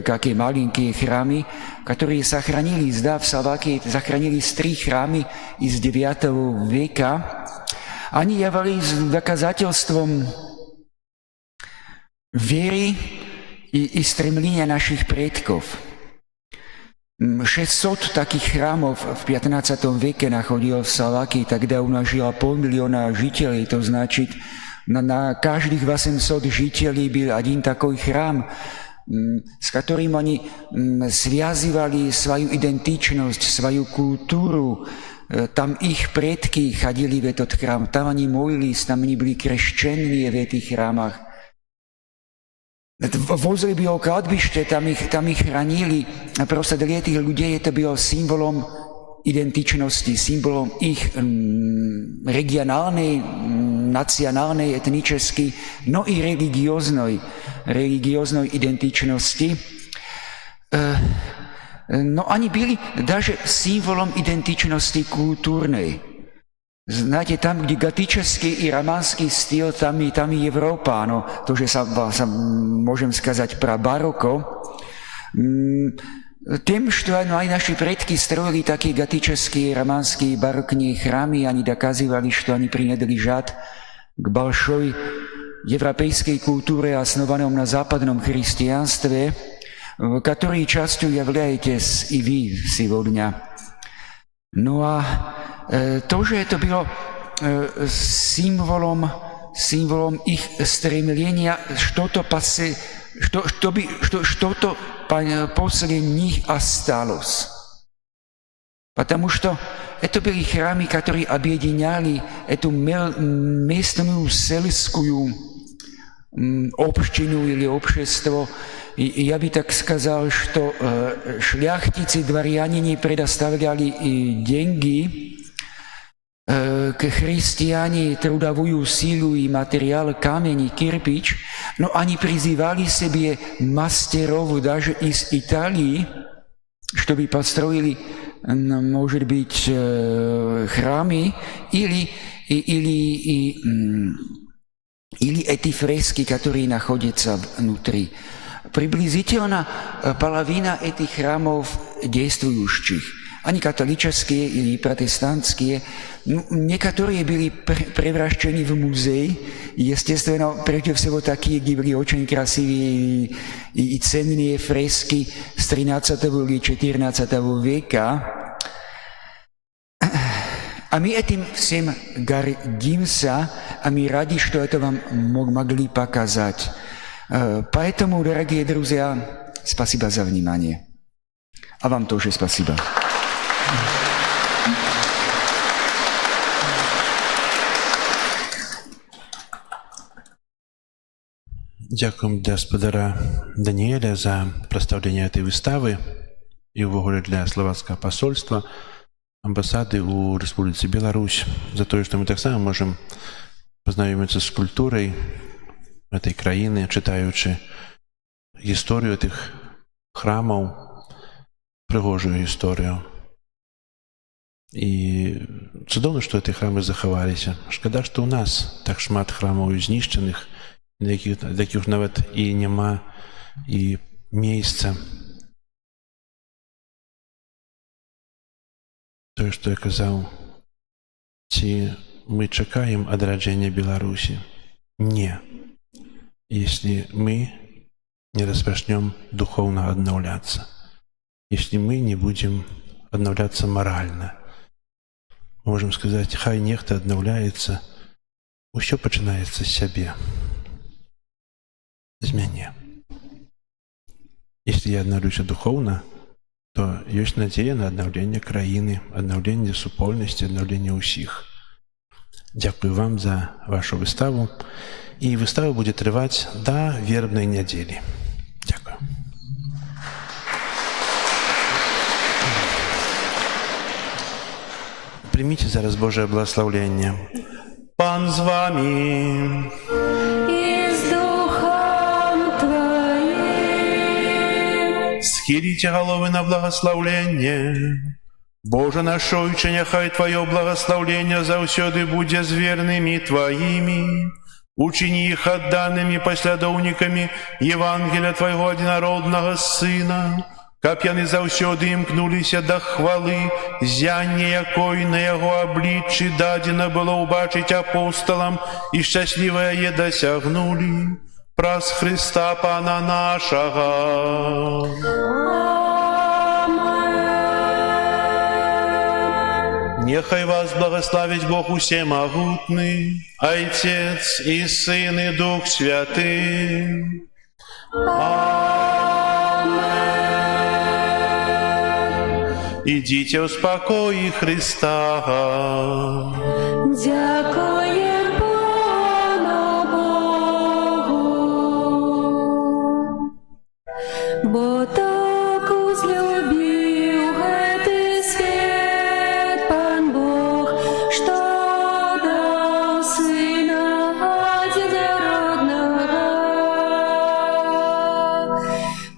какие маленькие храмы, которые сохранились, да, в Словакии сохранились 3 храмы из 9 века. Они являлись доказательством веры и стремления наших предков. 600 таких храмов в 15 веке находилось в Словакии, тогда у нас жило 500 000 жителей, то значит, на каждых 800 жителей был один такой храм, с которым они связывали свою идентичность, свою культуру. Там их предки ходили в этот храм, там они молились, там они были крещенные в этих храмах. Возле было кладбище, там их хранили. Просто для этих людей это было символом идентичности, символом их региональной, национальной, этнической, но и религиозной идентичности. Но они были даже символом идентичности культурной. Знаете, там, где готический и романский стиль, там и Европа, но тоже можем сказать про барокко. Тем, что наши предки строили такие готические, романские, барокные храмы, они доказывали, что они принадлежат к большой европейской культуре, основанной на западном христианстве, которой частью являетесь и вы сегодня. Ну а тоже это было символом их стремления что-то после них осталось. Потому что это были храмы, которые объединяли эту местную сельскую общину или общество. И я бы так сказал, что шляхтицы, дворяне предоставляли деньги, христиане трудовую силу и материал, камень и кирпич, но они призывали себе мастеров даже из Италии, чтобы построили, может быть, храмы или эти фрески, которые находятся внутри. Приблизительно половина этих храмов действующих. Они католические или протестантские. Некоторые были превращены в музей. Естественно, прежде всего такие, где были очень красивые и ценные фрески с 13 или 14 века. А мы этим всем гордимся, а мы рады, что это вам могли показать. Поэтому, дорогие друзья, спасибо за внимание. А вам тоже спасибо. Дякуємо для господаря Даніеля за представлення цієї вистави і увогуле для словацкого посольства, амбасады у Республіці Беларусь, за то, что мы так само можем познайомитися з культурою этой країни, читаючи історію этих храмів, пригожую історію. І цудоўна, што гэтыя храмы захаваліся. Шкада, што ў нас так шмат храмаў знішчаных, якіх нават і няма і месца тое, што я казаў, ці мы чакаем адраджэння Беларусі? Не. Если мы не распачнем духовно обновляться, если мы не будем обновляться морально, можем сказать, хай нехта обновляется, усё пачынаецца з сябе, з мяне. Если я обновлюся духовно, то ёсць надзея на обновление краіны, обновление супольнасці, обновление ўсіх. Дзякую вам за вашу выставу. І выстава будзе трываць да вербнай нядзелі. Дзякую. Прыміце зараз Божае благословенне. Пан з вами. и с Духом Твоим. Схилите головы на благословление. Боже наш Отче, няхай Твое благословление заўсёды будзе з вернымі Твоими. Учини их отданными послідовниками Євангелія Твоего одинародного Сына, каб яны заўсёды імкнуліся да хвалы, зяння якой на Яго абліччы дадзена было ўбачыць апостолам і шчаслівыя яе дасягнулі. Праз Христа Пана нашага. Нехай вас благословить Бог усемогутный, Отец и Сын и Дух Святый. Аминь. Идите в спокое Христа. Дякуем Пану Богу, бо так узлюбив гэты свет Пан Бог, что дал Сына одинародного,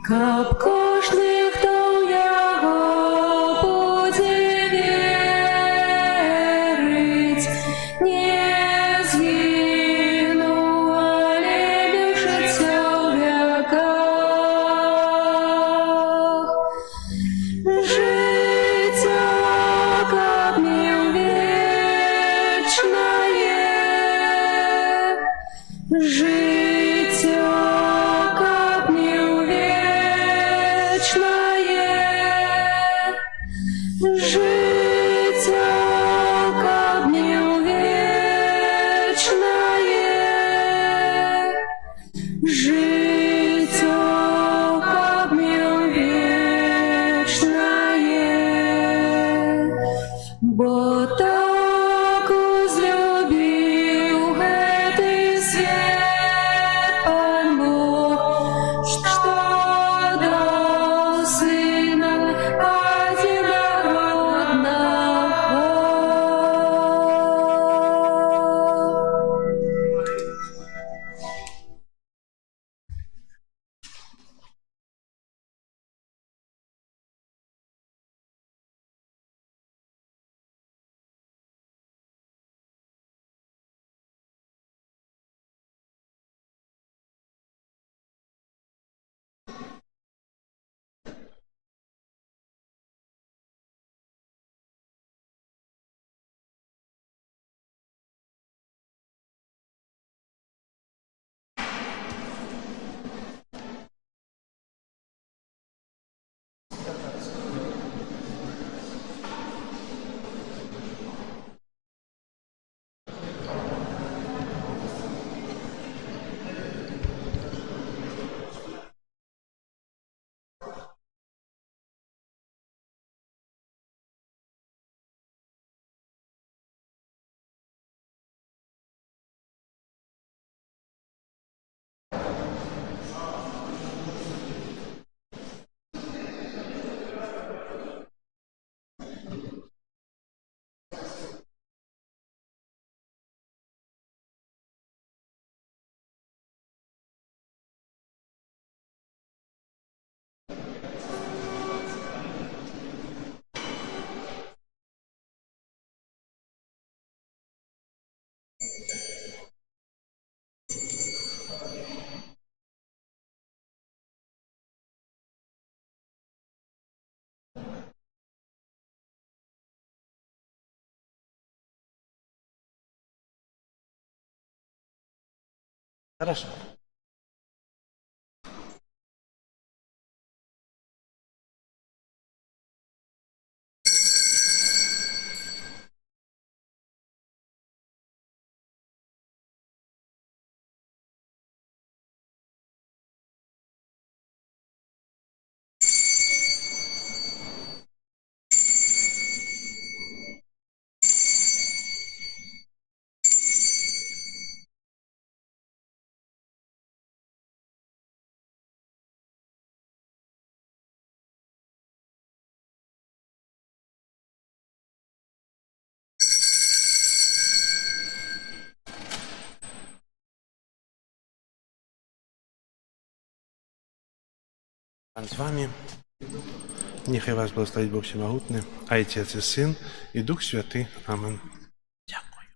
каб кожны, хто ў Яго будзе верыць, Хорошо. Pan z wami. Niechaj was błogosławi Bóg Wszechmogutny, Ojciec i Syn i Duch Święty. Amen. Dziękuję.